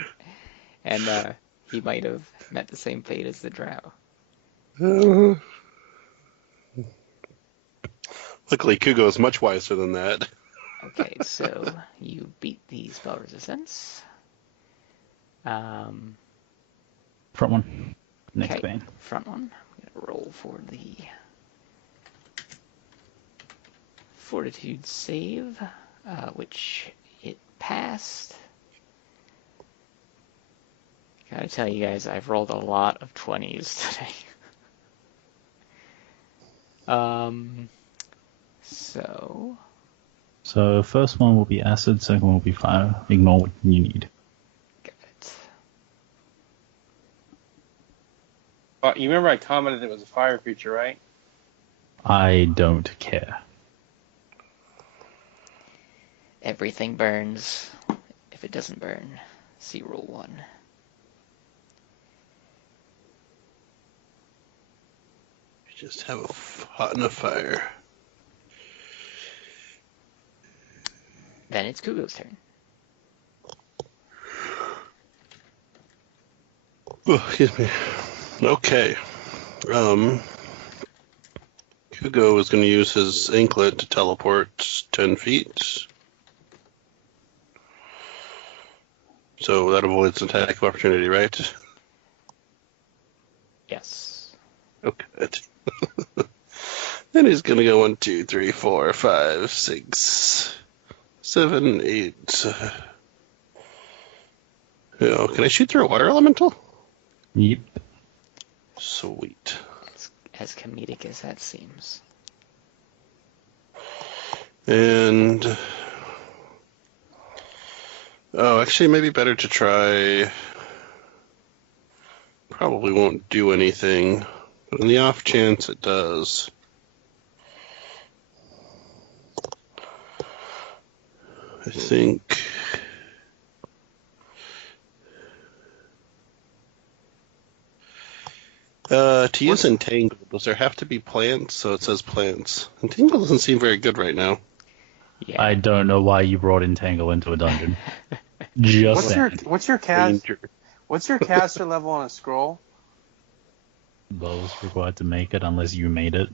And he might have met the same fate as the drow. Luckily, Kugo is much wiser than that. Okay, so you beat the spell resistance. Front one. Next Okay, bane. front one. I'm going to roll for the fortitude save, which it passed. Gotta tell you guys, I've rolled a lot of 20s today. So first one will be acid, second one will be fire. Ignore what you need. Got it. You remember I commented it was a fire creature, right? I don't care. Everything burns. If it doesn't burn, see roll 1. Just have a hot enough fire. Then it's Kugo's turn. Oh, excuse me. Okay. Kugo is going to use his anklet to teleport 10 feet. So that avoids attack of opportunity, right? Yes. Okay. Then he's going to go 1, 2, 3, 4, 5, 6, 7, 8. Can I shoot through a water elemental? Yep. Sweet. It's as comedic as that seems. And actually, maybe better to try. Probably won't do anything, but on the off chance it does, I think. To use Entangle, does there have to be plants? So it says plants. Entangle doesn't seem very good right now. Yeah. I don't know why you brought Entangle into a dungeon. Just What's your cast? Danger. What's your caster level on a scroll? Lowest required to make it unless you made it.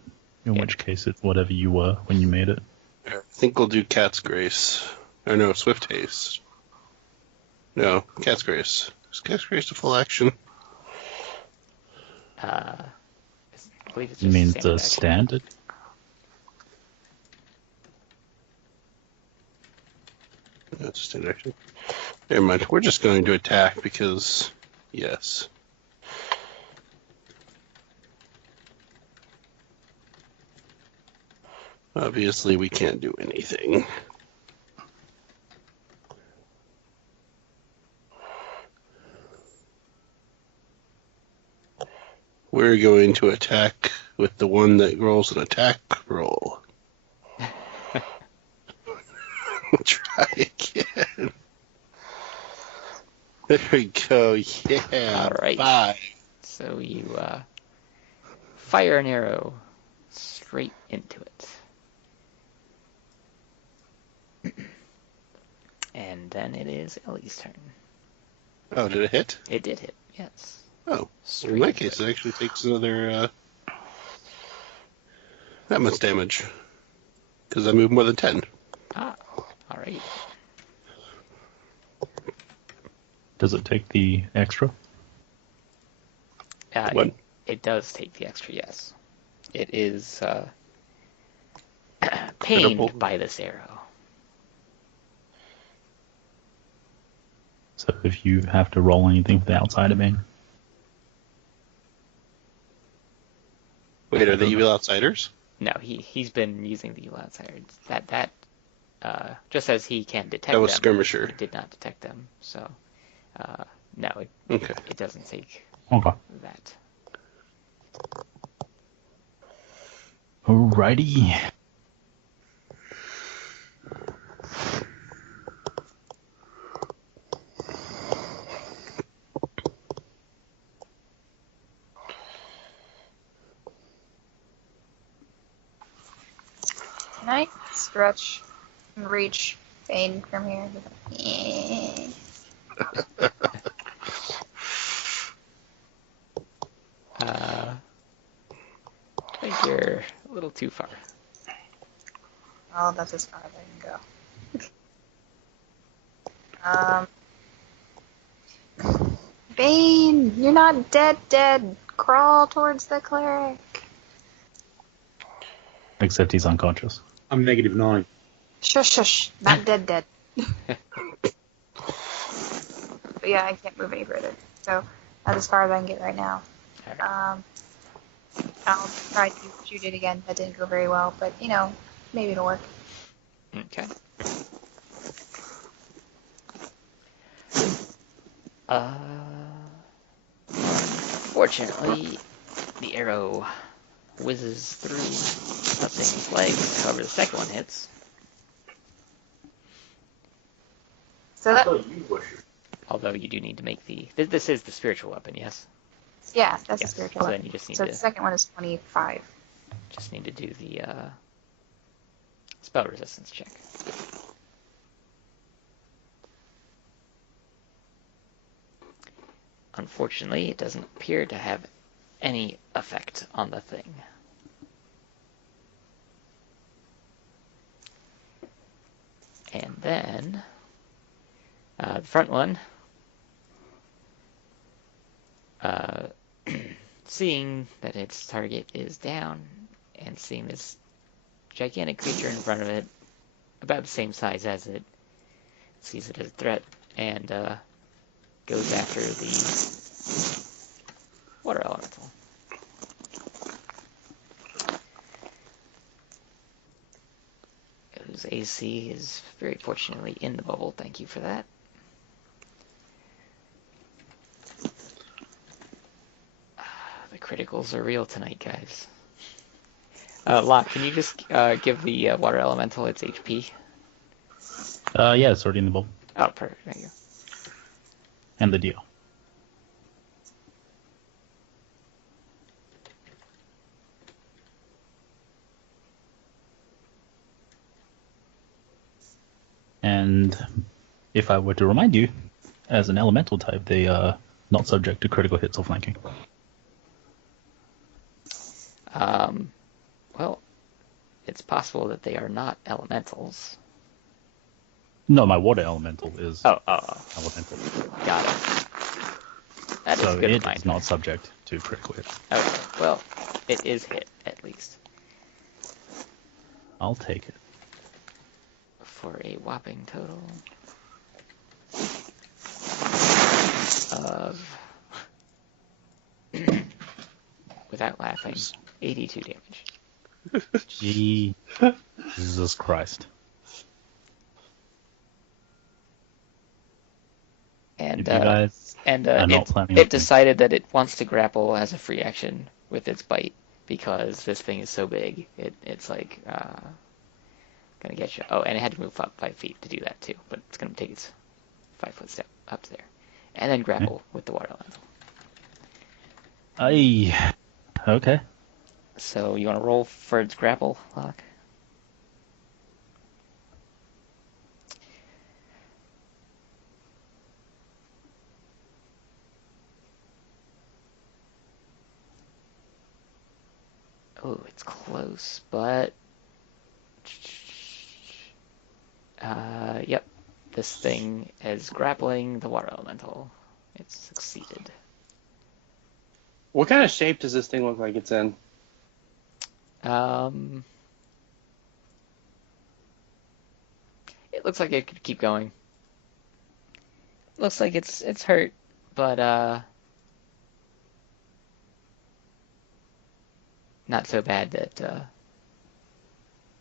In Yeah. which case it's whatever you were when you made it. I think we'll do Cat's Grace. Or no, Swift Haste. No, Cat's Grace. Is Cat's Grace a full action? I believe it's You just mean standard the action. standard? That's a standard action. Never mind. We're just going to attack because, yes. Obviously, we can't do anything. We're going to attack with the one that rolls an attack roll. Try again. There we go. Yeah. All right. 5. So you fire an arrow straight into it. And then it is Ellie's turn. Oh, did it hit? It did hit, yes. Oh, Straight in that into case, it. it actually takes another that much damage because I moved more than 10. Ah, all right. Does it take the extra? What? It does take the extra, yes. It is pained Critical. by this arrow. So if you have to roll anything for the outsider bane. Wait, are they evil outsiders? No, he's been using the evil outsiders. That just as he can detect That was them, skirmisher. he did not detect them. So no, Okay. it doesn't take Okay. that. Alrighty. Can I stretch and reach Bane from here? Yeah. I think you're a little too far. Oh, that's as far as I can go. Bane, you're not dead. Crawl towards the cleric. Except he's unconscious. I'm -9. Shush. Not dead. But yeah, I can't move any further. So that's as far as I can get right now. I'll try to shoot it again. That didn't go very well, but maybe it'll work. Okay. Fortunately, the arrow whizzes through Hussein's legs. However, the second one hits. So that, Although you do need to make the... This is the spiritual weapon, yes? yeah, that's Yes, a spiritual so weapon. then you just need So to... the second one is 25. Just need to do the spell resistance check. Unfortunately, it doesn't appear to have any effect on the thing. And then, the front one, seeing that its target is down, and seeing this gigantic creature in front of it, about the same size as it, sees it as a threat, and goes after the water elemental. Whose AC is very fortunately in the bubble. Thank you for that. The criticals are real tonight, guys. Locke, can you just give the water elemental its HP? Yeah, it's already in the bowl. Oh, perfect. There you go. And the deal. And if I were to remind you, as an elemental type, they are not subject to critical hits or flanking. Well, it's possible that they are not elementals. No, my water elemental is Oh. elemental. Got it. That is So a good it reminder. is not subject to critical hits. Okay, well, it is hit, at least. I'll take it. For a whopping total of, without laughing, 82 damage. Jesus Christ. And If you guys are not planning it on- decided that it wants to grapple as a free action with its bite because this thing is so big. It's like gonna get you. Oh, and it had to move up 5 feet to do that too, but it's gonna take its 5-foot step up there, and then grapple with the water elemental. Okay. So you want to roll for its grapple, Locke? Oh, it's close, but yep, this thing is grappling the water elemental. It's succeeded. What kind of shape does this thing look like it's in? It looks like it could keep going. Looks like it's hurt, but not so bad that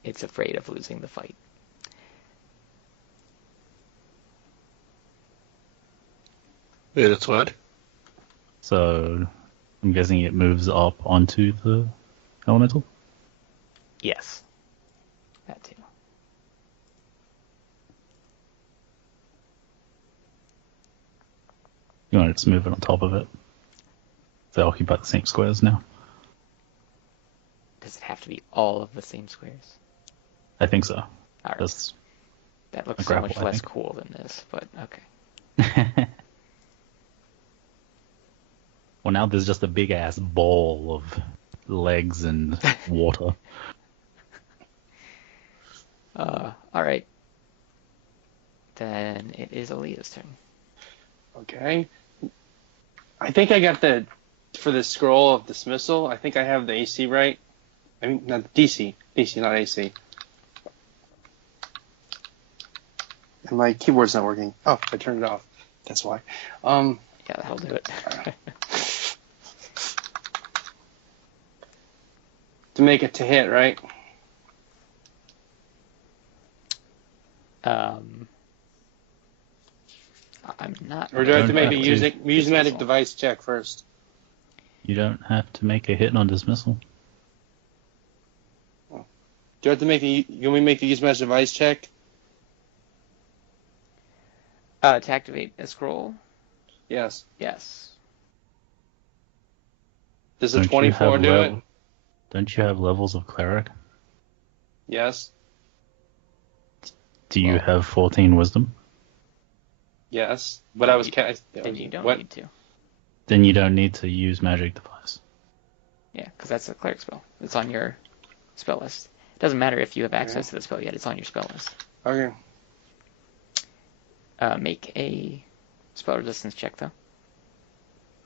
it's afraid of losing the fight. Yeah, that's what. So I'm guessing it moves up onto the elemental? Yes. That too. You want to just move it on top of it? They occupy the same squares now. Does it have to be all of the same squares? I think so. All right. That's That a looks so grapple, much I less think. cool than this, but okay. Well, now there's just a big ass ball of legs and water. All right. Then it is Aaliyah's turn. Okay. I think I got for the scroll of dismissal, I think I have the AC right. I mean, not DC. DC, not AC. And my keyboard's not working. Oh, I turned it off. That's why. Yeah, that'll do it. To make it to hit, right? I'm not. Or do I have to Don't make a have to. usematic device check first? You don't have to make a hit on dismissal. Do I have to make you want me to make the usematic device check? To activate a scroll? Yes. Yes. Does a Don't you 24 have do it? Don't you have levels of cleric? Yes. Do you Well- have 14 wisdom? Yes. But I was Then you don't what? need to. Then you don't need to use magic device. Yeah, because that's a cleric spell. It's on your spell list. It doesn't matter if you have access to the spell yet. It's on your spell list. Okay. Make a spell resistance check, though.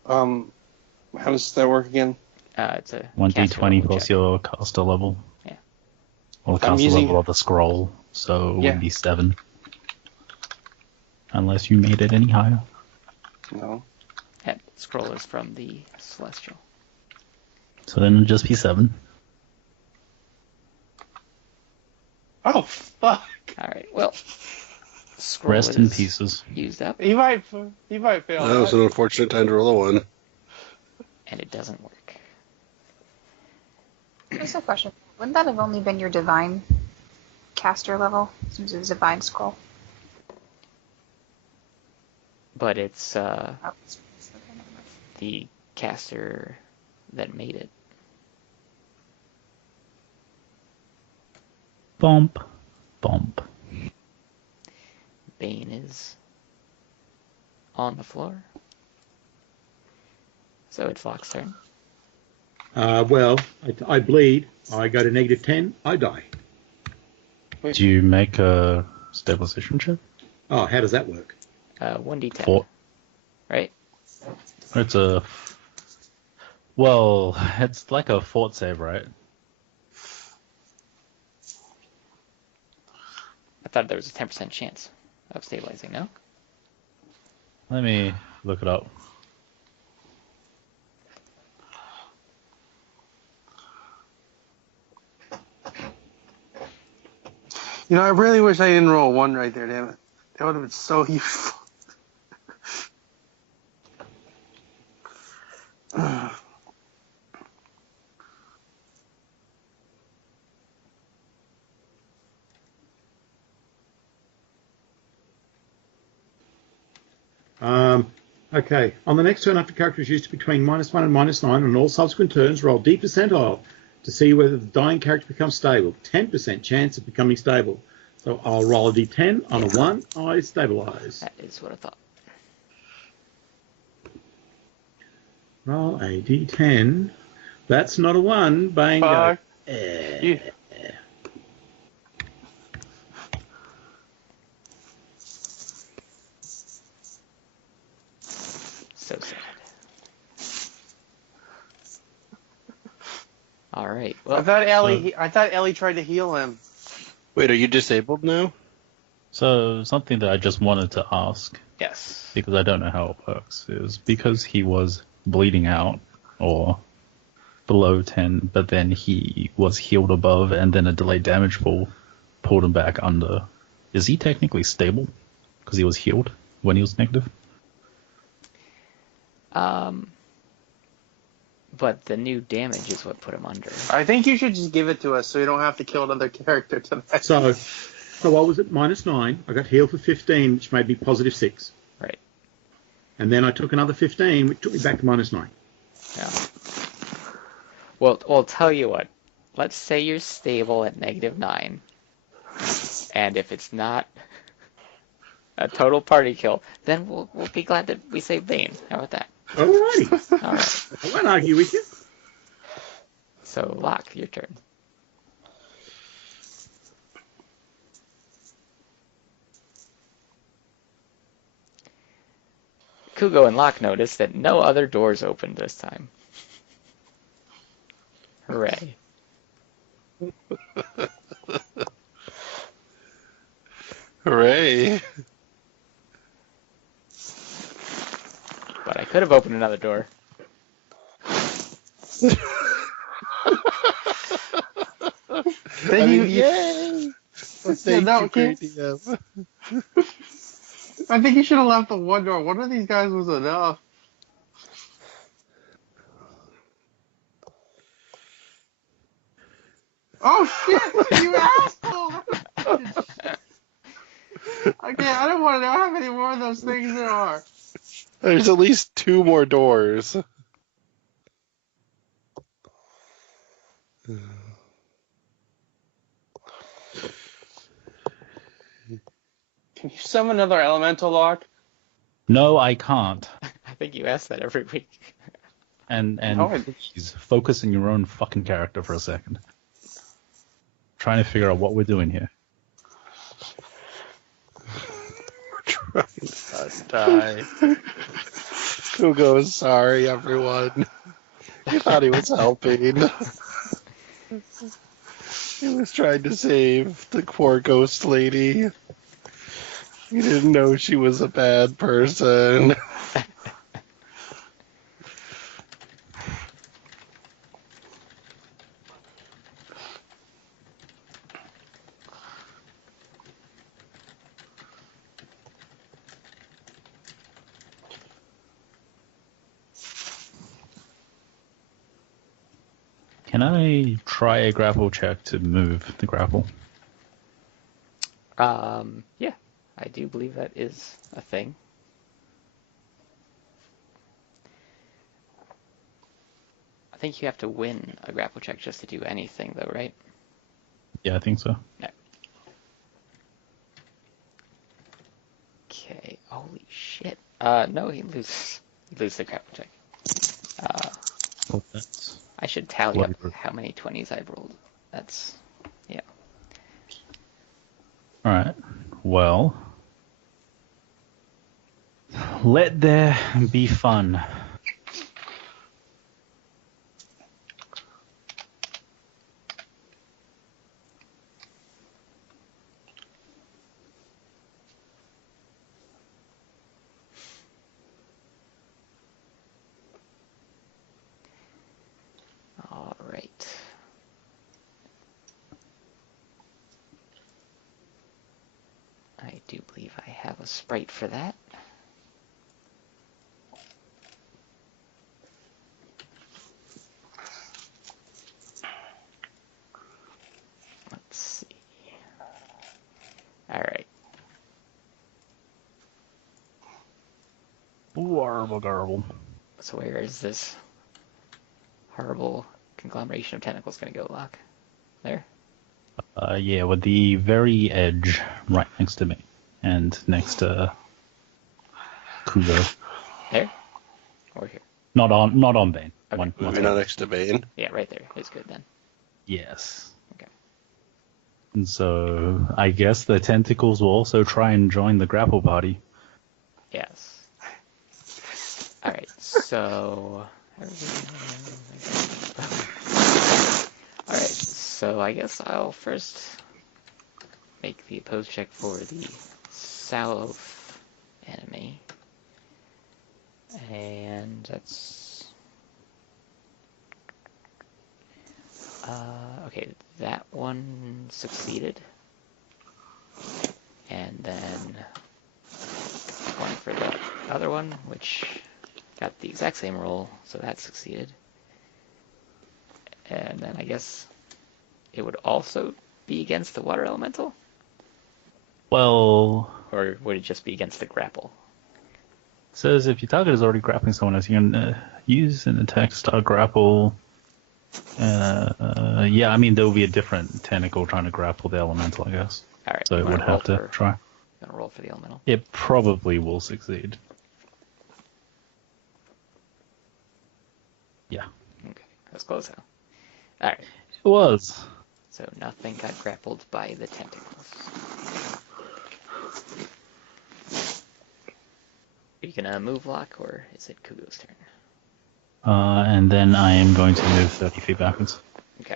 How does that work again? It's a 1d20 caster plus check. your caster level. Yeah. Or the I'm caster using- level of the scroll, so it Yeah. would be 7. Unless you made it any higher. No. That scroll is from the Celestial. So then it'd just be 7. Oh fuck! All right. Well, scroll Rest in is pieces. used up, He might fail. That was an unfortunate time to roll a 1. and it doesn't work. Just a question. Wouldn't that have only been your divine caster level, since it was a divine scroll? But it's Oh, the caster that made it. Bump. Bump. Bane is on the floor. So it's Flock's turn. Well, I bleed. I go to -10. I die. Do you make a stabilization check? Oh, how does that work? 1d10. Fort. Right? It's a. Well, it's like a fort save, right? I thought there was a 10% chance of stabilizing, no? Let me look it up. You know, I really wish I didn't roll a 1 right there. Damn it! That would have been so useful. Okay. On the next turn, after character is used between -1 and -9, on all subsequent turns, roll D percentile to see whether the dying character becomes stable. 10% chance of becoming stable. So I'll roll a D10. On a 1, I stabilize. That is what I thought. Roll a D10. That's not a 1. Bang. Fuck. Go. You- So sad. All right. Well, I thought Ellie tried to heal him. Wait, are you disabled now? So, something that I just wanted to ask, yes. because I don't know how it works, is because he was bleeding out, or below 10, but then he was healed above, and then a delayed damage pull pulled him back under. Is he technically stable? Because he was healed when he was negative? But the new damage is what put him under. I think you should just give it to us so you don't have to kill another character tonight. So I was at -9. I got healed for 15, which made me +6. Right. And then I took another 15, which took me back to -9. Yeah. Well, tell you what. Let's say you're stable at -9. And if it's not a total party kill, then we'll be glad that we saved Bane. How about that? Alrighty. All right. I won't argue with you. So, Locke, your turn. Kugo and Locke notice that no other doors opened this time. Hooray. Hooray. But I could have opened another door. Yay! Thank you, great DM. I think you should have left the one door. One of these guys was enough. Oh shit! You asshole! Okay, I don't want to know how many more of those things there are. There's at least 2 more doors. Can you summon another elemental, Locke? No, I can't. I think you ask that every week. And No, I- please focus on your own fucking character for a second. Trying to figure out what we're doing here. We're trying to not die. Kugo is sorry, everyone. He thought he was helping. He was trying to save the poor ghost lady. He didn't know she was a bad person. Can I try a grapple check to move the grapple? Yeah, I do believe that is a thing. I think you have to win a grapple check just to do anything, though, right? Yeah, I think so. No. Okay. Holy shit. No, he loses. He loses the grapple check. Well, that's I should tally up Whatever. how many 20s I've rolled. That's, yeah. alright. Well, let there be fun. All right. I do believe I have a sprite for that. Let's see. All right. Warble garble. So where is this horrible conglomeration of tentacles going to go, Locke? There? Yeah, with the very edge right next to me. And next to Kugo. There? Or here? Not on Bane. Okay. One Maybe not next to Bane. Yeah, right there is good then. Yes. Okay. And so I guess the tentacles will also try and join the grapple party. Yes. All right. So. All right. So I guess I'll first make the opposed check for the south enemy, and that's okay. That one succeeded, and then one for the other one, which got the exact same roll, so that succeeded. And then I guess it would also be against the water elemental? Well, Or would it just be against the grapple? says if your target is already grappling someone else, you can use an attack start grapple Yeah, I mean, there will be a different tentacle trying to grapple the elemental, I guess. All right. So you it wanna would roll have to for- try. Gonna roll for the elemental. It probably will succeed. Yeah, Okay, that's close though. All right. it was. So nothing got grappled by the tentacles. Are you gonna move lock, or is it Kugo's turn? And then I am going to move 30 feet backwards. Okay.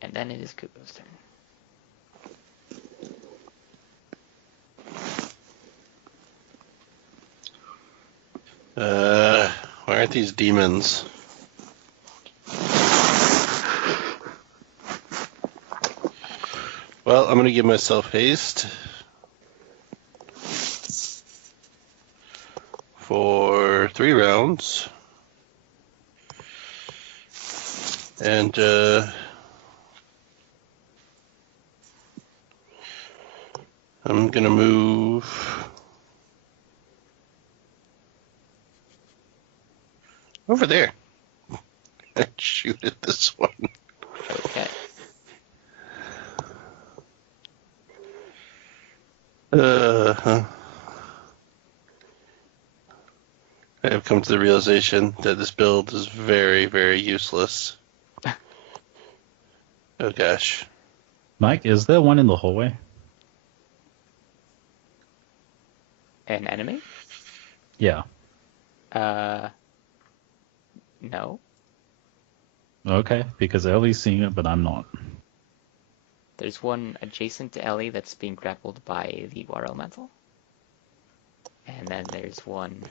And then it is Kugo's turn. Why aren't these demons? Well, I'm going to give myself haste for 3 rounds. And, I'm going to move over there and shoot at this one. Okay. I have come to the realization that this build is very, very useless. Oh gosh. Mike, is there one in the hallway? An enemy? Yeah. No. Okay, because Ellie's seeing it, but I'm not. There's one adjacent to Ellie that's being grappled by the water elemental. And then there's one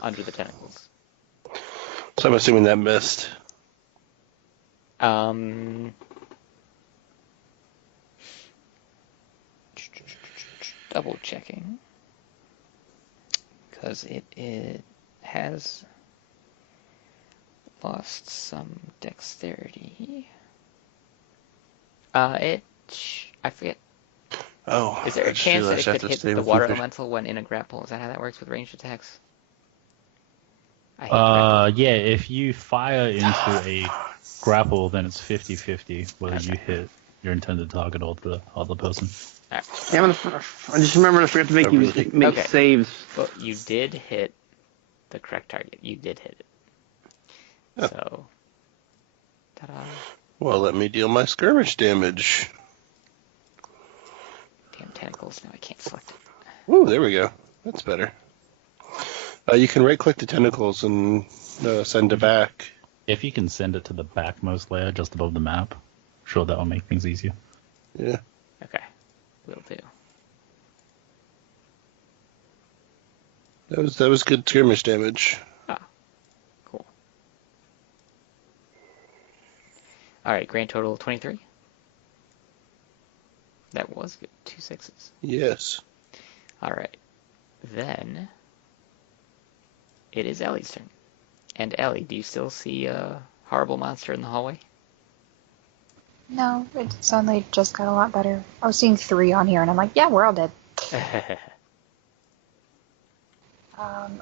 under the tentacles. So I'm assuming that missed. Double checking. Because it has lost some dexterity. I forget. Oh, Is there I a just chance that realized it I could have to hit stay the with water you. elemental when in a grapple? Is that how that works with ranged attacks? I hate grapple. Yeah, if you fire into a grapple, then it's 50-50 whether you hit your intended target or the other person. Alright. Yeah, I just remembered I forgot to make Oh, you really? make Okay. saves. Well, you did hit the correct target. You did hit it. Oh. So, ta-da. Well, let me deal my skirmish damage. Damn tentacles. Now I can't select it. Ooh, there we go. That's better. You can right-click the tentacles and send it back. If you can send it to the backmost layer just above the map, sure, that will make things easier. Yeah. Okay. Will do. That was good skirmish damage. Cool. Alright, grand total 23. That was good. 2 6s. Yes. Alright. Then it is Ellie's turn. And Ellie, do you still see a horrible monster in the hallway? No, it suddenly just got a lot better. I was seeing 3 on here, and I'm like, yeah, we're all dead.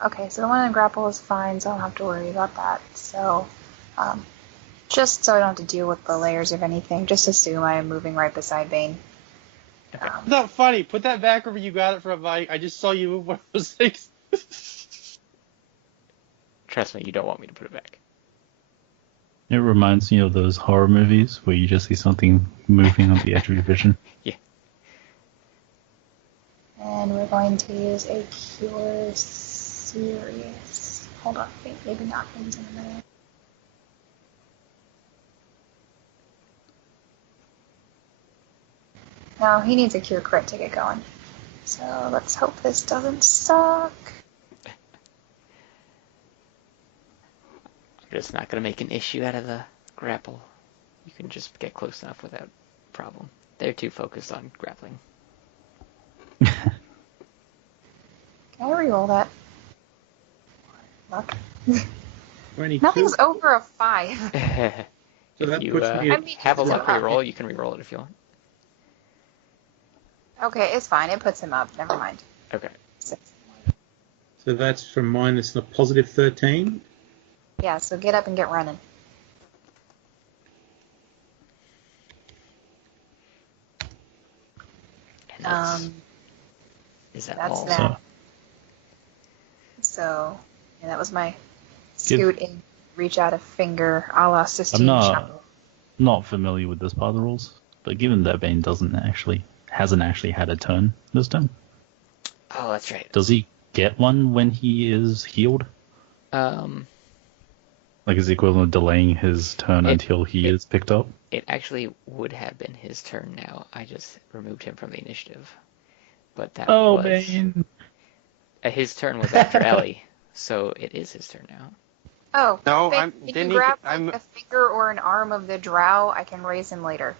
Okay, so the one in grapple is fine, so I don't have to worry about that. So, just so I don't have to deal with the layers of anything, just assume I am moving right beside Bane. It's not funny. Put that back where you got it from, Mike. I just saw you move one of those things. Trust me, you don't want me to put it back. It reminds me of those horror movies where you just see something moving on the edge of your vision. Yeah. And we're going to use a Cure Serious. Hold on, wait, maybe not. Maybe in a minute. No, he needs a Cure Crit to get going. So let's hope this doesn't suck. I'm just not going to make an issue out of the grapple. You can just get close enough without problem. They're too focused on grappling. Can I reroll that? Luck. Nothing's over a 5. So that If you puts me at- I mean, have a it's luck not- reroll, you can reroll it if you want. Okay, it's fine. It puts him up. Never mind. Okay. 6. So that's from minus a positive 13. Yeah, so get up and get running. And that's, is that That's all? that. So, yeah, that was my scoot and reach out a finger a la Sistine Chapel. Not familiar with this part of the rules, but given that Bane hasn't actually had a turn this time. Oh, that's right. Does he get one when he is healed? Like, is the equivalent of delaying his turn until he is picked up? It actually would have been his turn now. I just removed him from the initiative. But that was... Bane! His turn was after Ellie, so it is his turn now. Oh, No, can you grab a finger or an arm of the drow? I can raise him later.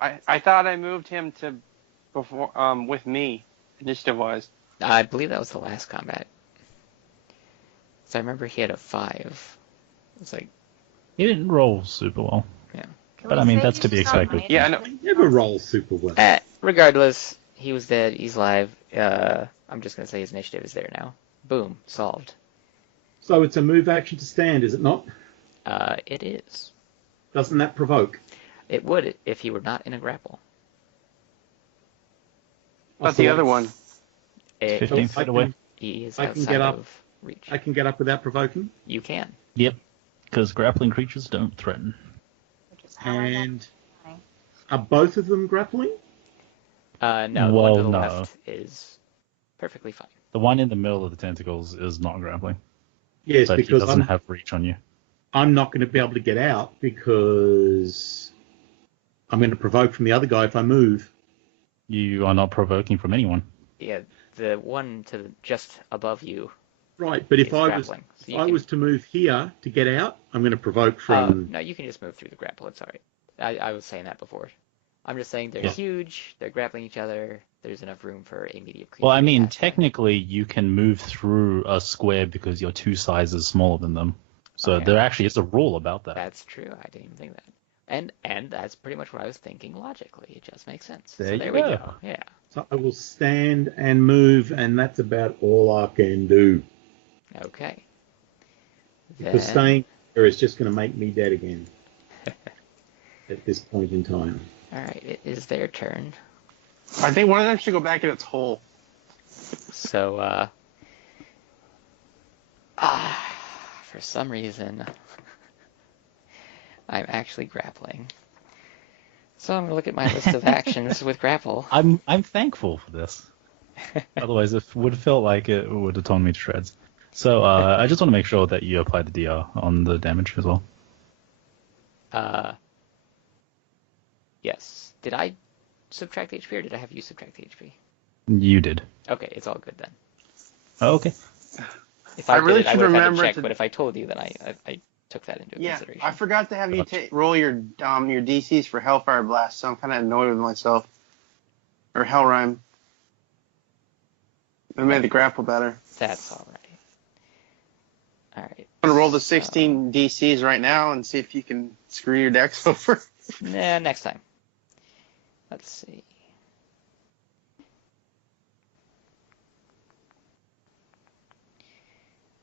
I thought I moved him to before with me, initiative-wise. I believe that was the last combat. So I remember he had a 5. It's like... He didn't roll super well. Yeah. But I mean, that's to be expected. Yeah, I know. He never rolls super well. Regardless, he was dead, he's alive. I'm just going to say his initiative is there now. Boom, solved. So it's a move action to stand, is it not? It is. Doesn't that provoke? It would if he were not in a grapple. But the other one. 15 feet away. He is I can outside get up. of reach. I can get up without provoking? You can. Yep. Because grappling creatures don't threaten. Which is how I got And mine. are both of them grappling? No, the one to the left is perfectly fine. The one in the middle of the tentacles is not grappling. Yes, But he because doesn't have reach on you. I'm not going to be able to get out because I'm going to provoke from the other guy if I move. You are not provoking from anyone. Yeah, the one to just above you. Right, but if is I was grappling, so if you I can- was to move here to get out, I'm going to provoke from. No, you can just move through the grapple. It's alright. I was saying that before. I'm just saying they're Yeah. huge. They're grappling each other. There's enough room for a medium creature. Well, I to mean, pass by. technically, you can move through a square because you're 2 sizes smaller than them. So Okay. there actually is a rule about that. That's true. I didn't even think that. And that's pretty much what I was thinking logically. It just makes sense. There so you there we go. go. Yeah. So I will stand and move, and that's about all I can do. Okay. Because staying here is just going to make me dead again at this point in time. All right. It is their turn. I think one of them should go back in its hole. So, for some reason, I'm actually grappling. So I'm going to look at my list of actions with grapple. I'm thankful for this. Otherwise, it would have felt like it would have torn me to shreds. So I just want to make sure that you apply the DR on the damage as well. Yes. Did I subtract HP or did I have you subtract HP? You did. Okay, it's all good then. Oh, okay. If I, really did it, I should would have had remember to check, to- but if I told you, then I took that into Yeah, consideration. I forgot to have you roll your DCs for Hellfire Blast, so I'm kind of annoyed with myself. Or Hellrime. It made the grapple better. That's all right. All right. I'm gonna roll the 16 DCs right now and see if you can screw your decks over. Nah, next time. Let's see.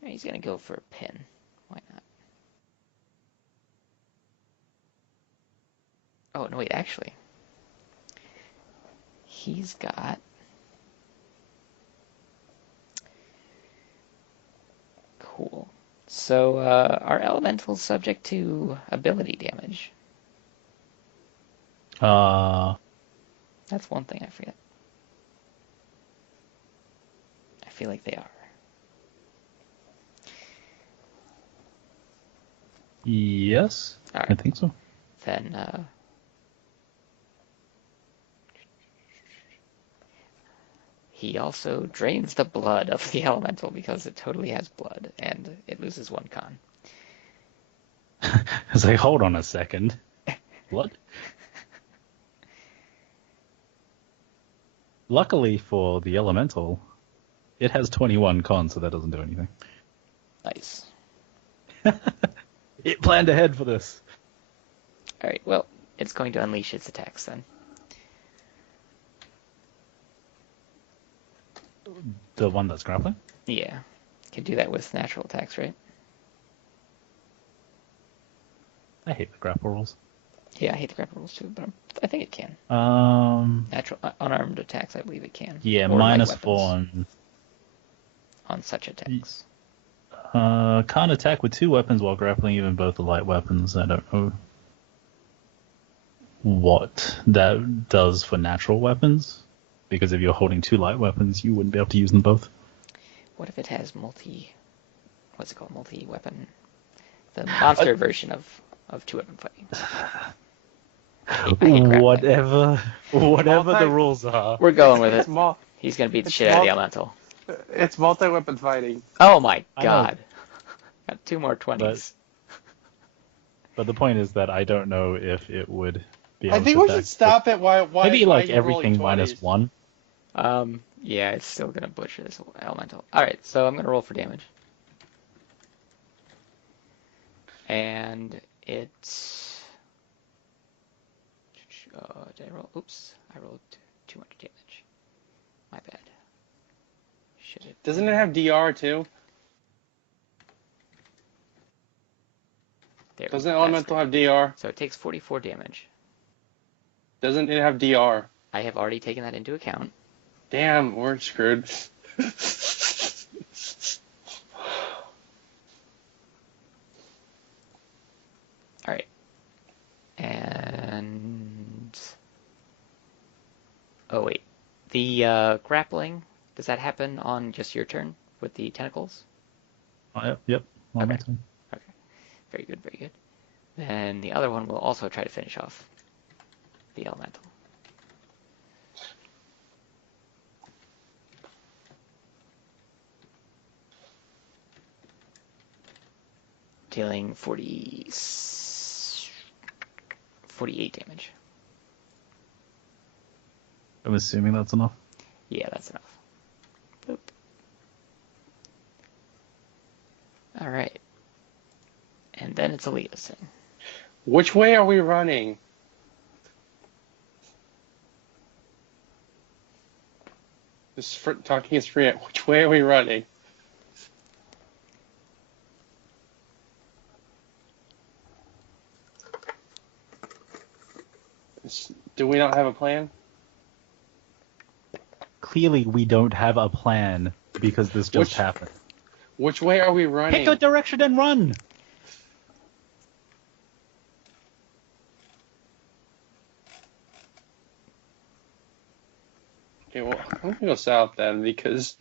He's gonna go for a pin. Why not? Oh no, wait. Actually, he's got. Cool. So, are elementals subject to ability damage? That's one thing I forget. I feel like they are. Yes, All right. I think so. Then, he also drains the blood of the elemental because it totally has blood, and it loses 1 con. It's like, hold on a second. What? Luckily for the elemental, it has 21 con, so that doesn't do anything. Nice. It planned ahead for this. All right. Well, it's going to unleash its attacks then. The one that's grappling? Yeah. Can do that with natural attacks, right? I hate the grapple rules. Yeah, I hate the grapple rules too, but I think it can. Natural unarmed attacks, I believe it can. Yeah, Or light -4 on such attacks. can't attack with 2 weapons while grappling, even both are light weapons. I don't know what that does for natural weapons, because if you're holding 2 light weapons, you wouldn't be able to use them both. What if it has what's it called? Multi-weapon? The monster version of 2-weapon fighting. I hate grappling. Whatever the rules are. We're going with it. It's He's going to beat the shit out of the elemental. It's multi-weapon fighting. Oh my I know. god. Got 2 more 20s. But the point is that I don't know if it would be able I think to we attack. should stop it. Why Maybe why like are you everything rolling 20s? -1. Yeah, it's still going to butcher this elemental. Alright, so I'm going to roll for damage. And it's... did I roll? Oops, I rolled too much damage. My bad. Should it? Doesn't it have DR too? There, Doesn't that's elemental right. have DR? So it takes 44 damage. Doesn't it have DR? I have already taken that into account. Damn, we're screwed. Alright. And... Oh, wait. The grappling, does that happen on just your turn with the tentacles? Yep. On my Okay. turn. Okay. Very good, very good. Then the other one will also try to finish off the elemental. Dealing 48 damage. I'm assuming that's enough. Yeah, that's enough. Boop. Alright. And then it's Alita's turn. Which way are we running? Talking is free. Which way are we running? Do we not have a plan? Clearly, we don't have a plan because this just happened. Which way are we running? Pick a direction and run! Okay, well, I'm gonna go south then because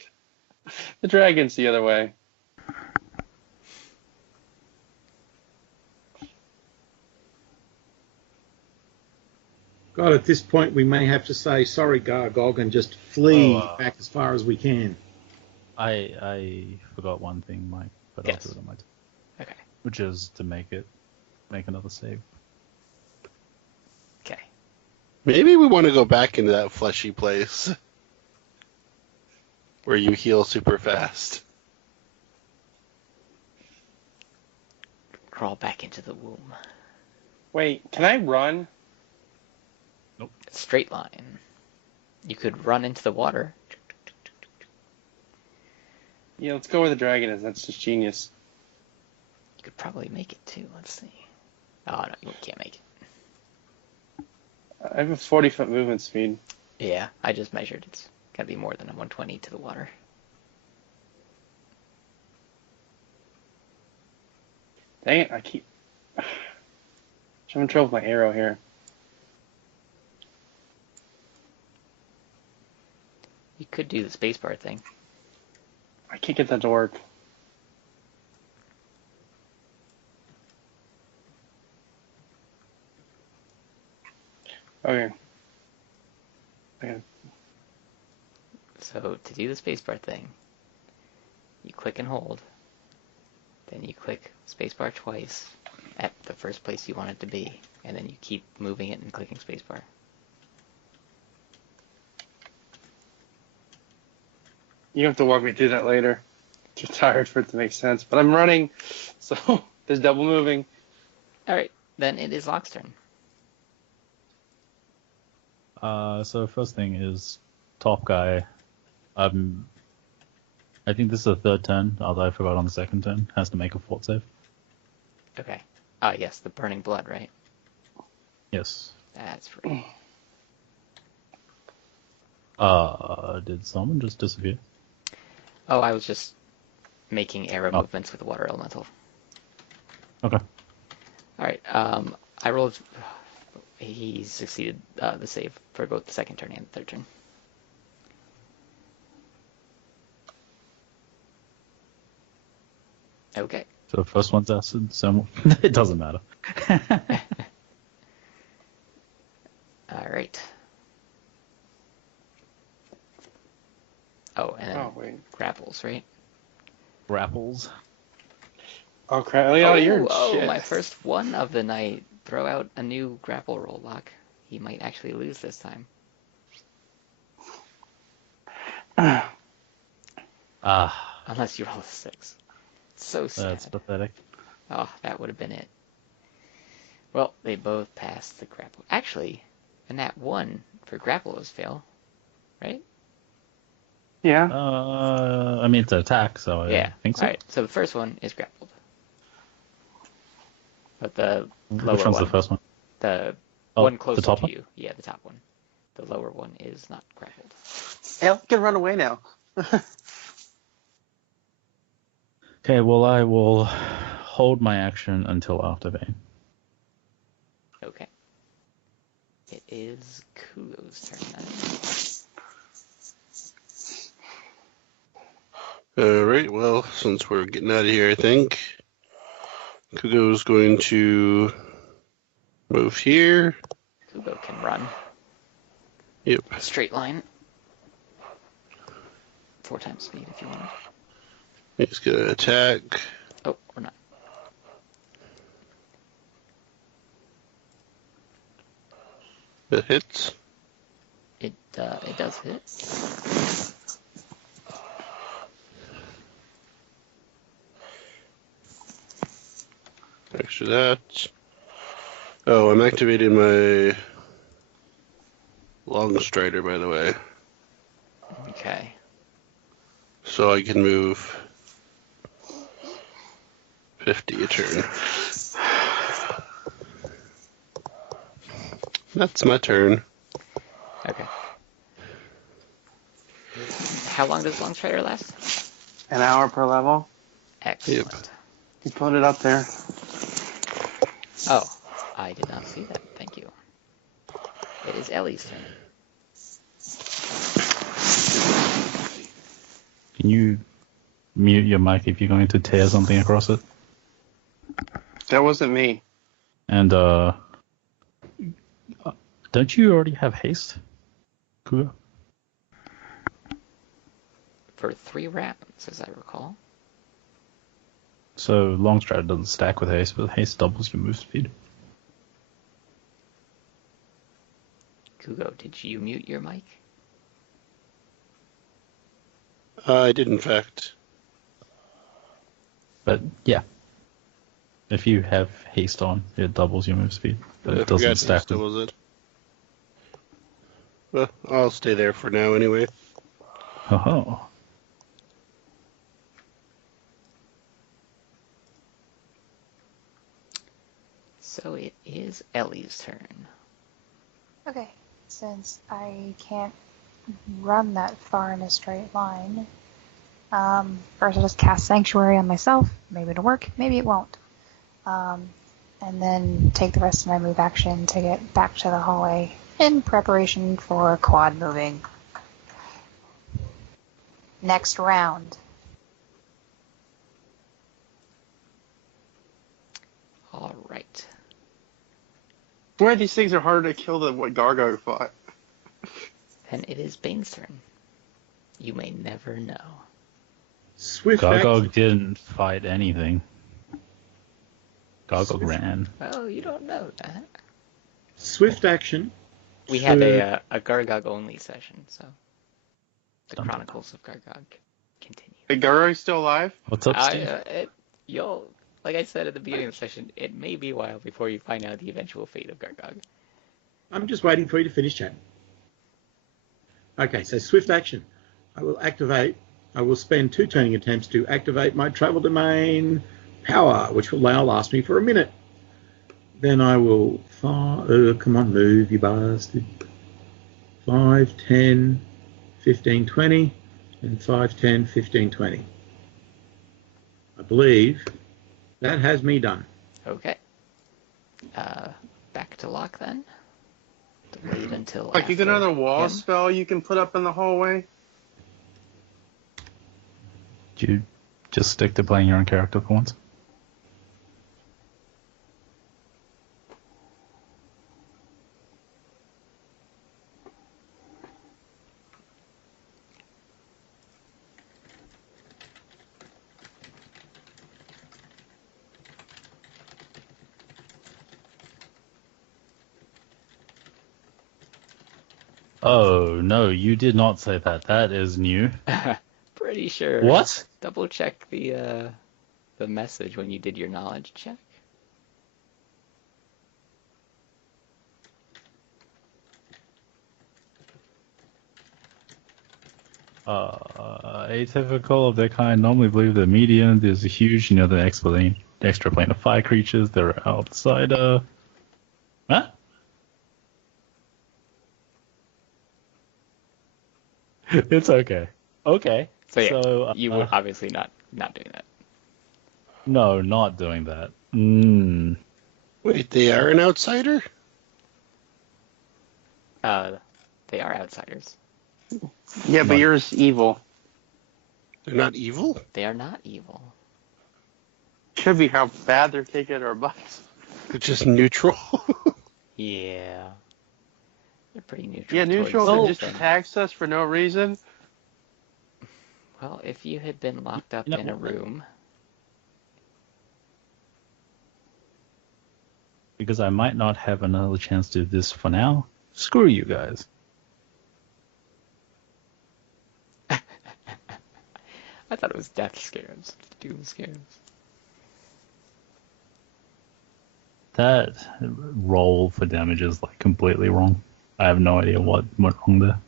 the dragon's the other way. God, at this point, we may have to say, sorry, Gargog, and just flee back as far as we can. I forgot one thing, Mike, but Yes. I'll do it on my turn. Okay. Which is to make another save. Okay. Maybe we want to go back into that fleshy place where you heal super fast. Crawl back into the womb. Wait, can I run? Straight line. You could run into the water. Yeah, let's go where the dragon is. That's just genius. You could probably make it too. Let's see. Oh, no, you can't make it. I have a 40-foot movement speed. Yeah, I just measured. It's gotta be more than a 120 to the water. Dang it, I keep... I'm having trouble with my arrow here. You could do the spacebar thing. I can't get that to work. Okay. So to do the spacebar thing, you click and hold. Then you click spacebar twice at the first place you want it to be, and then you keep moving it and clicking spacebar. You have to walk me through that later. Too tired for it to make sense. But I'm running, so there's double moving. Alright, then it is Locke's turn. So first thing is top guy. I think this is the third turn, although I forgot on the second turn. Has to make a fort save. Okay. Yes, the burning blood, right? Yes. That's right. Did someone just disappear? Oh, I was just making arrow movements with the water elemental. Okay. All right. I rolled. He succeeded the save for both the second turn and the third turn. Okay. So the first one's acid, so it doesn't matter. All right. Oh, and then grapples, right? Grapples. Oh crap! You're shit. My first one of the night. Throw out a new grapple roll, Lock. He might actually lose this time. Unless you roll a 6. So sad. That's pathetic. Oh, that would have been it. Well, they both passed the grapple. Actually, and that one for grapple was fail, right? Yeah. I mean, it's an attack, so I think so. All right, so the first one is grappled. But the lower Which one's one, the first one? the one closer the top to one? you. Yeah, the top one. The lower one is not grappled. Hell, can run away now. Okay, well, I will hold my action until after Bane. Okay. It is Kugo's turn then. Alright, well, since we're getting out of here, I think Kugo's going to move here. Kugo can run. Yep. Straight line. 4 times speed if you want. He's going to attack. Oh, or not. That hits. It does hit. Extra that. Oh, I'm activating my long strider, by the way. Okay. So I can move 50 a turn. That's my turn. Okay. How long does Long Strider last? An hour per level. Excellent. Yep. You put it up there. Oh, I did not see that. Thank you. It is Ellie's turn. Can you mute your mic if you're going to tear something across it? That wasn't me. And, don't you already have haste, Kugo? For 3 rounds, as I recall. So long strider doesn't stack with haste, but haste doubles your move speed. Kugo, did you mute your mic? I did, in fact. But yeah, if you have haste on, it doubles your move speed, but I it doesn't forgot stack haste doubles it. Well, I'll stay there for now anyway. Oh. So it is Ellie's turn. Okay, since I can't run that far in a straight line, first I'll just cast Sanctuary on myself. Maybe it'll work, maybe it won't. And then take the rest of my move action to get back to the hallway in preparation for quad moving. Next round. All right. Why these things are harder to kill than what Gargo fought? Then it is Bane's turn. You may never know. Swift action. Gargog didn't fight anything. Gargog ran. Oh, you don't know that. Swift action. We had a Gargog only session, so the Dun, dun, dun. Chronicles of Gargog continue. Is Gargo still alive? What's up, Steve? Like I said at the beginning of the session, it may be a while before you find out the eventual fate of Gargog. I'm just waiting for you to finish chat. Okay, so swift action. I will activate I will spend 2 turning attempts to activate my travel domain power, which will now last me for a minute. Then I will... come on, move, you bastard. 5, 10, 15, 20, and 5, 10, 15, 20. I believe that has me done. Okay. Back to Locke then. Delayed until Like, you got after another wall him. spell you can put up in the hallway? Do you just stick to playing your own character for once? Oh, no, you did not say that. That is new. Pretty sure. What? Double check the message when you did your knowledge check. Atypical of their kind normally believe the medium is a huge, the extra plane of fire creatures. They're outsider. Huh? It's okay. Okay. So yeah, So, you were obviously not doing that. No, not doing that. Wait, they are an outsider? They are outsiders. Yeah, but Not- yours evil. They're not evil? They are not evil. Could be how bad they're kicking our butts. They're just neutral? Yeah. They're pretty neutral. Yeah, neutral towards that just everything. attacks us for no reason. Well, if you had been locked up You know in a what? room, Because I might not have another chance to do this for now. Screw you guys. I thought it was death scares, doom scares. That roll for damage is like completely wrong. I have no idea what went wrong there.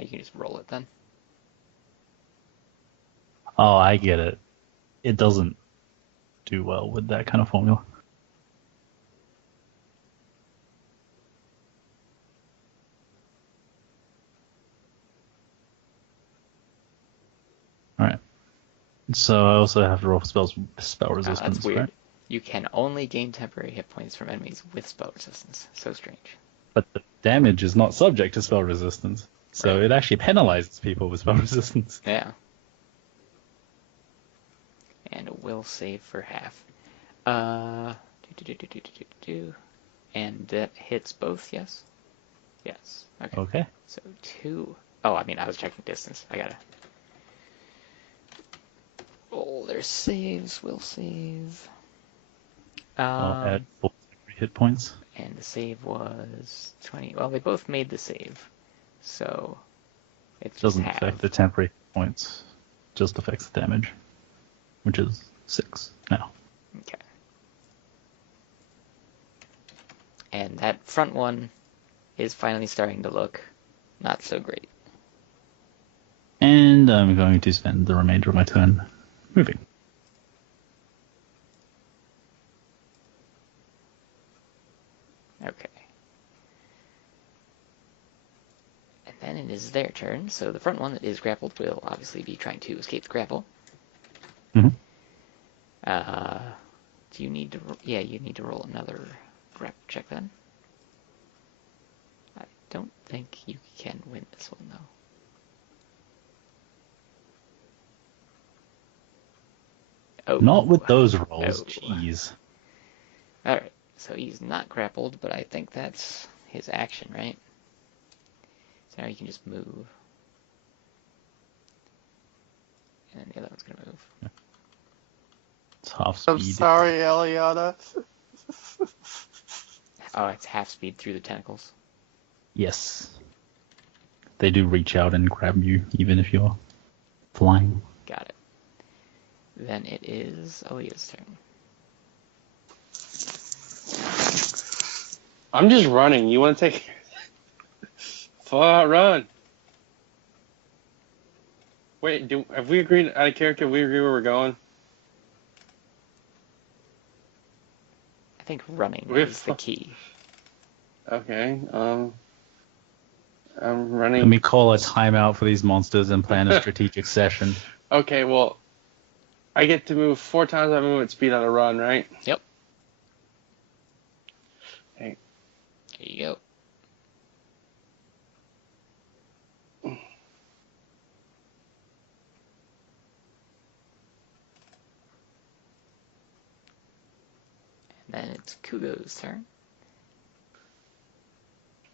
You can just roll it then. Oh, I get it. It doesn't do well with that kind of formula. Alright. So I also have to roll spell resistance, That's weird. right? You can only gain temporary hit points from enemies with spell resistance. So strange. But the damage is not subject to spell resistance. So Right. it actually penalizes people with spell resistance. Yeah. And a will save for half. And that hits both, yes? Yes. Okay. Okay. So 2. Oh, I mean, I was checking distance. I gotta roll their saves. Will save. I'll add 4 hit points. And the save was 20. Well, they both made the save. So it's just Doesn't half. affect the temporary hit points. Just affects the damage, which is 6 now. Okay. And that front one is finally starting to look not so great. And I'm going to spend the remainder of my turn moving. Okay. And then it is their turn. So the front one that is grappled will obviously be trying to escape the grapple. Mm-hmm. Do you need to... Yeah, you need to roll another grapple check then. I don't think you can win this one, though. Oh. Not with those rolls, Oh. jeez. Alright, so he's not grappled, but I think that's his action, right? So now he can just move. And then the other one's gonna move. It's half I'm speed. sorry, Eliana. Oh, it's half speed through the tentacles. Yes. They do reach out and grab you, even if you're flying. Got it. Then it is Aaliyah's turn. I'm just running. You want to take... Full out run. Wait, have we agreed out of character? We agree where we're going. I think running We have is the key. Okay. I'm Let running. me call a timeout for these monsters and plan a strategic session. Okay, well, I get to move 4 times my movement speed on a run, right? Yep. Okay. Here you go. And then it's Kugo's turn.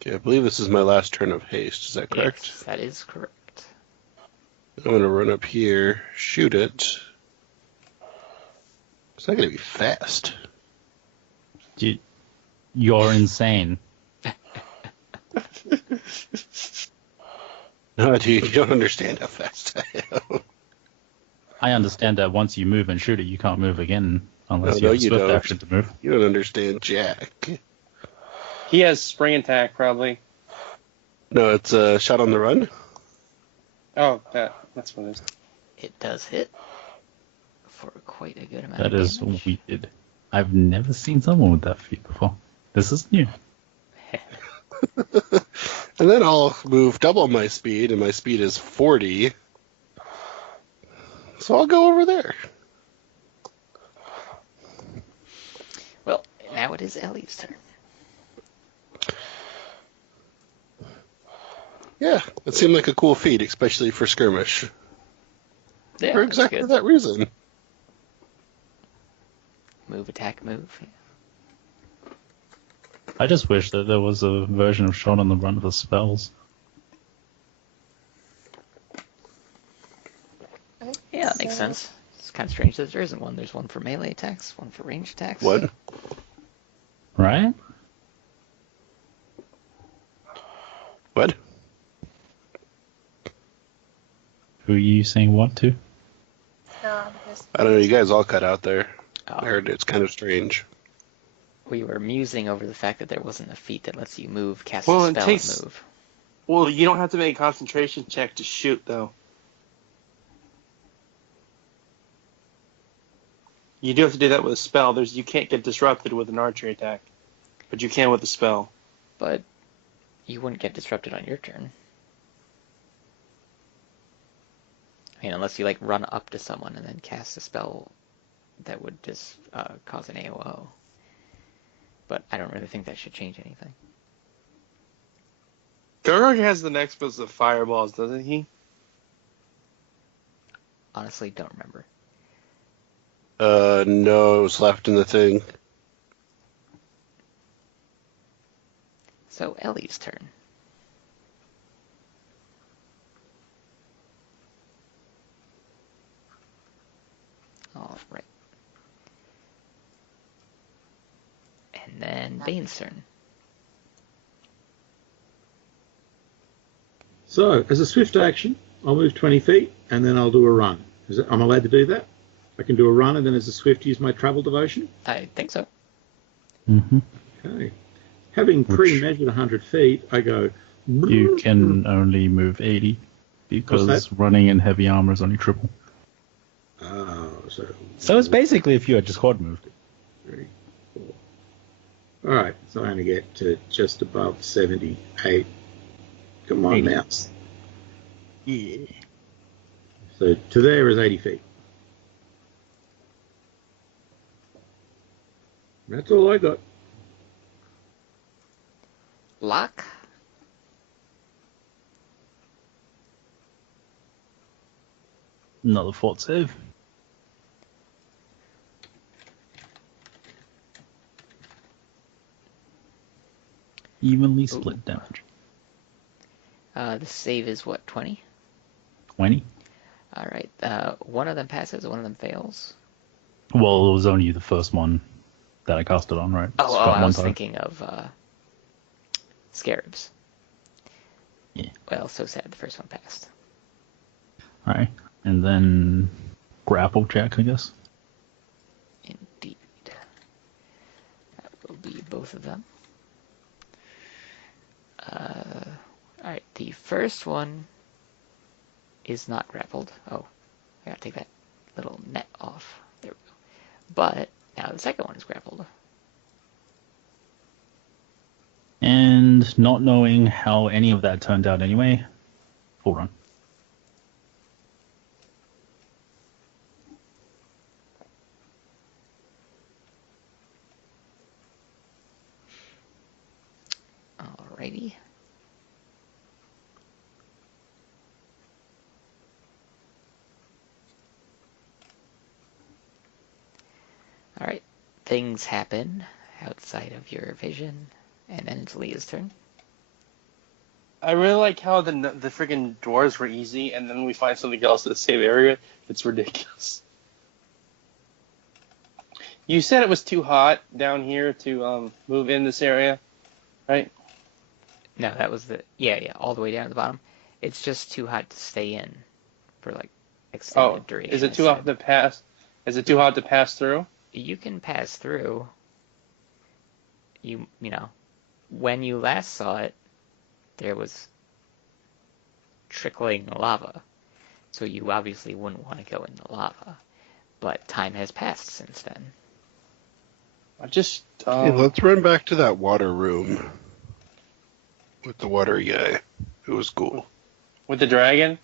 Okay, I believe this is my last turn of haste. Is that correct? Yes, that is correct. I'm going to run up here, shoot it. It's not going to be fast. You're insane. No, dude, you don't understand how fast I am. I understand that once you move and shoot it, you can't move again unless you No, have a you swift don't. action to move. You don't understand Jack. He has spring attack, probably. No, it's a shot on the run. Oh, that's what it is. It does hit for quite a good amount That of is damage. weird. I've never seen someone with that feat before. This is new. And then I'll move double my speed, and my speed is 40. So I'll go over there. Well, now it is Ellie's turn. Yeah, it seemed like a cool feat, especially for skirmish. Yeah, For that's exactly good. that reason. Move, attack, move. I just wish that there was a version of shot on the run for spells. Yeah, that makes sense. It's kind of strange that there isn't one. There's one for melee attacks, one for range attacks. What? Right? What? Who are you saying what to? I don't know, you guys all cut out there. Oh, I heard it's kind of strange. we were musing over the fact that there wasn't a feat that lets you move, cast Well, a it spell, takes- and move. Well, you don't have to make a concentration check to shoot, though. You do have to do that with a spell. You can't get disrupted with an archery attack, but you can with a spell. But you wouldn't get disrupted on your turn. I mean, unless you like run up to someone and then cast a spell that would just cause an AOO. But I don't really think that should change anything. Gurg has the next boost of fireballs, doesn't he? Honestly, don't remember. No, it was left in the thing. So Ellie's turn. All right. And then Bane's turn. So, as a swift action, I'll move 20 feet and then I'll do a run. I'm allowed to do that? I can do a run and then as a swift use my travel devotion? I think so. Mm-hmm. Okay. Having pre-measured 100 feet, I go... You can only move 80 because What's running in heavy armor is only triple. Oh, So it's basically if you had just quad moved. 3, 4. Alright, so I only get to just above 78. Come on, 80. mouse. Yeah. So to there is 80 feet. That's all I got. Lock. Another fort save. Evenly split damage. The save is what, 20? 20? Alright. One of them passes, one of them fails. Well, it was only the first one that I cast it on, right? Oh, Struck I one was time. thinking of Scarabs. Yeah. Well, so sad the first one passed. Alright. And then grapple check, I guess. Indeed. That will be both of them. Alright, the first one is not grappled. Oh, I gotta take that little net off. There we go. But now the second one is grappled. And not knowing how any of that turned out anyway, full run. Alrighty. Alright. Things happen outside of your vision, and then it's Leah's turn. I really like how the freaking doors were easy, and then we find something else in the same area. It's ridiculous. You said it was too hot down here to move in this area, right? No, that was yeah, all the way down to the bottom. It's just too hot to stay in for like extended duration. Is it too hot to pass? Is it too hot to pass through? You can pass through. You know, when you last saw it, there was trickling lava, so you obviously wouldn't want to go in the lava. But time has passed since then. I just Hey, let's run back to that water room with the water guy. It was cool. with the dragon.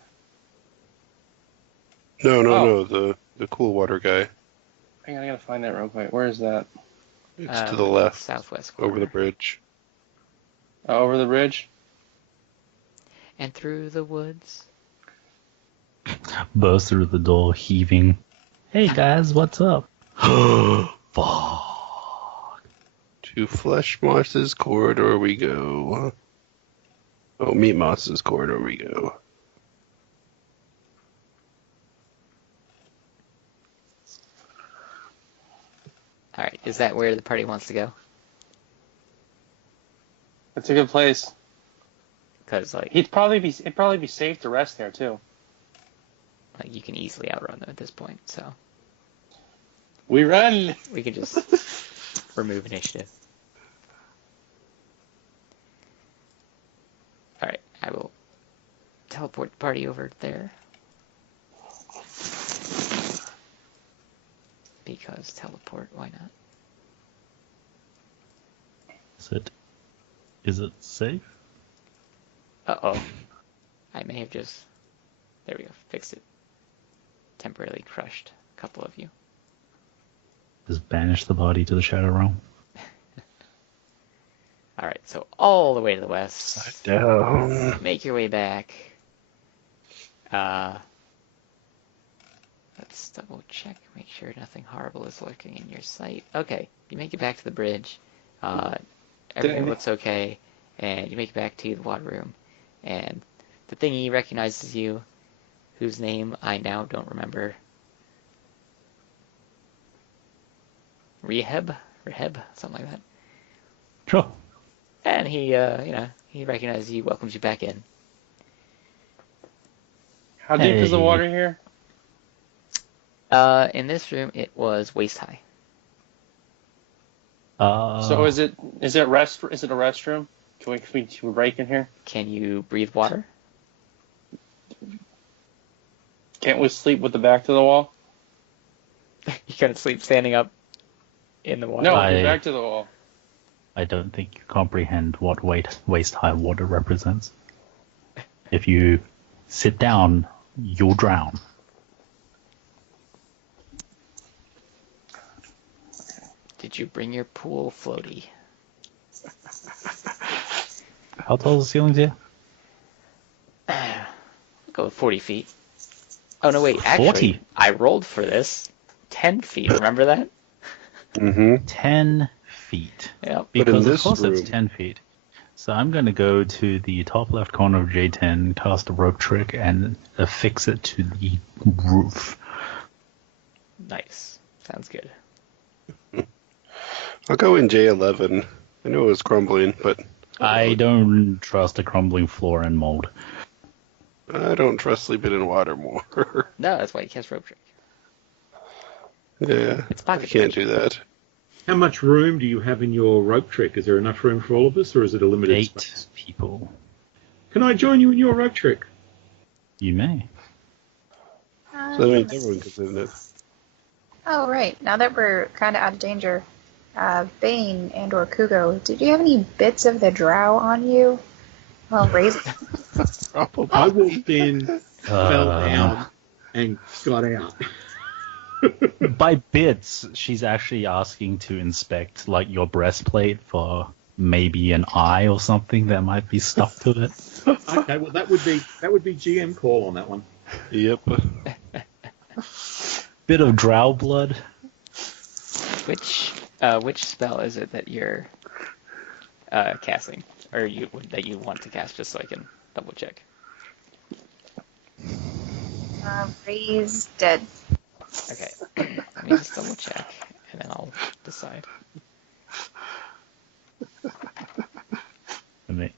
No, the cool water guy. Hang on, I gotta find that real quick. Where is that? It's to the left, southwest corner. over the bridge. Over the bridge. And through the woods. Burst through the door, heaving. Hey guys, what's up? Fuck. To Flesh Moss's corridor we go. Oh, Meat Moss's corridor we go. Alright, is that where the party wants to go? It's a good place. Because, like, It'd probably be safe to rest there too. you can easily outrun them at this point, so We run. we can just remove initiative. Alright, I will teleport the party over there. Because teleport, why not? Is it safe? Uh-oh. I may have just... There we go, fixed it. Temporarily crushed a couple of you. Just banish the body to the Shadow Realm. Alright, so all the way to the west. Side down. Make your way back. Let's double check, make sure nothing horrible is lurking in your sight. Okay, you make it back to the bridge. Everything looks okay, and you make it back to the water room. And the thingy recognizes you, whose name I now don't remember. Rehab, something like that. Sure. And he, he recognizes you, welcomes you back in. How deep is the water here? In this room, it was waist high. So is it a restroom? Can we break in here? Can you breathe water? Can't we sleep with the back to the wall? You gotta sleep standing up in the water. No, back to the wall. I don't think you comprehend what waist-high water represents. If you sit down, you'll drown. Did you bring your pool floaty? How tall is the ceiling here? Go with 40 feet. Oh, no, wait. Actually, 40? I rolled for this. 10 feet. Remember that? Mm-hmm. 10 feet. Yep. Because in of course this it's 10 feet. So I'm going to go to the top left corner of J10, cast a rope trick, and affix it to the roof. Nice. Sounds good. I'll go in J11. I know it was crumbling, but I don't trust a crumbling floor and mold. I don't trust sleeping in water more. No, that's why you cast rope trick. Yeah, It's I pocket can't trick. do that. How much room do you have in your rope trick? Is there enough room for all of us, or is it a limited 8 space? people. Can I join you in your rope trick? You may. So that means everyone gets in it. Oh, right. Now that we're kind of out of danger, Bane and or Kugo, did you have any bits of the drow on you? Well, raise Probably. I walked in, fell down, and got out. By bits, she's actually asking to inspect like your breastplate for maybe an eye or something that might be stuck to it. Okay, well that would be GM call on that one. Yep. Bit of drow blood. Which spell is it that you're casting, or that you want to cast, just so I can double check? raise dead. Okay, let me just double check, and then I'll decide. I mean,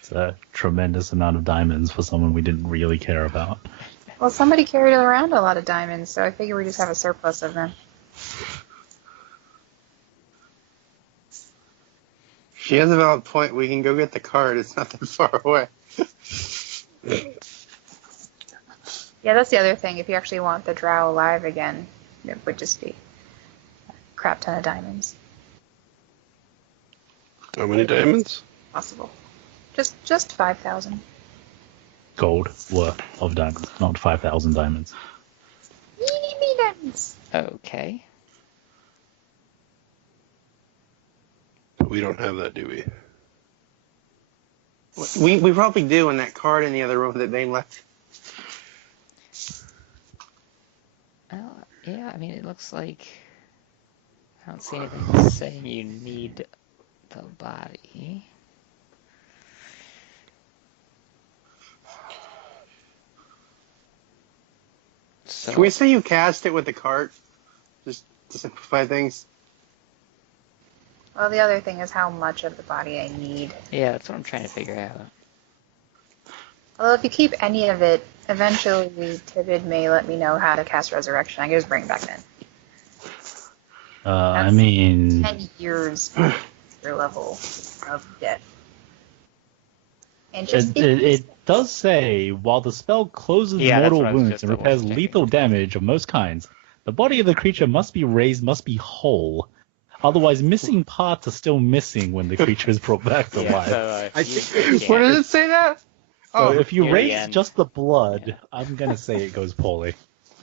it's a tremendous amount of diamonds for someone we didn't really care about. Well, somebody carried around a lot of diamonds, so I figure we just have a surplus of them. She has a valid point. We can go get the card. It's not that far away. Yeah, that's the other thing. If you actually want the drow alive again, it would just be a crap ton of diamonds. How many diamonds? Possible. Just 5,000. Gold worth of diamonds, not 5,000 diamonds. Diamonds. Okay. We don't have that, do we? We probably do in that card in the other room that Bane left. Yeah, I mean, it looks like I don't see anything saying you need the body. So, Can we say you cast it with the cart? Just to simplify things. Well, the other thing is how much of the body I need. yeah, that's what I'm trying to figure out. Although if you keep any of it, eventually Tibid may let me know how to cast Resurrection. I can just bring it back in. I mean, 10 years your level of death. And just it does say, while the spell closes Yeah, that's mortal what I was wounds just and repairs double-checking. lethal damage of most kinds, the body of the creature must be raised, must be whole. Otherwise, missing parts are still missing when the creature is brought back to Yeah, life. so I think Where does it say that? So Oh, if you near the raise end. just the blood, I'm going to say it goes poorly.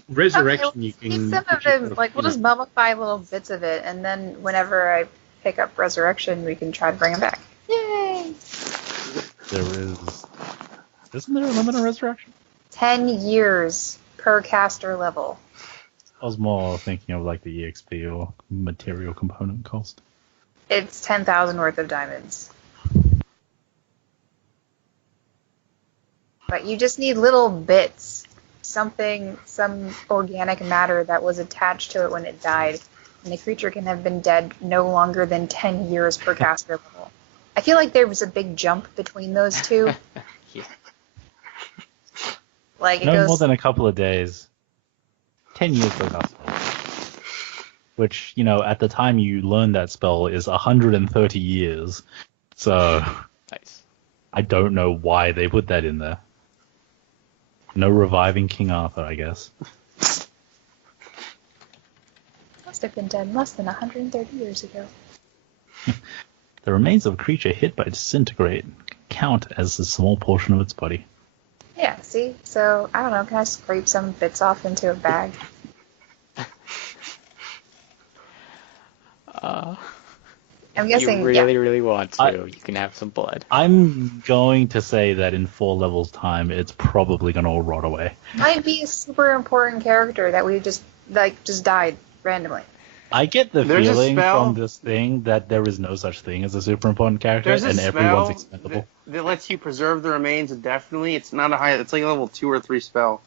Resurrection, you keep can. some of them, like we'll just mummify little bits of it, and then whenever I pick up Resurrection, we can try to bring them back. Yay! Isn't there a limit on resurrection? 10 years per caster level. I was more thinking of like the EXP or material component cost. It's 10,000 worth of diamonds. But you just need little bits. Some organic matter that was attached to it when it died. And the creature can have been dead no longer than 10 years per caster level. I feel like there was a big jump between those two. Yeah. Like it No goes. more than a couple of days. 10 years per cast. Which, at the time you learn that spell is 130 years. So Nice. I don't know why they put that in there. No reviving King Arthur, I guess. Must have been dead less than 130 years ago. The remains of a creature hit by disintegrate count as a small portion of its body. Yeah, see? So, I don't know, can I scrape some bits off into a bag? I'm guessing, You really want to. You can have some blood. I'm going to say that in 4 levels time, it's probably going to all rot away. might be a super important character that we just died randomly. I get the There's a feeling spell- from this thing that there is no such thing as a super important character, there's a and spell everyone's expendable. that lets you preserve the remains indefinitely. It's not a high. It's like a level 2 or 3 spell.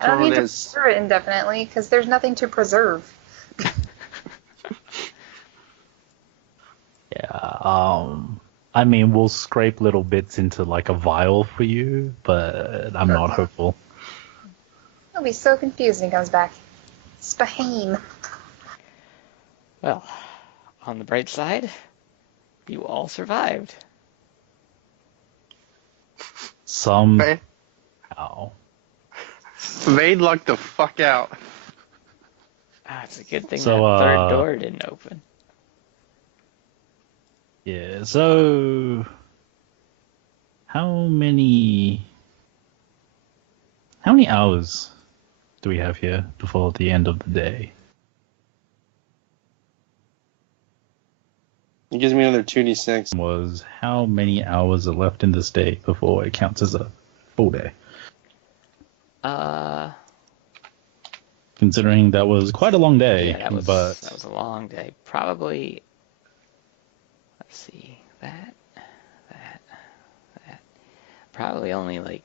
I don't Which need one to it is? preserve it indefinitely, because there's nothing to preserve. Yeah, I mean, we'll scrape little bits into like a vial for you, but I'm not hopeful. It'll be so confused when he comes back. Spahane. Well, on the bright side, you all survived. Somehow. Okay. Vade lucked the fuck out. It's a good thing So, that third door didn't open. Yeah, so how many hours do we have here before the end of the day? It gives me another 2d6. Was how many hours are left in this day before it counts as a full day? Considering that was quite a long day, Yeah, that was a long day. Probably, let's see, that. Probably only like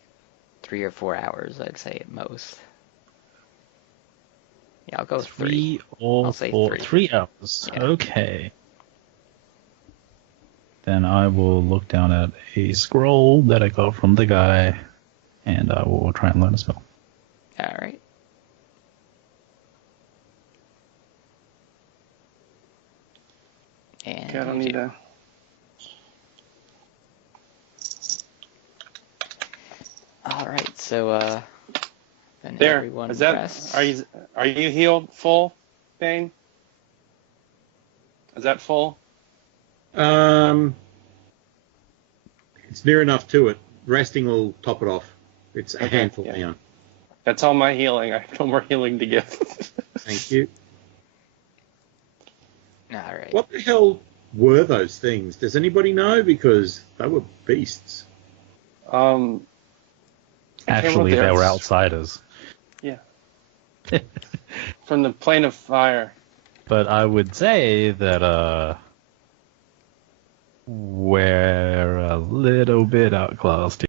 3 or 4 hours, I'd say at most. Yeah, I'll go 3. I'll say 4, 3. 3 hours. Yeah. Okay. Then I will look down at a scroll that I got from the guy, and I will try and learn a spell. All right. And Okay, I don't need that. All right, so then There. everyone Is that? rests. Are you healed full, Bane? Is that full? It's near enough to it. Resting will top it off. It's a Okay, handful yeah. now. That's all my healing. I have no more healing to give. Thank you. All right. What the hell were those things? Does anybody know? Because they were beasts. Actually, they they are. were outsiders. Yeah. From the plane of fire. But I would say that we're a little bit outclassed